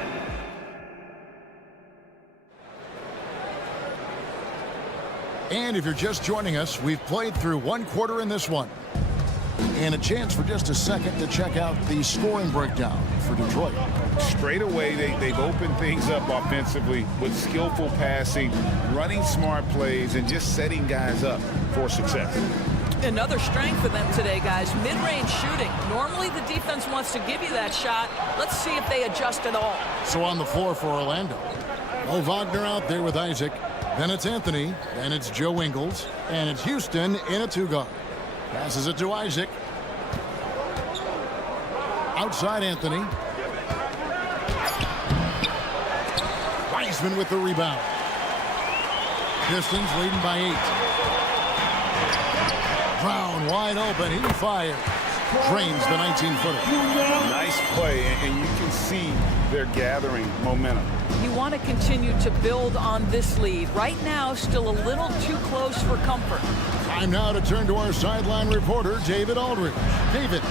And if you're just joining us, we've played through one quarter in this one. And a chance for just a second to check out the scoring breakdown for Detroit. Straight away, they've opened things up offensively with skillful passing, running smart plays, and just setting guys up for success. Another strength for them today, guys, mid-range shooting. Normally the defense wants to give you that shot. Let's see if they adjust at all. So on the floor for Orlando. Oh, Wagner out there with Isaac. Then it's Anthony. Then it's Joe Ingles. And it's Houston in a 2-guard. Passes it to Isaac. Outside Anthony. Wiseman with the rebound. Pistons leading by 8. Brown wide open. He fires. Drains the 19-footer. Nice play, and you can see they're gathering momentum. You want to continue to build on this lead. Right now, still a little too close for comfort. Time now to turn to our sideline reporter, David Aldridge. David.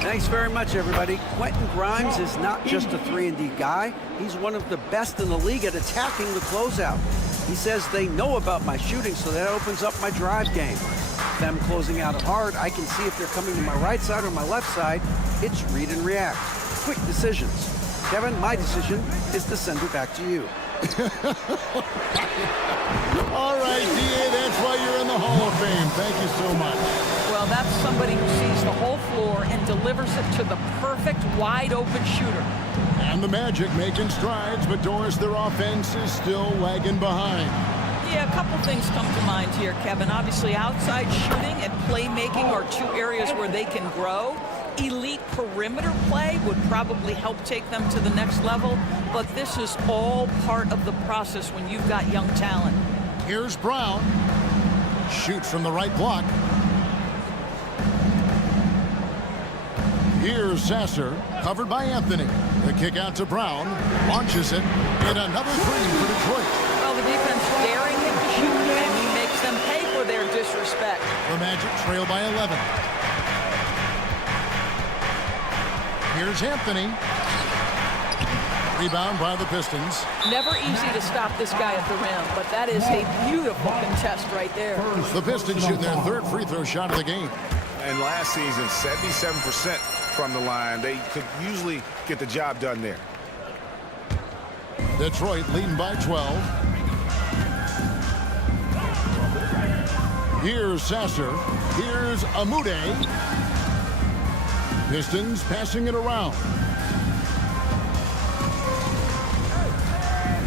Thanks very much, everybody. Quentin Grimes is not just a 3-and-D guy. He's one of the best in the league at attacking the closeout. He says they know about my shooting, so that opens up my drive game. Them closing out hard, I can see if they're coming to my right side or my left side. It's read and react. Quick decisions. Kevin, my decision is to send it back to you. All right, D.A., that's why you're in the Hall of Fame. Thank you so much. Well, that's somebody who sees the whole floor and delivers it to the perfect wide-open shooter. And the Magic making strides, but Doris, their offense is still lagging behind. Yeah, a couple things come to mind here, Kevin. Obviously, outside shooting and playmaking are two areas where they can grow. Elite perimeter play would probably help take them to the next level, but this is all part of the process when you've got young talent. Here's Brown. Shoots from the right block. Here's Sasser, covered by Anthony. The kick out to Brown, launches it, and another 3 for Detroit. Well, the defense daring him to shoot, and he makes them pay for their disrespect. The Magic trail by 11. Here's Anthony. Rebound by the Pistons. Never easy to stop this guy at the rim, but that is a beautiful contest right there. The Pistons shooting their 3rd free throw shot of the game. And last season, 77% from the line. They could usually get the job done there. Detroit leading by 12. Here's Sasser. Here's Amude. Pistons passing it around.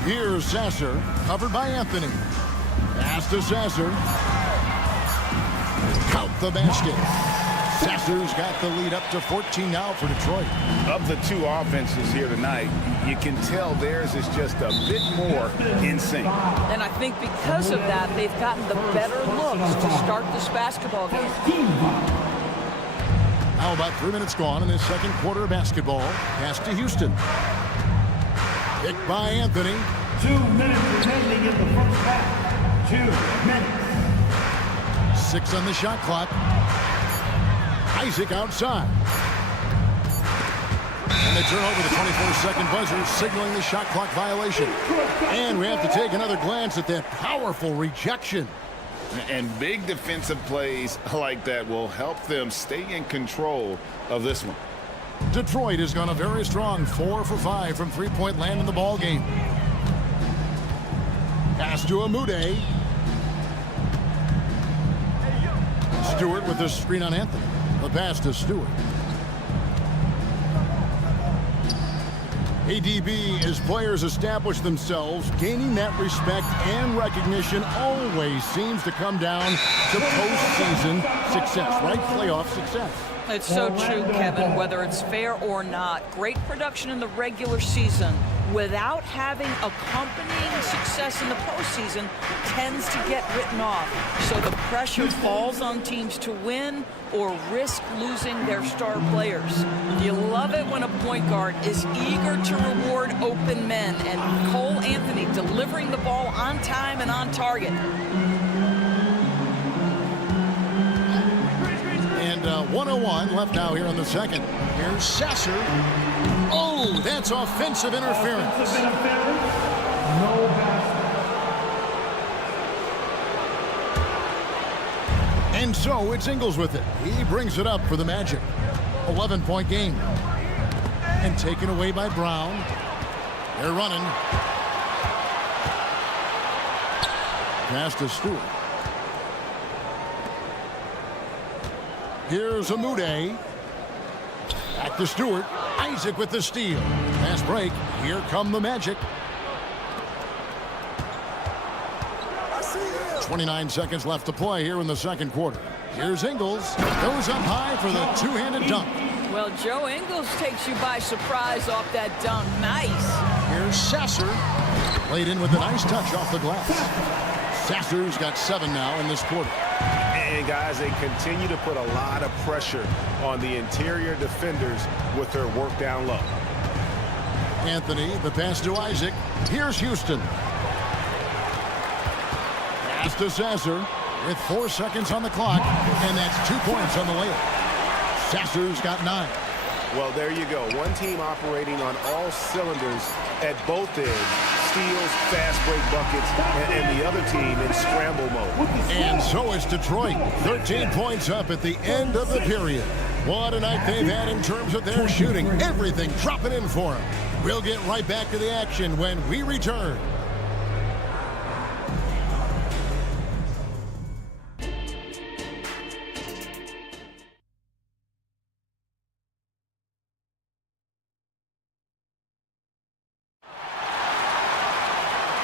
Here's Sasser, covered by Anthony. Pass to Sasser. Count the basket. Sasser's got the lead up to 14 now for Detroit. Of the two offenses here tonight, you can tell theirs is just a bit more in sync. And I think because of that, they've gotten the better looks to start this basketball game. Now about 3 minutes gone in this second quarter of basketball. Pass to Houston. Kicked by Anthony. 2 minutes remaining in the first half. 2 minutes. 6 on the shot clock. Isaac outside. And they turn over the 24-second buzzer, signaling the shot clock violation. And we have to take another glance at that powerful rejection. And big defensive plays like that will help them stay in control of this one. Detroit has gone a very strong 4 for 5 from three-point land in the ball game. Pass to Amude. Stewart with the screen on Anthony. The pass to Stewart. ADB, as players establish themselves, gaining that respect and recognition always seems to come down to postseason success, right? Playoff success. It's so true, Kevin, whether it's fair or not. Great production in the regular season without having accompanying success in the postseason tends to get written off. So the pressure falls on teams to win or risk losing their star players. You love it when a point guard is eager to reward open men, and Cole Anthony delivering the ball on time and on target. And 1:01 left now here in the second. Here's Sasser. Oh, that's offensive interference. No basket. And so it's Ingles with it. He brings it up for the Magic. 11-point game. And taken away by Brown. They're running. Pass to Stewart. Here's Amude. Back to Stewart. Isaac with the steal. Fast break. Here come the Magic. 29 seconds left to play here in the second quarter. Here's Ingles. Goes up high for the two-handed dunk. Well, Joe Ingles takes you by surprise off that dunk. Nice. Here's Sasser. Played in with a nice touch off the glass. Sasser's got 7 now in this quarter. And guys, they continue to put a lot of pressure on the interior defenders with their work down low. Anthony, the pass to Isaac. Here's Houston. Pass to Sasser with 4 seconds on the clock, and that's 2 points on the layup. Sasser's got 9. Well, there you go. One team operating on all cylinders at both ends. Steals, fast break buckets, and the other team in scramble mode. And so is Detroit. 13 points up at the end of the period. What a night they've had in terms of their shooting. Everything dropping in for them. We'll get right back to the action when we return.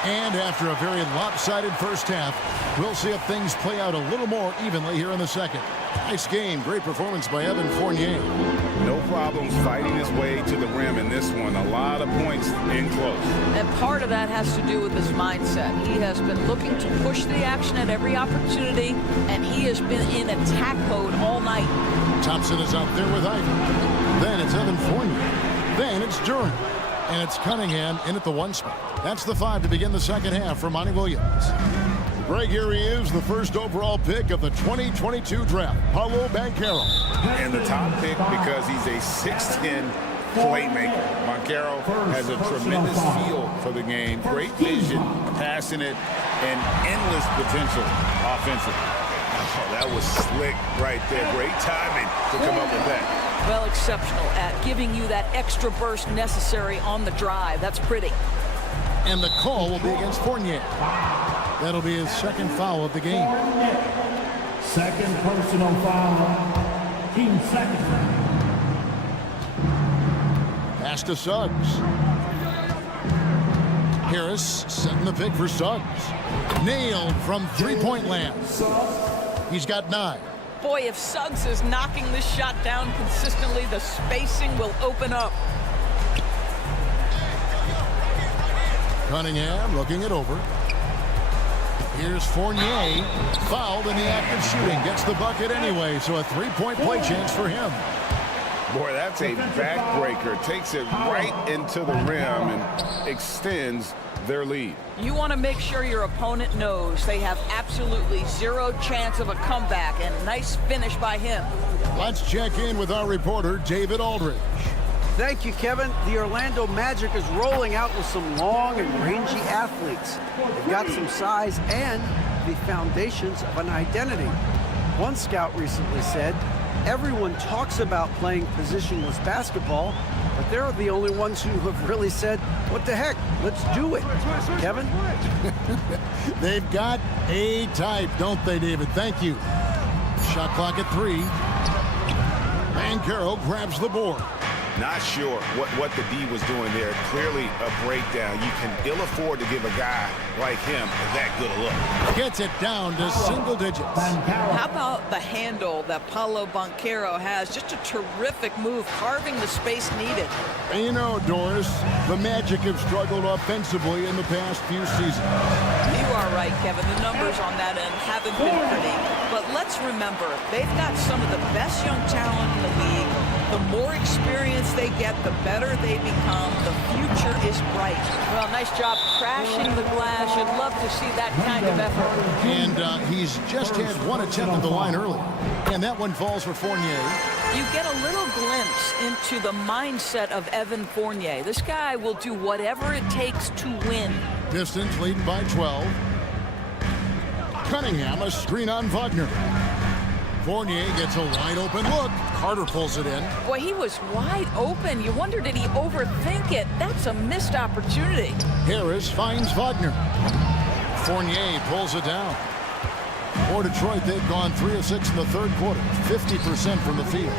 And after a very lopsided first half, we'll see if things play out a little more evenly here in the second. Nice game. Great performance by Evan Fournier. No problems fighting his way to the rim in this one. A lot of points in close. And part of that has to do with his mindset. He has been looking to push the action at every opportunity, and he has been in attack mode all night. Thompson is out there with Ivan. Then it's Evan Fournier. Then it's Duran. And it's Cunningham in at the 1 spot. That's the 5 to begin the second half for Monty Williams. Greg, here he is, the first overall pick of the 2022 draft, Paolo Banchero. And the top pick because he's a 6'10" playmaker. Banchero has a tremendous feel for the game, great vision, passing it, and endless potential offensively. Oh, that was slick right there. Great timing to come up with that. Well, exceptional at giving you that extra burst necessary on the drive. That's pretty. And the call will be against Fournier. That'll be his second foul of the game. Second personal foul. Team second. Pass to Suggs. Harris setting the pick for Suggs. Nailed from three-point land. He's got 9. Boy, if Suggs is knocking this shot down consistently, the spacing will open up. Cunningham looking it over. Here's Fournier. Fouled in the act of shooting. Gets the bucket anyway, so a 3-point play chance for him. Boy, that's a backbreaker. Takes it right into the rim and extends their lead. You want to make sure your opponent knows they have absolutely 0 chance of a comeback, and a nice finish by him. Let's check in with our reporter, David Aldridge. Thank you, Kevin. The Orlando Magic is rolling out with some long and rangy athletes. They've got some size and the foundations of an identity. One scout recently said, everyone talks about playing positionless basketball, but they're the only ones who have really said, what the heck, let's do it. Kevin? They've got a type, don't they, David? Thank you. Shot clock at 3. Banchero grabs the board. Not sure what the D was doing there. Clearly a breakdown. You can ill afford to give a guy like him that good a look. Gets it down to single digits. How about the handle that Paolo Banchero has? Just a terrific move, carving the space needed. And you know, Doris, the Magic have struggled offensively in the past few seasons. You are right, Kevin. The numbers on that end haven't been pretty. But let's remember, they've got some of the best young talent in the league. The more experience they get, the better they become. The future is bright. Well, nice job crashing the glass. You'd love to see that kind of effort. And he's just had one attempt at the line early. And that one falls for Fournier. You get a little glimpse into the mindset of Evan Fournier. This guy will do whatever it takes to win. Pistons leading by 12. Cunningham, a screen on Wagner. Fournier gets a wide open look. Carter pulls it in. Boy, he was wide open. You wonder, did he overthink it? That's a missed opportunity. Harris finds Wagner. Fournier pulls it down. For Detroit, they've gone 3 of 6 in the third quarter. 50% from the field.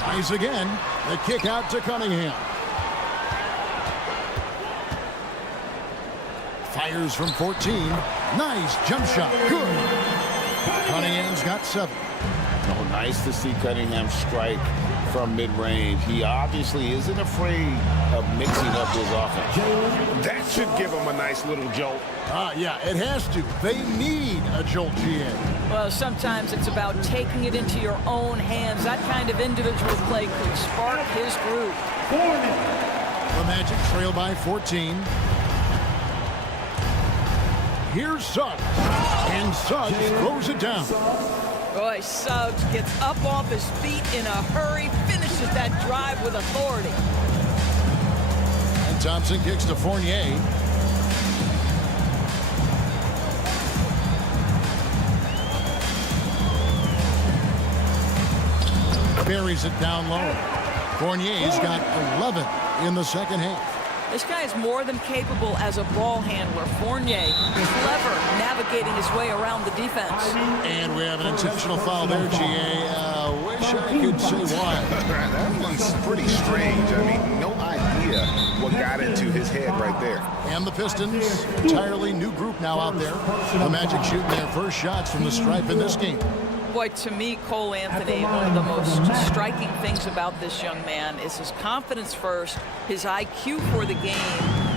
Tries again. The kick out to Cunningham. Fires from 14. Nice jump shot. Good. Cunningham's got 7. Oh, nice to see Cunningham strike from mid-range. He obviously isn't afraid of mixing up his offense. That should give him a nice little jolt. Yeah, it has to. They need a jolt, GA. Well, sometimes it's about taking it into your own hands. That kind of individual play could spark his groove. The Magic trail by 14. Here's Suggs. And Suggs throws it down. Boy, Suggs gets up off his feet in a hurry, finishes that drive with authority. And Thompson kicks to Fournier. Buries it down low. Fournier's got 11 in the second half. This guy is more than capable as a ball handler. Fournier, clever, navigating his way around the defense. And we have an intentional foul there, GA. Wish I could say why. That one's pretty strange. I mean, no idea what got into his head right there. And the Pistons, entirely new group now out there. The Magic shooting their first shots from the stripe in this game. Boy, to me, Cole Anthony, one of the most striking things about this young man is his confidence first, his IQ for the game,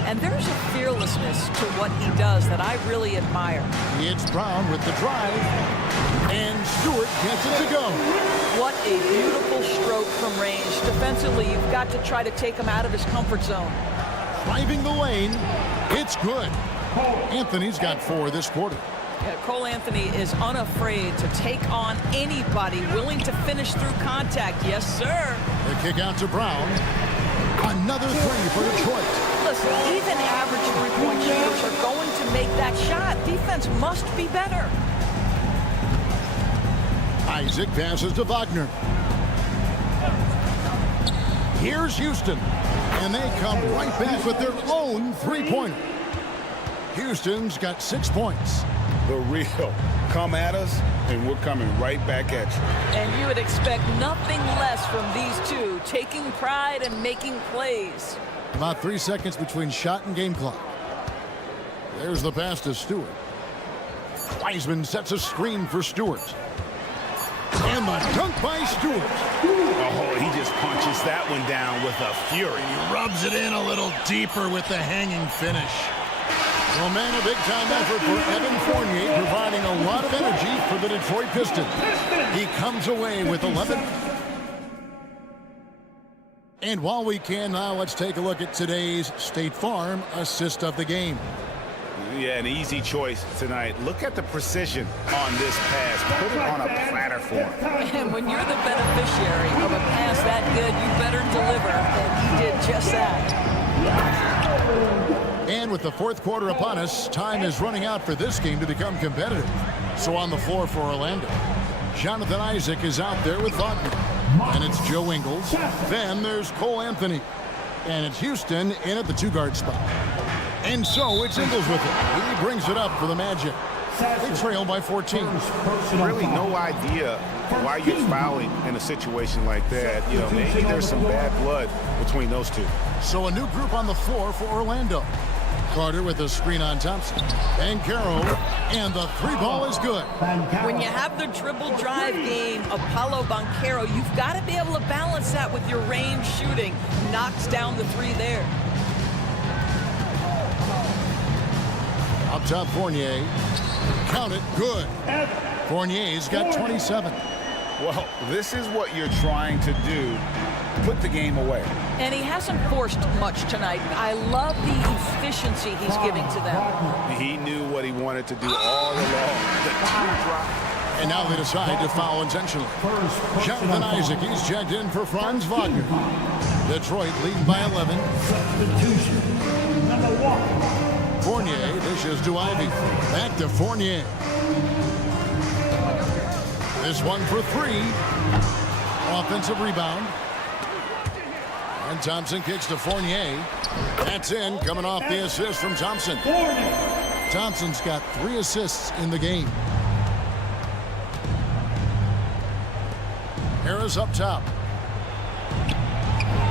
and there's a fearlessness to what he does that I really admire. It's Brown with the drive, and Stewart gets it to go. What a beautiful stroke from range. Defensively, you've got to try to take him out of his comfort zone. Driving the lane, it's good. Anthony's got 4 this quarter. Yeah, Cole Anthony is unafraid to take on anybody willing to finish through contact. Yes, sir. The kick out to Brown. Another 3 for Detroit. Listen, even average three-point shooters are going to make that shot. Defense must be better. Isaac passes to Wagner. Here's Houston. And they come right back with their own three-pointer. Houston's got 6 points. The real. Come at us, and we're coming right back at you. And you would expect nothing less from these two, taking pride and making plays. About 3 seconds between shot and game clock. There's the pass to Stewart. Wiseman sets a screen for Stewart. And the dunk by Stewart. Oh, he just punches that one down with a fury. He rubs it in a little deeper with the hanging finish. Well, man, a big-time effort for Evan Fournier, providing a lot of energy for the Detroit Pistons. He comes away with 11. And while we can, now let's take a look at today's State Farm assist of the game. Yeah, an easy choice tonight. Look at the precision on this pass. Put it on a platter for him. And when you're the beneficiary of a pass that good, you better deliver, and he did just that. And with the fourth quarter upon us, time is running out for this game to become competitive. So on the floor for Orlando, Jonathan Isaac is out there with Wagner. And it's Joe Ingles. Then there's Cole Anthony. And it's Houston in at the 2-guard spot. And so it's Ingles with it. He brings it up for the Magic. They trail by 14. Really no idea why you're fouling in a situation like that. You know, maybe there's some bad blood between those two. So a new group on the floor for Orlando. Carter with a screen on Thompson. Banchero, and the 3-ball is good. When you have the dribble drive game of Paolo Banchero, you've got to be able to balance that with your range shooting. Knocks down the 3 there. Up top, Fournier. Count it, good. Fournier's got 27. Well, this is what you're trying to do. Put the game away. And he hasn't forced much tonight. I love the efficiency he's giving to them. He knew what he wanted to do all along. And now they decide to foul intentionally. Jonathan Isaac, he's checked in for Franz Wagner. Detroit leading by 11. Substitution. Number 1. Fournier dishes to Ivy. Back to Fournier. This one for 3. Offensive rebound. And Thompson kicks to Fournier. That's in, coming off the assist from Thompson. Thompson's got 3 assists in the game. Harris up top.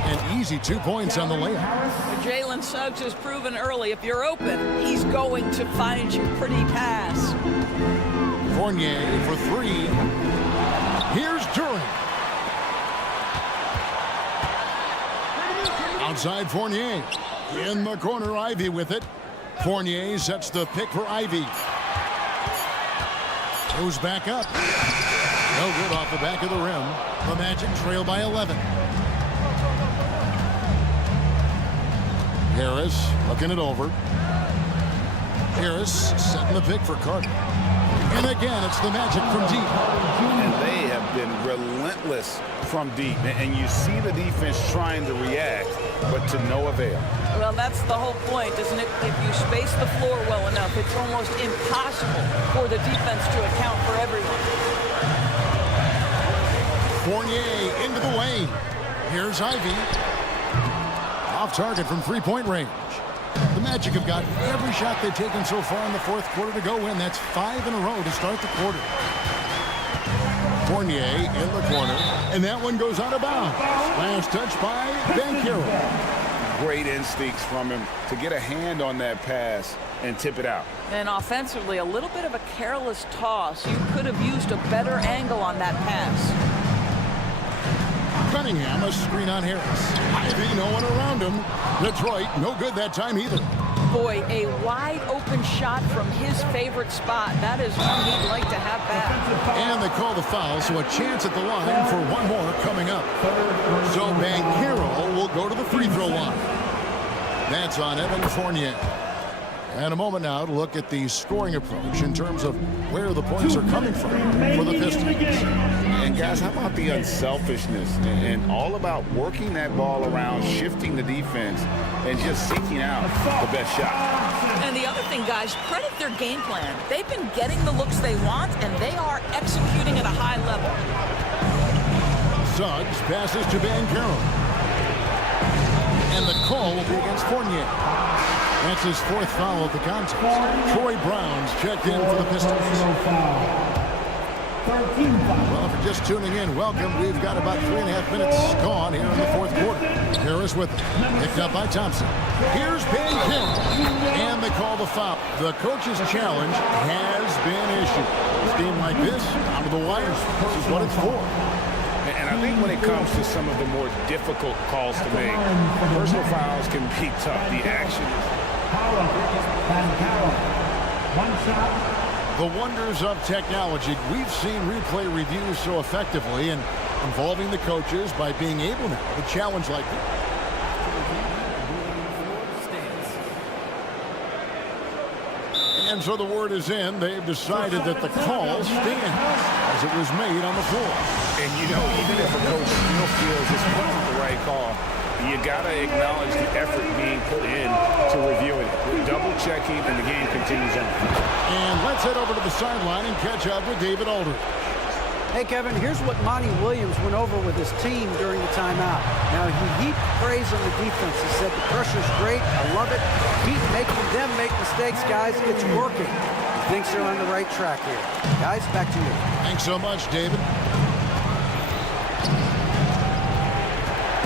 An easy 2 points on the layup. Jalen Suggs has proven early, if you're open, he's going to find you pretty pass. Fournier for 3. Here's Durant. Outside Fournier. In the corner, Ivy with it. Fournier sets the pick for Ivy. Goes back up. No good off the back of the rim. The Magic trail by 11. Harris looking it over. Harris setting the pick for Carter. And again, it's the Magic from deep. And they have been relentless from deep. And you see the defense trying to react, but to no avail. Well, that's the whole point, isn't it? If you space the floor well enough, it's almost impossible for the defense to account for everyone. Fournier into the lane. Here's Ivy. Off target from 3-point range. The Magic have got every shot they've taken so far in the fourth quarter to go in. That's 5 in a row to start the quarter. Fournier in the corner, and that one goes out of bounds. Last touch by Banchero. Great instincts from him to get a hand on that pass and tip it out. And offensively, a little bit of a careless toss. You could have used a better angle on that pass. Cunningham, a screen on Harris. Ivy, no one around him. Detroit, no good that time either. Boy, a wide open shot from his favorite spot. That is one he'd like to have back. And they call the foul, so a chance at the line for one more coming up. So Banchero will go to the free throw line. That's on Evan Fournier. And a moment now to look at the scoring approach in terms of where the points are coming from for the Pistons. And guys, how about the unselfishness and all about working that ball around, shifting the defense, and just seeking out the best shot. And the other thing, guys, credit their game plan. They've been getting the looks they want, and they are executing at a high level. Suggs passes to Banchero. And the call will be against Fournier. That's his 4th foul of the contest. Troy Brown's checked in for the Pistons. Well, if you're just tuning in, welcome. We've got about 3.5 minutes gone here in the fourth quarter. Harris with it. Picked up by Thompson. Here's Banchero. And they call the foul. The coach's challenge has been issued. This game like this, out of the wires. This is what it's for. And I think when it comes to some of the more difficult calls to make, personal fouls can be tough. The action The wonders of technology. We've seen replay reviews so effectively and involving the coaches by being able now to challenge like this. And so the word is in. They've decided that the call stands as it was made on the floor. And, you know, even if a coach still feels this wasn't the right call, you got to acknowledge the effort being put in to reviewing it. Double-checking, and the game continues on. And let's head over to the sideline and catch up with David Aldridge. Hey, Kevin, here's what Monty Williams went over with his team during the timeout. Now, he heaped praise on the defense. He said, the pressure's great. I love it. Keep making them make mistakes, guys. It's working. He thinks they're on the right track here. Guys, back to you. Thanks so much, David.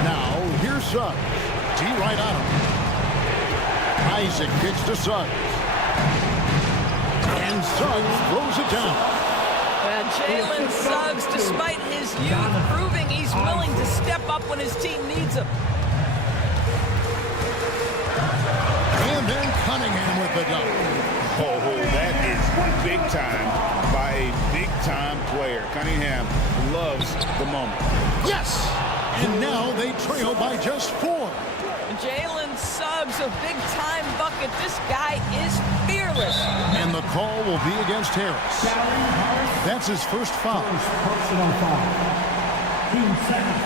Now, here's Suggs. D right on him. Isaac kicks to Suggs. And Suggs throws it down. Jalen Suggs, despite his youth, proving he's willing to step up when his team needs him. And then Cunningham with the dunk. Oh, that is big time by a big-time player. Cunningham loves the moment. Yes! And now they trail by just 4. Jalen Suggs, a big-time bucket. This guy is fearless. And the call will be against Harris. That's his first foul. Personal foul. Team second.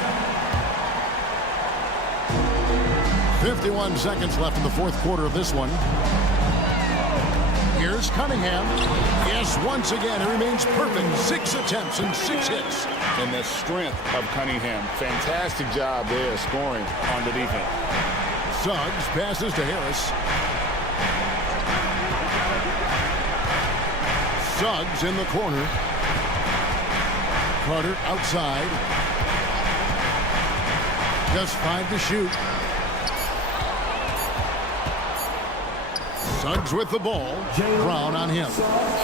51 seconds left in the fourth quarter of this one. Here's Cunningham. Yes, once again, he remains perfect. 6 attempts and 6 hits. And the strength of Cunningham. Fantastic job there scoring on the defense. Suggs passes to Harris. Suggs in the corner. Carter outside. Just 5 to shoot. Suggs with the ball. Brown on him.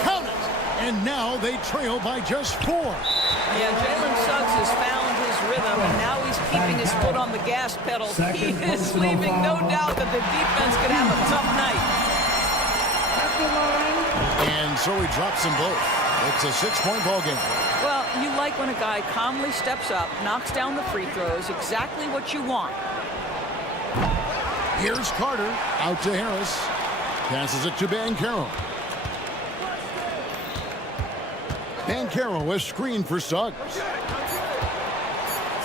Count it! And now they trail by just 4. Yeah, Jalen Suggs has found his rhythm, and now he's keeping his foot on the gas pedal. He is leaving no doubt that the defense could have a tough night. And so he drops them both. It's a 6-point ball game. Well, you like when a guy calmly steps up, knocks down the free throws, exactly what you want. Here's Carter out to Harris. Passes it to Banchero. Banchero is screened for Suggs.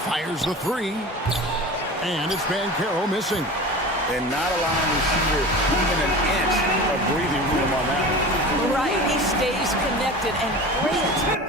Fires the 3. And it's Banchero missing. And not allowing the shooter even an inch of breathing room on that one. Right, he stays connected and great.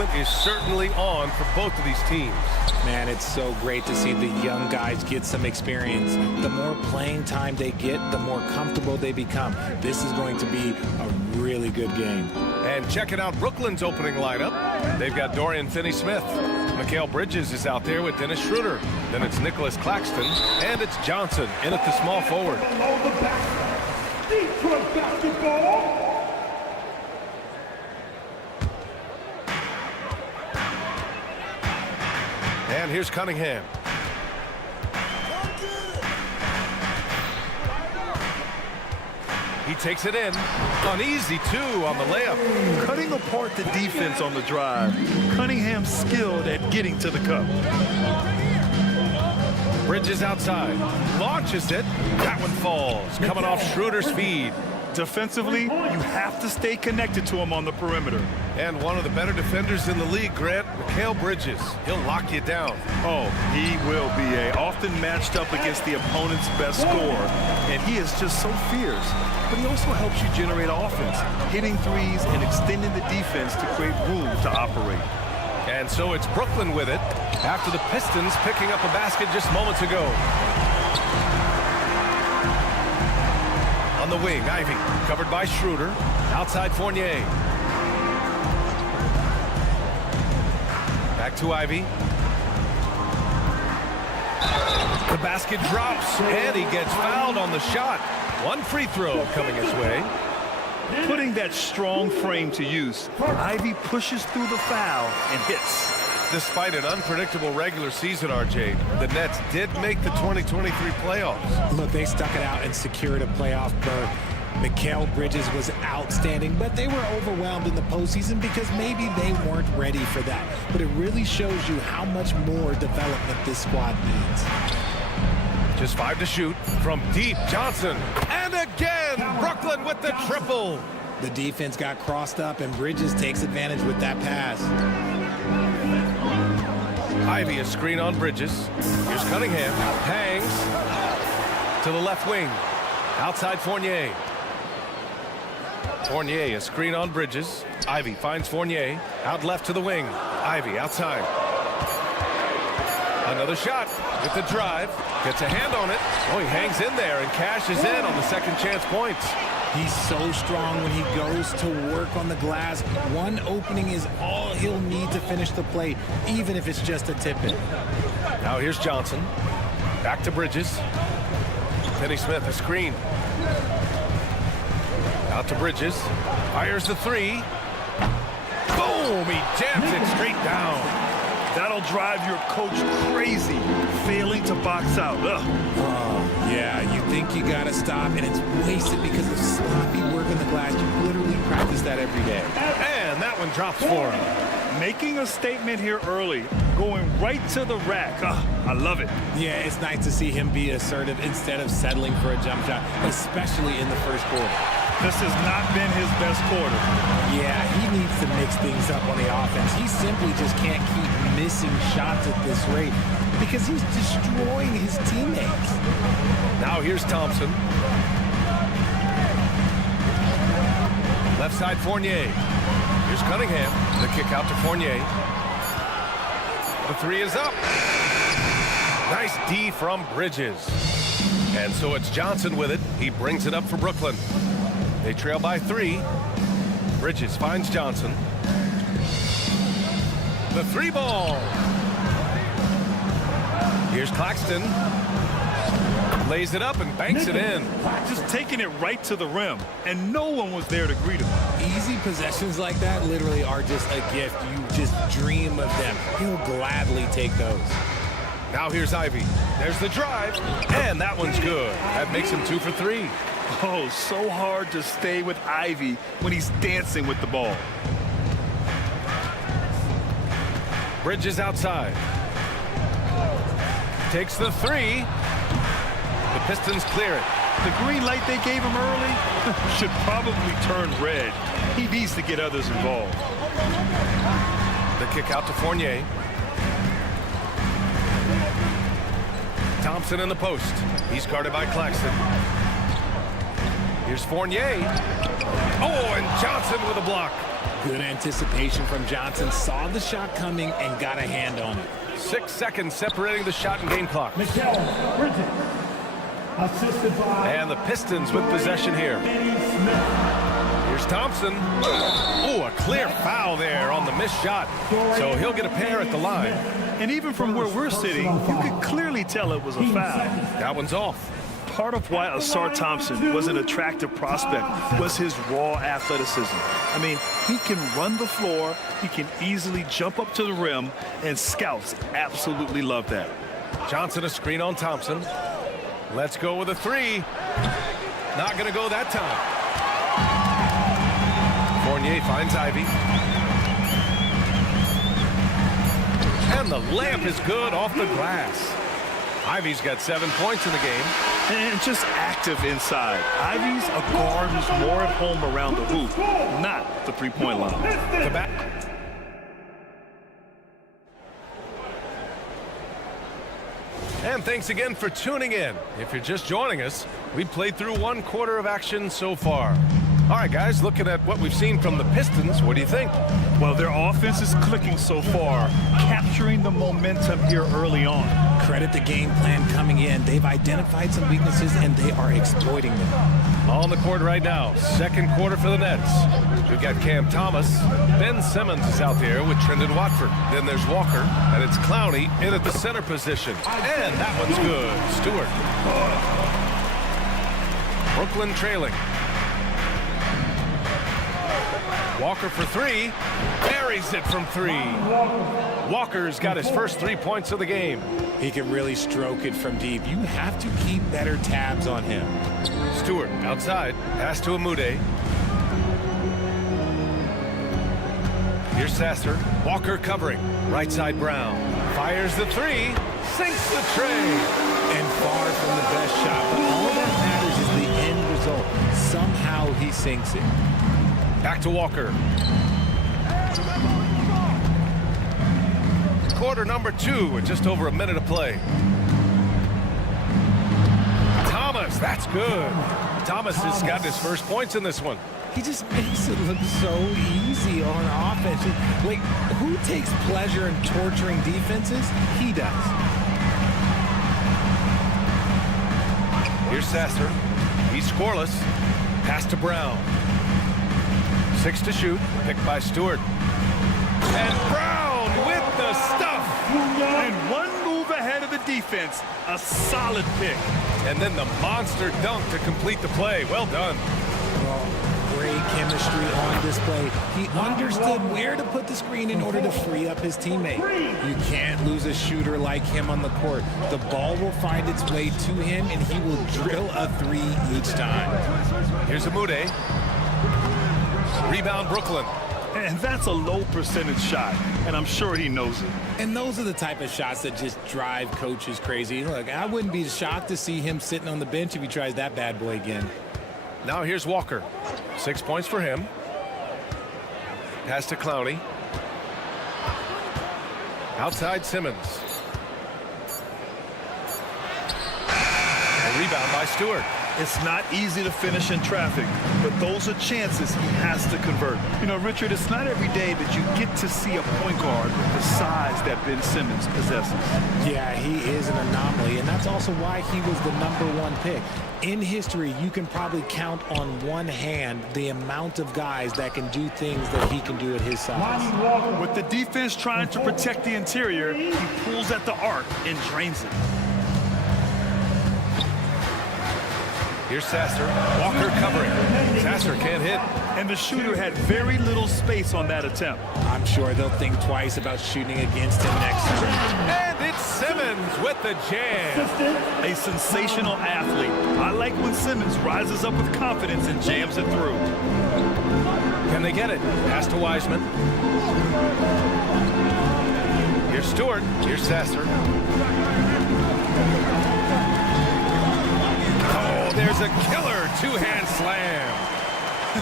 improvement is certainly on for both of these teams. Man, it's so great to see the young guys get some experience. The more playing time they get, the more comfortable they become. This is going to be a really good game. And checking out Brooklyn's opening lineup, they've got Dorian Finney-Smith. Mikal Bridges is out there with Dennis Schroeder. Then it's Nicholas Claxton, and it's Johnson in at the small forward. Detroit basketball. And here's Cunningham. He takes it in. An easy two on the layup. Cutting apart the defense on the drive. Cunningham's skilled at getting to the cup. Bridges outside. Launches it. That one falls. Coming off Schroeder's feed. Defensively, you have to stay connected to him on the perimeter. And one of the better defenders in the league, Grant, Mikal Bridges. He'll lock you down. Oh, he will be often matched up against the opponent's best scorer. And he is just so fierce. But he also helps you generate offense, hitting threes and extending the defense to create room to operate. And so it's Brooklyn with it after the Pistons picking up a basket just moments ago. On the wing, Ivy, covered by Schroeder. Outside Fournier. Back to Ivy. The basket drops, and he gets fouled on the shot. One free throw coming his way. Putting that strong frame to use, Ivy pushes through the foul and hits. Despite an unpredictable regular season, RJ, the Nets did make the 2023 playoffs. Look, they stuck it out and secured a playoff berth. Mikal Bridges was outstanding, but they were overwhelmed in the postseason because maybe they weren't ready for that. But it really shows you how much more development this squad needs. Just 5 to shoot from deep. Johnson. And again, Brooklyn with the triple. The defense got crossed up, and Bridges takes advantage with that pass. Ivy, a screen on Bridges. Here's Cunningham. Hangs to the left wing. Outside Fournier. Fournier, a screen on Bridges. Ivy finds Fournier. Out left to the wing. Ivy outside. Another shot with the drive. Gets a hand on it. Oh, he hangs in there and cashes in on the second chance points. He's so strong when he goes to work on the glass. One opening is all he'll need to finish the play, even if it's just a tip-in. Now here's Johnson. Back to Bridges. Finney-Smith, a screen. Out to Bridges. Fires the three. Boom! He jams it straight down. That'll drive your coach crazy, failing to box out. Yeah, you think you gotta stop, and it's wasted because of sloppy work on the glass. You literally practice that every day. And that one drops for him. Making a statement here early, going right to the rack. I love it. Yeah, it's nice to see him be assertive instead of settling for a jump shot, especially in the first quarter. This has not been his best quarter. Yeah, he needs to mix things up on the offense. He simply just can't keep missing shots at this rate because he's destroying his teammates. Now here's Thompson. Left side Fournier. Here's Cunningham. The kick out to Fournier. The three is up. Nice D from Bridges. And so it's Johnson with it. He brings it up for Brooklyn. They trail by 3. Bridges finds Johnson. The 3 ball. Here's Claxton. Lays it up and banks it in. Just taking it right to the rim, and no one was there to greet him. Easy possessions like that literally are just a gift. You just dream of them. He'll gladly take those. Now here's Ivy. There's the drive, and that one's good. That makes him 2 for 3. Oh, so hard to stay with Ivy when he's dancing with the ball. Bridges outside. Takes the 3. The Pistons clear it. The green light they gave him early should probably turn red. He needs to get others involved. The kick out to Fournier. Thompson in the post. He's guarded by Claxton. Here's Fournier. Oh, and Johnson with a block. Good anticipation from Johnson. Saw the shot coming and got a hand on it. 6 seconds separating the shot and game clock. Michelle Bridges, assisted by... And the Pistons with possession here. Here's Thompson. Oh, a clear foul there on the missed shot. So he'll get a pair at the line. And even from where we're sitting, you could clearly tell it was a foul. That one's off. Part of why Asar Thompson was an attractive prospect was his raw athleticism. I mean, he can run the floor, he can easily jump up to the rim, and scouts absolutely love that. Johnson a screen on Thompson. Let's go with a three. Not going to go that time. Fournier finds Ivy. And the layup is good off the glass. Ivy's got 7 points in the game. And just active inside. Ivy's a guard who's more at home around the hoop, not the three-point line. The back. And thanks again for tuning in. If you're just joining us, we've played through 1 quarter of action so far. All right, guys, looking at what we've seen from the Pistons, what do you think? Well, their offense is clicking so far, capturing the momentum here early on. Credit the game plan coming in. They've identified some weaknesses, and they are exploiting them. On the court right now, 2nd quarter for the Nets. We've got Cam Thomas. Ben Simmons is out there with Trendon Watford. Then there's Walker, and it's Clowney in at the center position. And that one's good. Stewart. Brooklyn trailing. Walker for 3. Buries it from 3. Walker's got his first 3 points of the game. He can really stroke it from deep. You have to keep better tabs on him. Stewart outside. Pass to Amude. Here's Sasser. Walker covering. Right side Brown. Fires the 3. Sinks the tray. And far from the best shot. But all that matters is the end result. Somehow he sinks it. Back to Walker. Quarter number 2 with just over a minute of play. Thomas, that's good. Thomas has got his first points in this one. He just makes it look so easy on offense. Like, who takes pleasure in torturing defenses? He does. Here's Sasser. He's scoreless. Pass to Brown. 6 to shoot. Picked by Stewart. And Brown with the stuff. And 1 move ahead of the defense. A solid pick. And then the monster dunk to complete the play. Well done. Great chemistry on display. He understood where to put the screen in order to free up his teammate. You can't lose a shooter like him on the court. The ball will find its way to him, and he will drill a 3 each time. Here's Amude. Rebound Brooklyn. And that's a low percentage shot, and I'm sure he knows it. And those are the type of shots that just drive coaches crazy. Look, I wouldn't be shocked to see him sitting on the bench if he tries that bad boy again. Now here's Walker. 6 points for him. Pass to Clowney. Outside Simmons. A rebound by Stewart. It's not easy to finish in traffic, but those are chances he has to convert. You know, Richard, it's not every day that you get to see a point guard with the size that Ben Simmons possesses. Yeah, he is an anomaly, and that's also why he was the #1 pick. In history, you can probably count on one hand the amount of guys that can do things that he can do at his size. With the defense trying to protect the interior, he pulls at the arc and drains it. Here's Sasser. Walker covering. Sasser can't hit. And the shooter had very little space on that attempt. I'm sure they'll think twice about shooting against him next time. And it's Simmons with the jam. A sensational athlete. I like when Simmons rises up with confidence and jams it through. Can they get it? Pass to Wiseman. Here's Stewart. Here's Sasser. There's a killer 2-hand slam.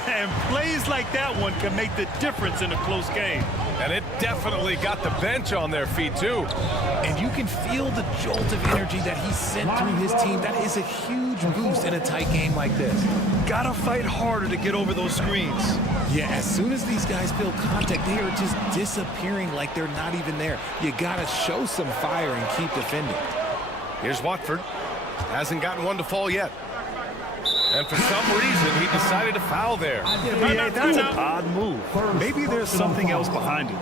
And plays like that one can make the difference in a close game. And it definitely got the bench on their feet, too. And you can feel the jolt of energy that he sent through his team. That is a huge boost in a tight game like this. Gotta fight harder to get over those screens. Yeah, as soon as these guys feel contact, they are just disappearing like they're not even there. You gotta show some fire and keep defending. Here's Watford. Hasn't gotten one to fall yet. And for some reason, he decided to foul there. Yeah, that's an odd move. Maybe there's something else behind it.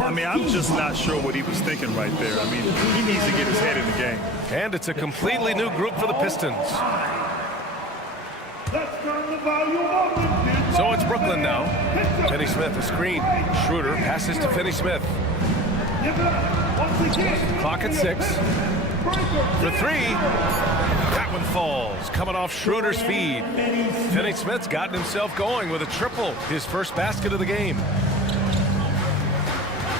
I mean, I'm just not sure what he was thinking right there. I mean, he needs to get his head in the game. And it's a completely new group for the Pistons. So it's Brooklyn now. Finney Smith, a screen. Schroeder passes to Finney Smith. Clock at 6. For 3. That one falls, coming off Schroeder's feed. Finney Smith's gotten himself going with a triple, his first basket of the game.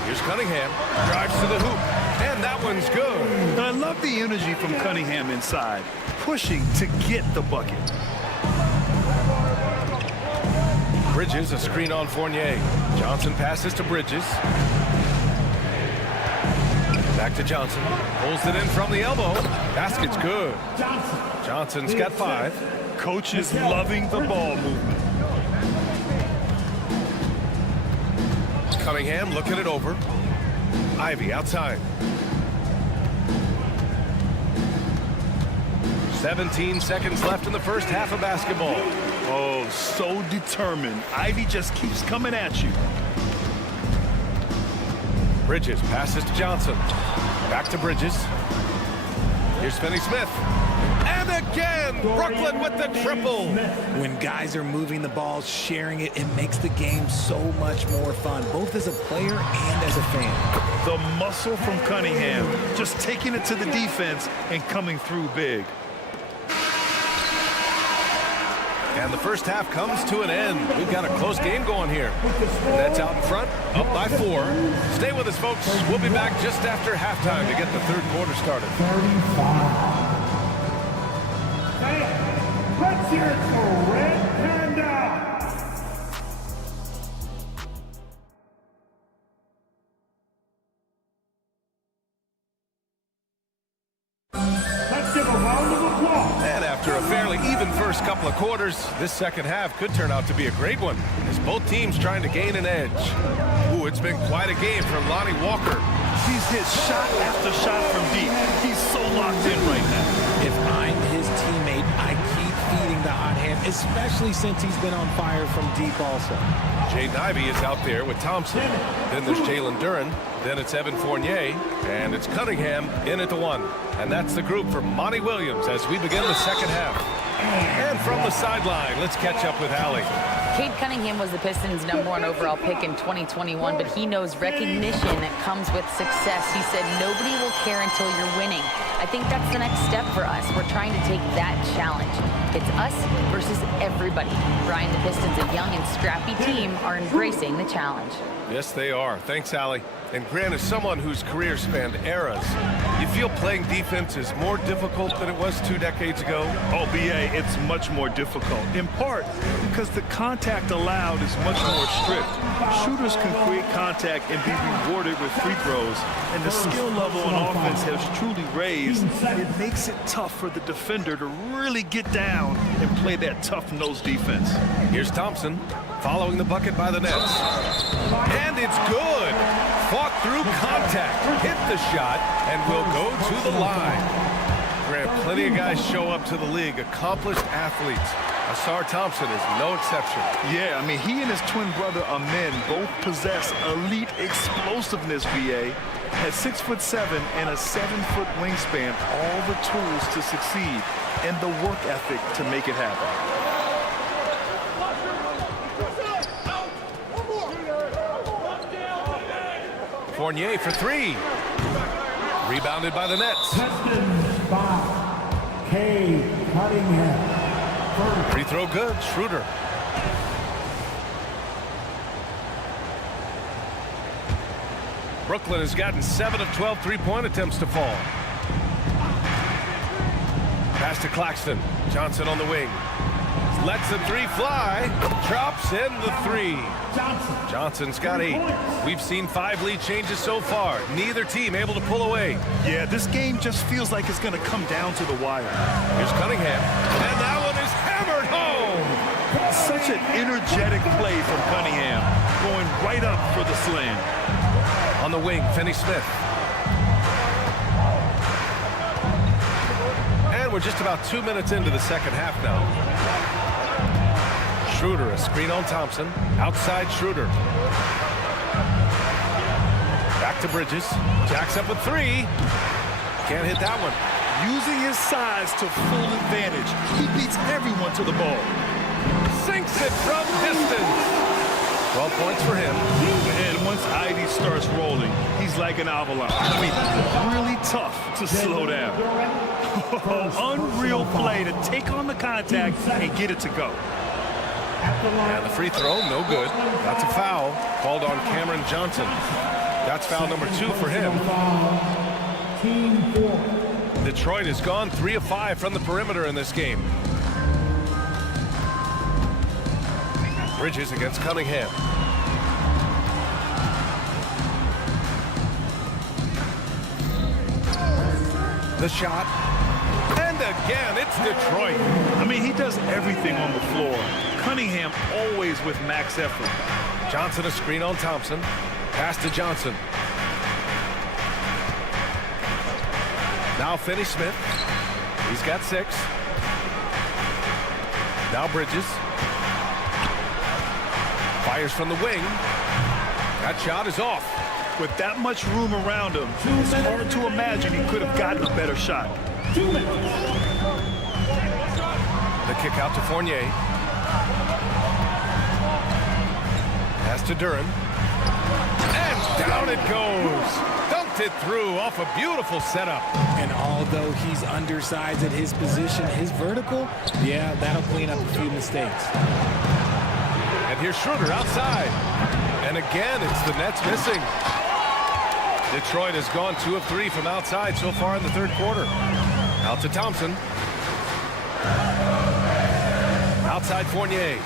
Here's Cunningham, drives to the hoop, and that one's good. I love the energy from Cunningham inside, pushing to get the bucket. Bridges, a screen on Fournier. Johnson passes to Bridges. Back to Johnson. Pulls it in from the elbow. Basket's good. Johnson's got 5. Coach is loving the ball movement. Cunningham looking it over. Ivy outside. 17 seconds left in the first half of basketball. Oh, so determined. Ivy just keeps coming at you. Bridges passes to Johnson. Back to Bridges. Here's Finney Smith. And again, Brooklyn with the triple. When guys are moving the ball, sharing it, it makes the game so much more fun, both as a player and as a fan. The muscle from Cunningham, just taking it to the defense and coming through big. And the first half comes to an end. We've got a close game going here. Nets out in front, up by 4. Stay with us, folks. We'll be back just after halftime to get the third quarter started. 35. Let's hear it for Red Panda. Let's give a round of applause. And after a fairly even first couple of quarters, this second half could turn out to be a great one, as both teams trying to gain an edge. Ooh, it's been quite a game from Lonnie Walker. He's hit shot after shot from deep. He's so locked in right now. If I'm his teammate, I keep feeding the hot hand, especially since he's been on fire from deep also. Jaden Ivey is out there with Thompson. Then there's Jalen Duren. Then it's Evan Fournier. And it's Cunningham in at the 1. And that's the group for Monty Williams as we begin the second half. And from the sideline, let's catch up with Allie. Cade Cunningham was the Pistons' #1 overall pick in 2021, but he knows recognition comes with success. He said, nobody will care until you're winning. I think that's the next step for us. We're trying to take that challenge. It's us versus everybody. Brian, the Pistons, a young and scrappy team, are embracing the challenge. Yes, they are. Thanks, Allie. And Grant, as someone whose career spanned eras, you feel playing defense is more difficult than it was 2 decades ago? Oh, BA, it's much more difficult, in part because the contact allowed is much more strict. Shooters can create contact and be rewarded with free throws, and the skill level on offense has truly raised. It makes it tough for the defender to really get down and play that tough-nosed defense. Here's Thompson following the bucket by the Nets. And it's good. Fought through contact, hit the shot, and will go to the line. Grant, plenty of guys show up to the league, accomplished athletes. Asar Thompson is no exception. Yeah, I mean, he and his twin brother Amen both possess elite explosiveness, BA. At 6'7" and a 7-foot wingspan, all the tools to succeed and the work ethic to make it happen. Fournier for 3. Rebounded by the Nets. Pistons by Cade Cunningham. Free throw good. Schroeder. Brooklyn has gotten 7 of 12 3-point attempts to fall. Pass to Claxton. Johnson on the wing. Lets the three fly. Drops in the three. Johnson's got 8. We've seen 5 lead changes so far. Neither team able to pull away. Yeah, this game just feels like it's going to come down to the wire. Here's Cunningham. And that one is hammered home. Such an energetic play from Cunningham, going right up for the slam. On the wing, Finney-Smith. And we're just about 2 minutes into the second half now. Schroeder, a screen on Thompson. Outside Schroeder. Back to Bridges. Jacks up with 3. Can't hit that one. Using his size to full advantage. He beats everyone to the ball. Sinks it from distance. 12 points for him. And once Ivy starts rolling, he's like an avalanche. I mean, really tough to slow down. Unreal play to take on the contact and get it to go. And the free throw, no good. That's a foul called on Cameron Johnson. That's foul number 2 for him. Detroit has gone 3 of 5 from the perimeter in this game. Bridges against Cunningham. The shot. And again, it's Detroit. I mean, he does everything on the floor. Cunningham always with max effort. Johnson a screen on Thompson. Pass to Johnson. Now Finney-Smith. He's got 6. Now Bridges. Fires from the wing. That shot is off. With that much room around him, it's hard to imagine he could have gotten a better shot. The kick out to Fournier. Pass to Duren. And down it goes. Dunked it through off a beautiful setup. And although he's undersized at his position, his vertical, yeah, that'll clean up a few mistakes. And here's Schroeder outside. And again, it's the Nets missing. Detroit has gone 2 of 3 from outside so far in the third quarter. Out to Thompson. Outside Fournier.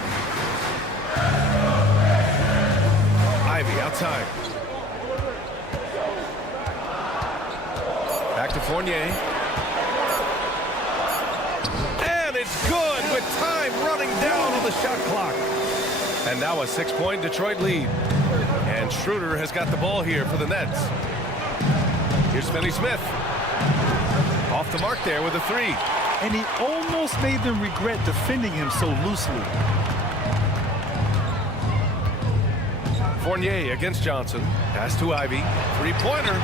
Ivy outside. Back to Fournier. And it's good with time running down on the shot clock. And now a 6-point Detroit lead. And Schroeder has got the ball here for the Nets. Here's Finney-Smith. Off the mark there with a 3. And he almost made them regret defending him so loosely. Fournier against Johnson. Pass to Ivy. 3-pointer.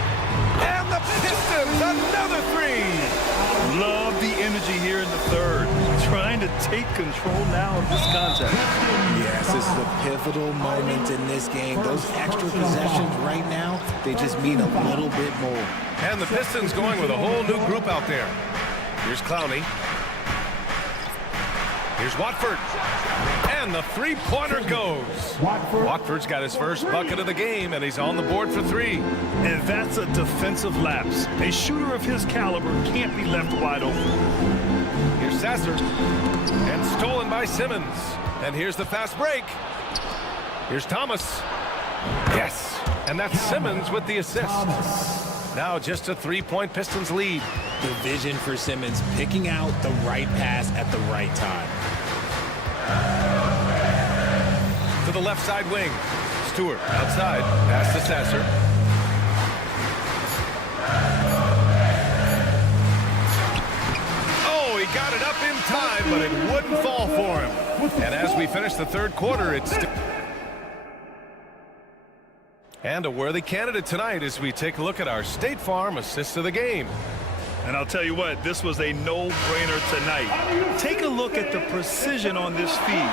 And the Pistons, another 3. Love the energy here in the third. Trying to take control now of this contest. Yes, this is a pivotal moment in this game. Those extra possessions right now, they just mean a little bit more. And the Pistons going with a whole new group out there. Here's Clowney. Here's Watford. And the 3-pointer goes. Watford's got his first bucket of the game, and he's on the board for 3. And that's a defensive lapse. A shooter of his caliber can't be left wide open. Here's Sasser. And stolen by Simmons. And here's the fast break. Here's Thomas. Yes. And that's Simmons with the assist. Now just a 3-point Pistons lead. The vision for Simmons, picking out the right pass at the right time. To the left side wing. Stewart outside. Pass to Sasser. Oh, he got it up in time, but it wouldn't fall for him. And as we finish the third quarter, it's... And a worthy candidate tonight as we take a look at our State Farm assist of the game. And I'll tell you what, this was a no-brainer tonight. Take a look at the precision on this feed.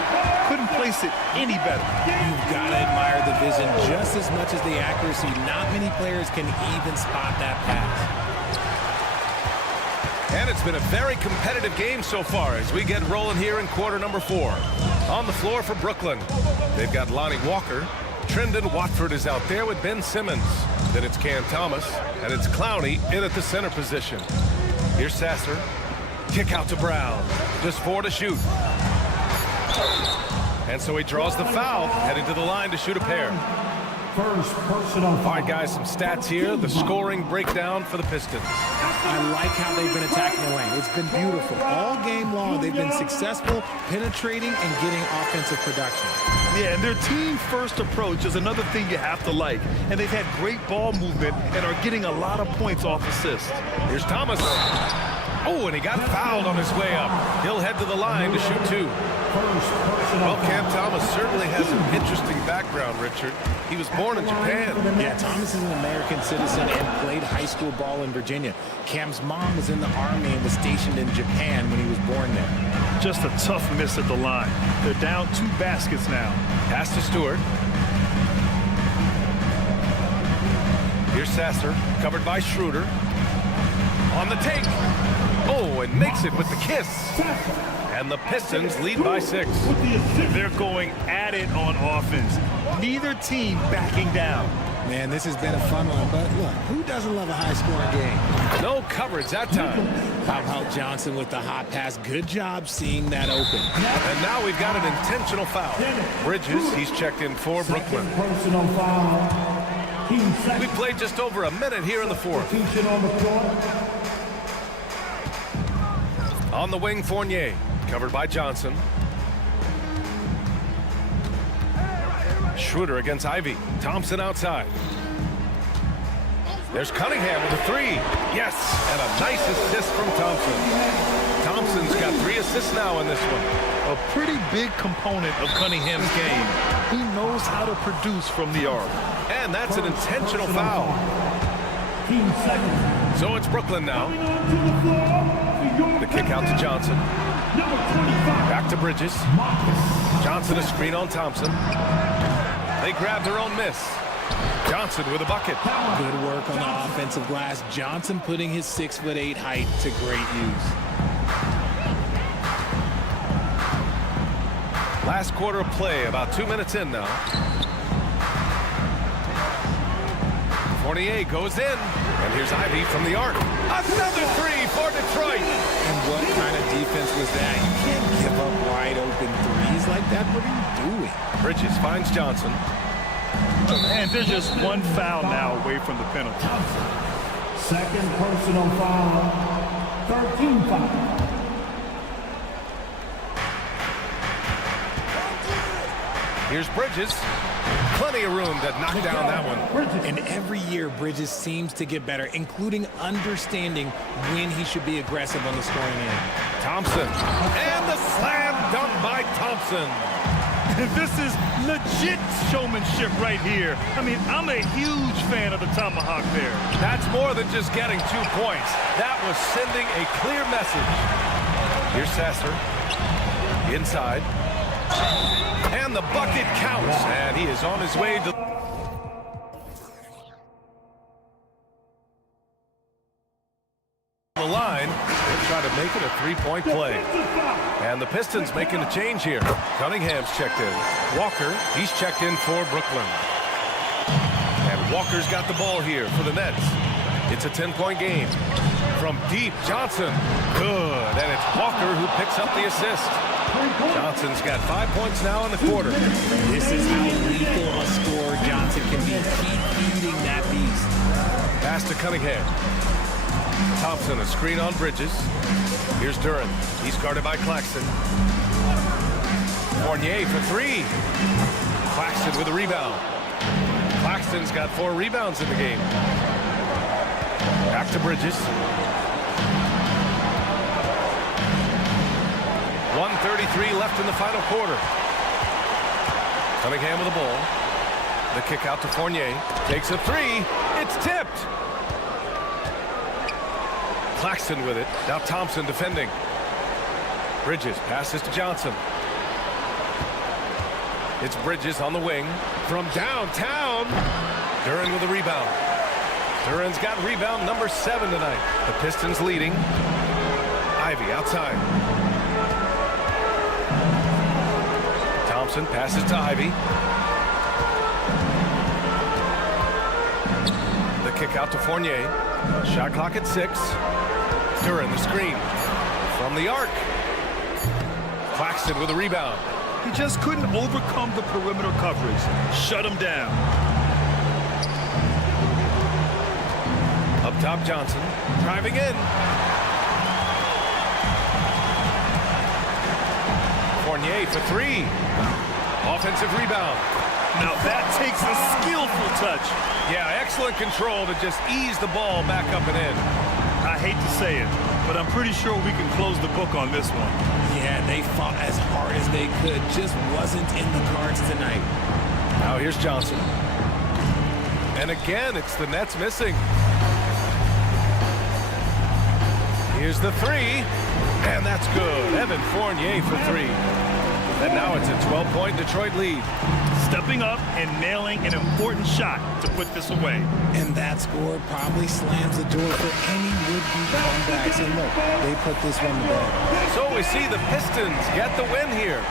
Couldn't place it any better. You've got to admire the vision just as much as the accuracy. Not many players can even spot that pass. And it's been a very competitive game so far as we get rolling here in quarter number 4. On the floor for Brooklyn, they've got Lonnie Walker. Trendon Watford is out there with Ben Simmons. Then it's Cam Thomas, and it's Clowney in at the center position. Here's Sasser. Kick out to Brown. Just 4 to shoot. And so he draws the foul, heading to the line to shoot a pair. First personal foul. All right, guys, some stats here. The scoring breakdown for the Pistons. I like how they've been attacking the lane. It's been beautiful. All game long, they've been successful penetrating and getting offensive production. Yeah, and their team-first approach is another thing you have to like. And they've had great ball movement and are getting a lot of points off assists. Here's Thomas. Oh, and he got fouled on his way up. He'll head to the line to shoot 2. Well, Cam Thomas certainly has an interesting background, Richard. He was born in Japan. Yeah, Thomas is an American citizen and played high school ball in Virginia. Cam's mom was in the Army and was stationed in Japan when he was born there. Just a tough miss at the line. They're down 2 baskets now. Pass to Stewart. Here's Sasser, covered by Schroeder. On the take. Oh, and makes it with the kiss. And the Pistons lead by 6. They're going at it on offense. Neither team backing down. Man, this has been a fun one, but look, who doesn't love a high-scoring game? No coverage that time. How about Johnson with the hot pass? Good job seeing that open. And now we've got an intentional foul. Bridges, he's checked in for Brooklyn. Personal foul. We played just over a minute here in the 4th. On the wing, Fournier, covered by Johnson. Schroeder against Ivy. Thompson outside. There's Cunningham with a 3. Yes, and a nice assist from Thompson. Thompson's got 3 assists now in this one. A pretty big component of Cunningham's game. He knows how to produce from the arc. And that's an intentional foul. So it's Brooklyn now. The kick out to Johnson. Back to Bridges. Johnson a screen on Thompson. They grab their own miss. Johnson with a bucket. Good work on the offensive glass. Johnson putting his 6'8" height to great use. Last quarter of play, about 2 minutes in now. Fournier goes in, and here's Ivy from the arc. Another 3 for Detroit. And what kind of defense was that? You can't give up wide open threes like that. What are you doing? Bridges finds Johnson. And they're just 1 foul now away from the penalty. Second personal foul. 13 foul. Here's Bridges. Plenty of room to knock down that one. And every year, Bridges seems to get better, including understanding when he should be aggressive on the scoring end. Thompson. And the slam dunk by Thompson. This is legit showmanship right here. I mean, I'm a huge fan of the tomahawk there. That's more than just getting 2 points. That was sending a clear message. Here's Sasser. Inside. And the bucket counts. And he is on his way to the line. They'll try to make it a 3-point play. And the Pistons making a change here. Cunningham's checked in. Walker, he's checked in for Brooklyn. And Walker's got the ball here for the Nets. It's a 10-point game. From deep, Johnson. Good. And it's Walker who picks up the assist. Johnson's got 5 points now in the quarter. This is how lethal a scorer Johnson can be. Keep feeding that beast. Pass to Cunningham. Thompson, a screen on Bridges. Here's Duran. He's guarded by Claxton. Fournier for 3. Claxton with a rebound. Claxton's got 4 rebounds in the game. Back to Bridges. 1:33 left in the final quarter. Cunningham with the ball. The kick out to Fournier. Takes a 3. It's tipped. Claxton with it. Now Thompson defending. Bridges passes to Johnson. It's Bridges on the wing. From downtown. Duran with a rebound. Duran's got rebound number 7 tonight. The Pistons leading. Ivy outside. Thompson passes to Ivy. The kick out to Fournier. Shot clock at 6. Duran the screen. From the arc. Claxton with a rebound. He just couldn't overcome the perimeter coverage. Shut him down. Up top, Johnson driving in. Fournier for three. Offensive rebound. Now that takes a skillful touch. Yeah, excellent control to just ease the ball back up and in. I hate to say it, but I'm pretty sure we can close the book on this one. Yeah, they fought as hard as they could. Just wasn't in the cards tonight. Now here's Johnson. And again, it's the Nets missing. Here's the three. And that's good. Evan Fournier for three. And now it's a 12-point Detroit lead. Stepping up and nailing an important shot to put this away. And that score probably slams the door for any would-be comebacks. And look, they put this one to bed. So we see the Pistons get the win here.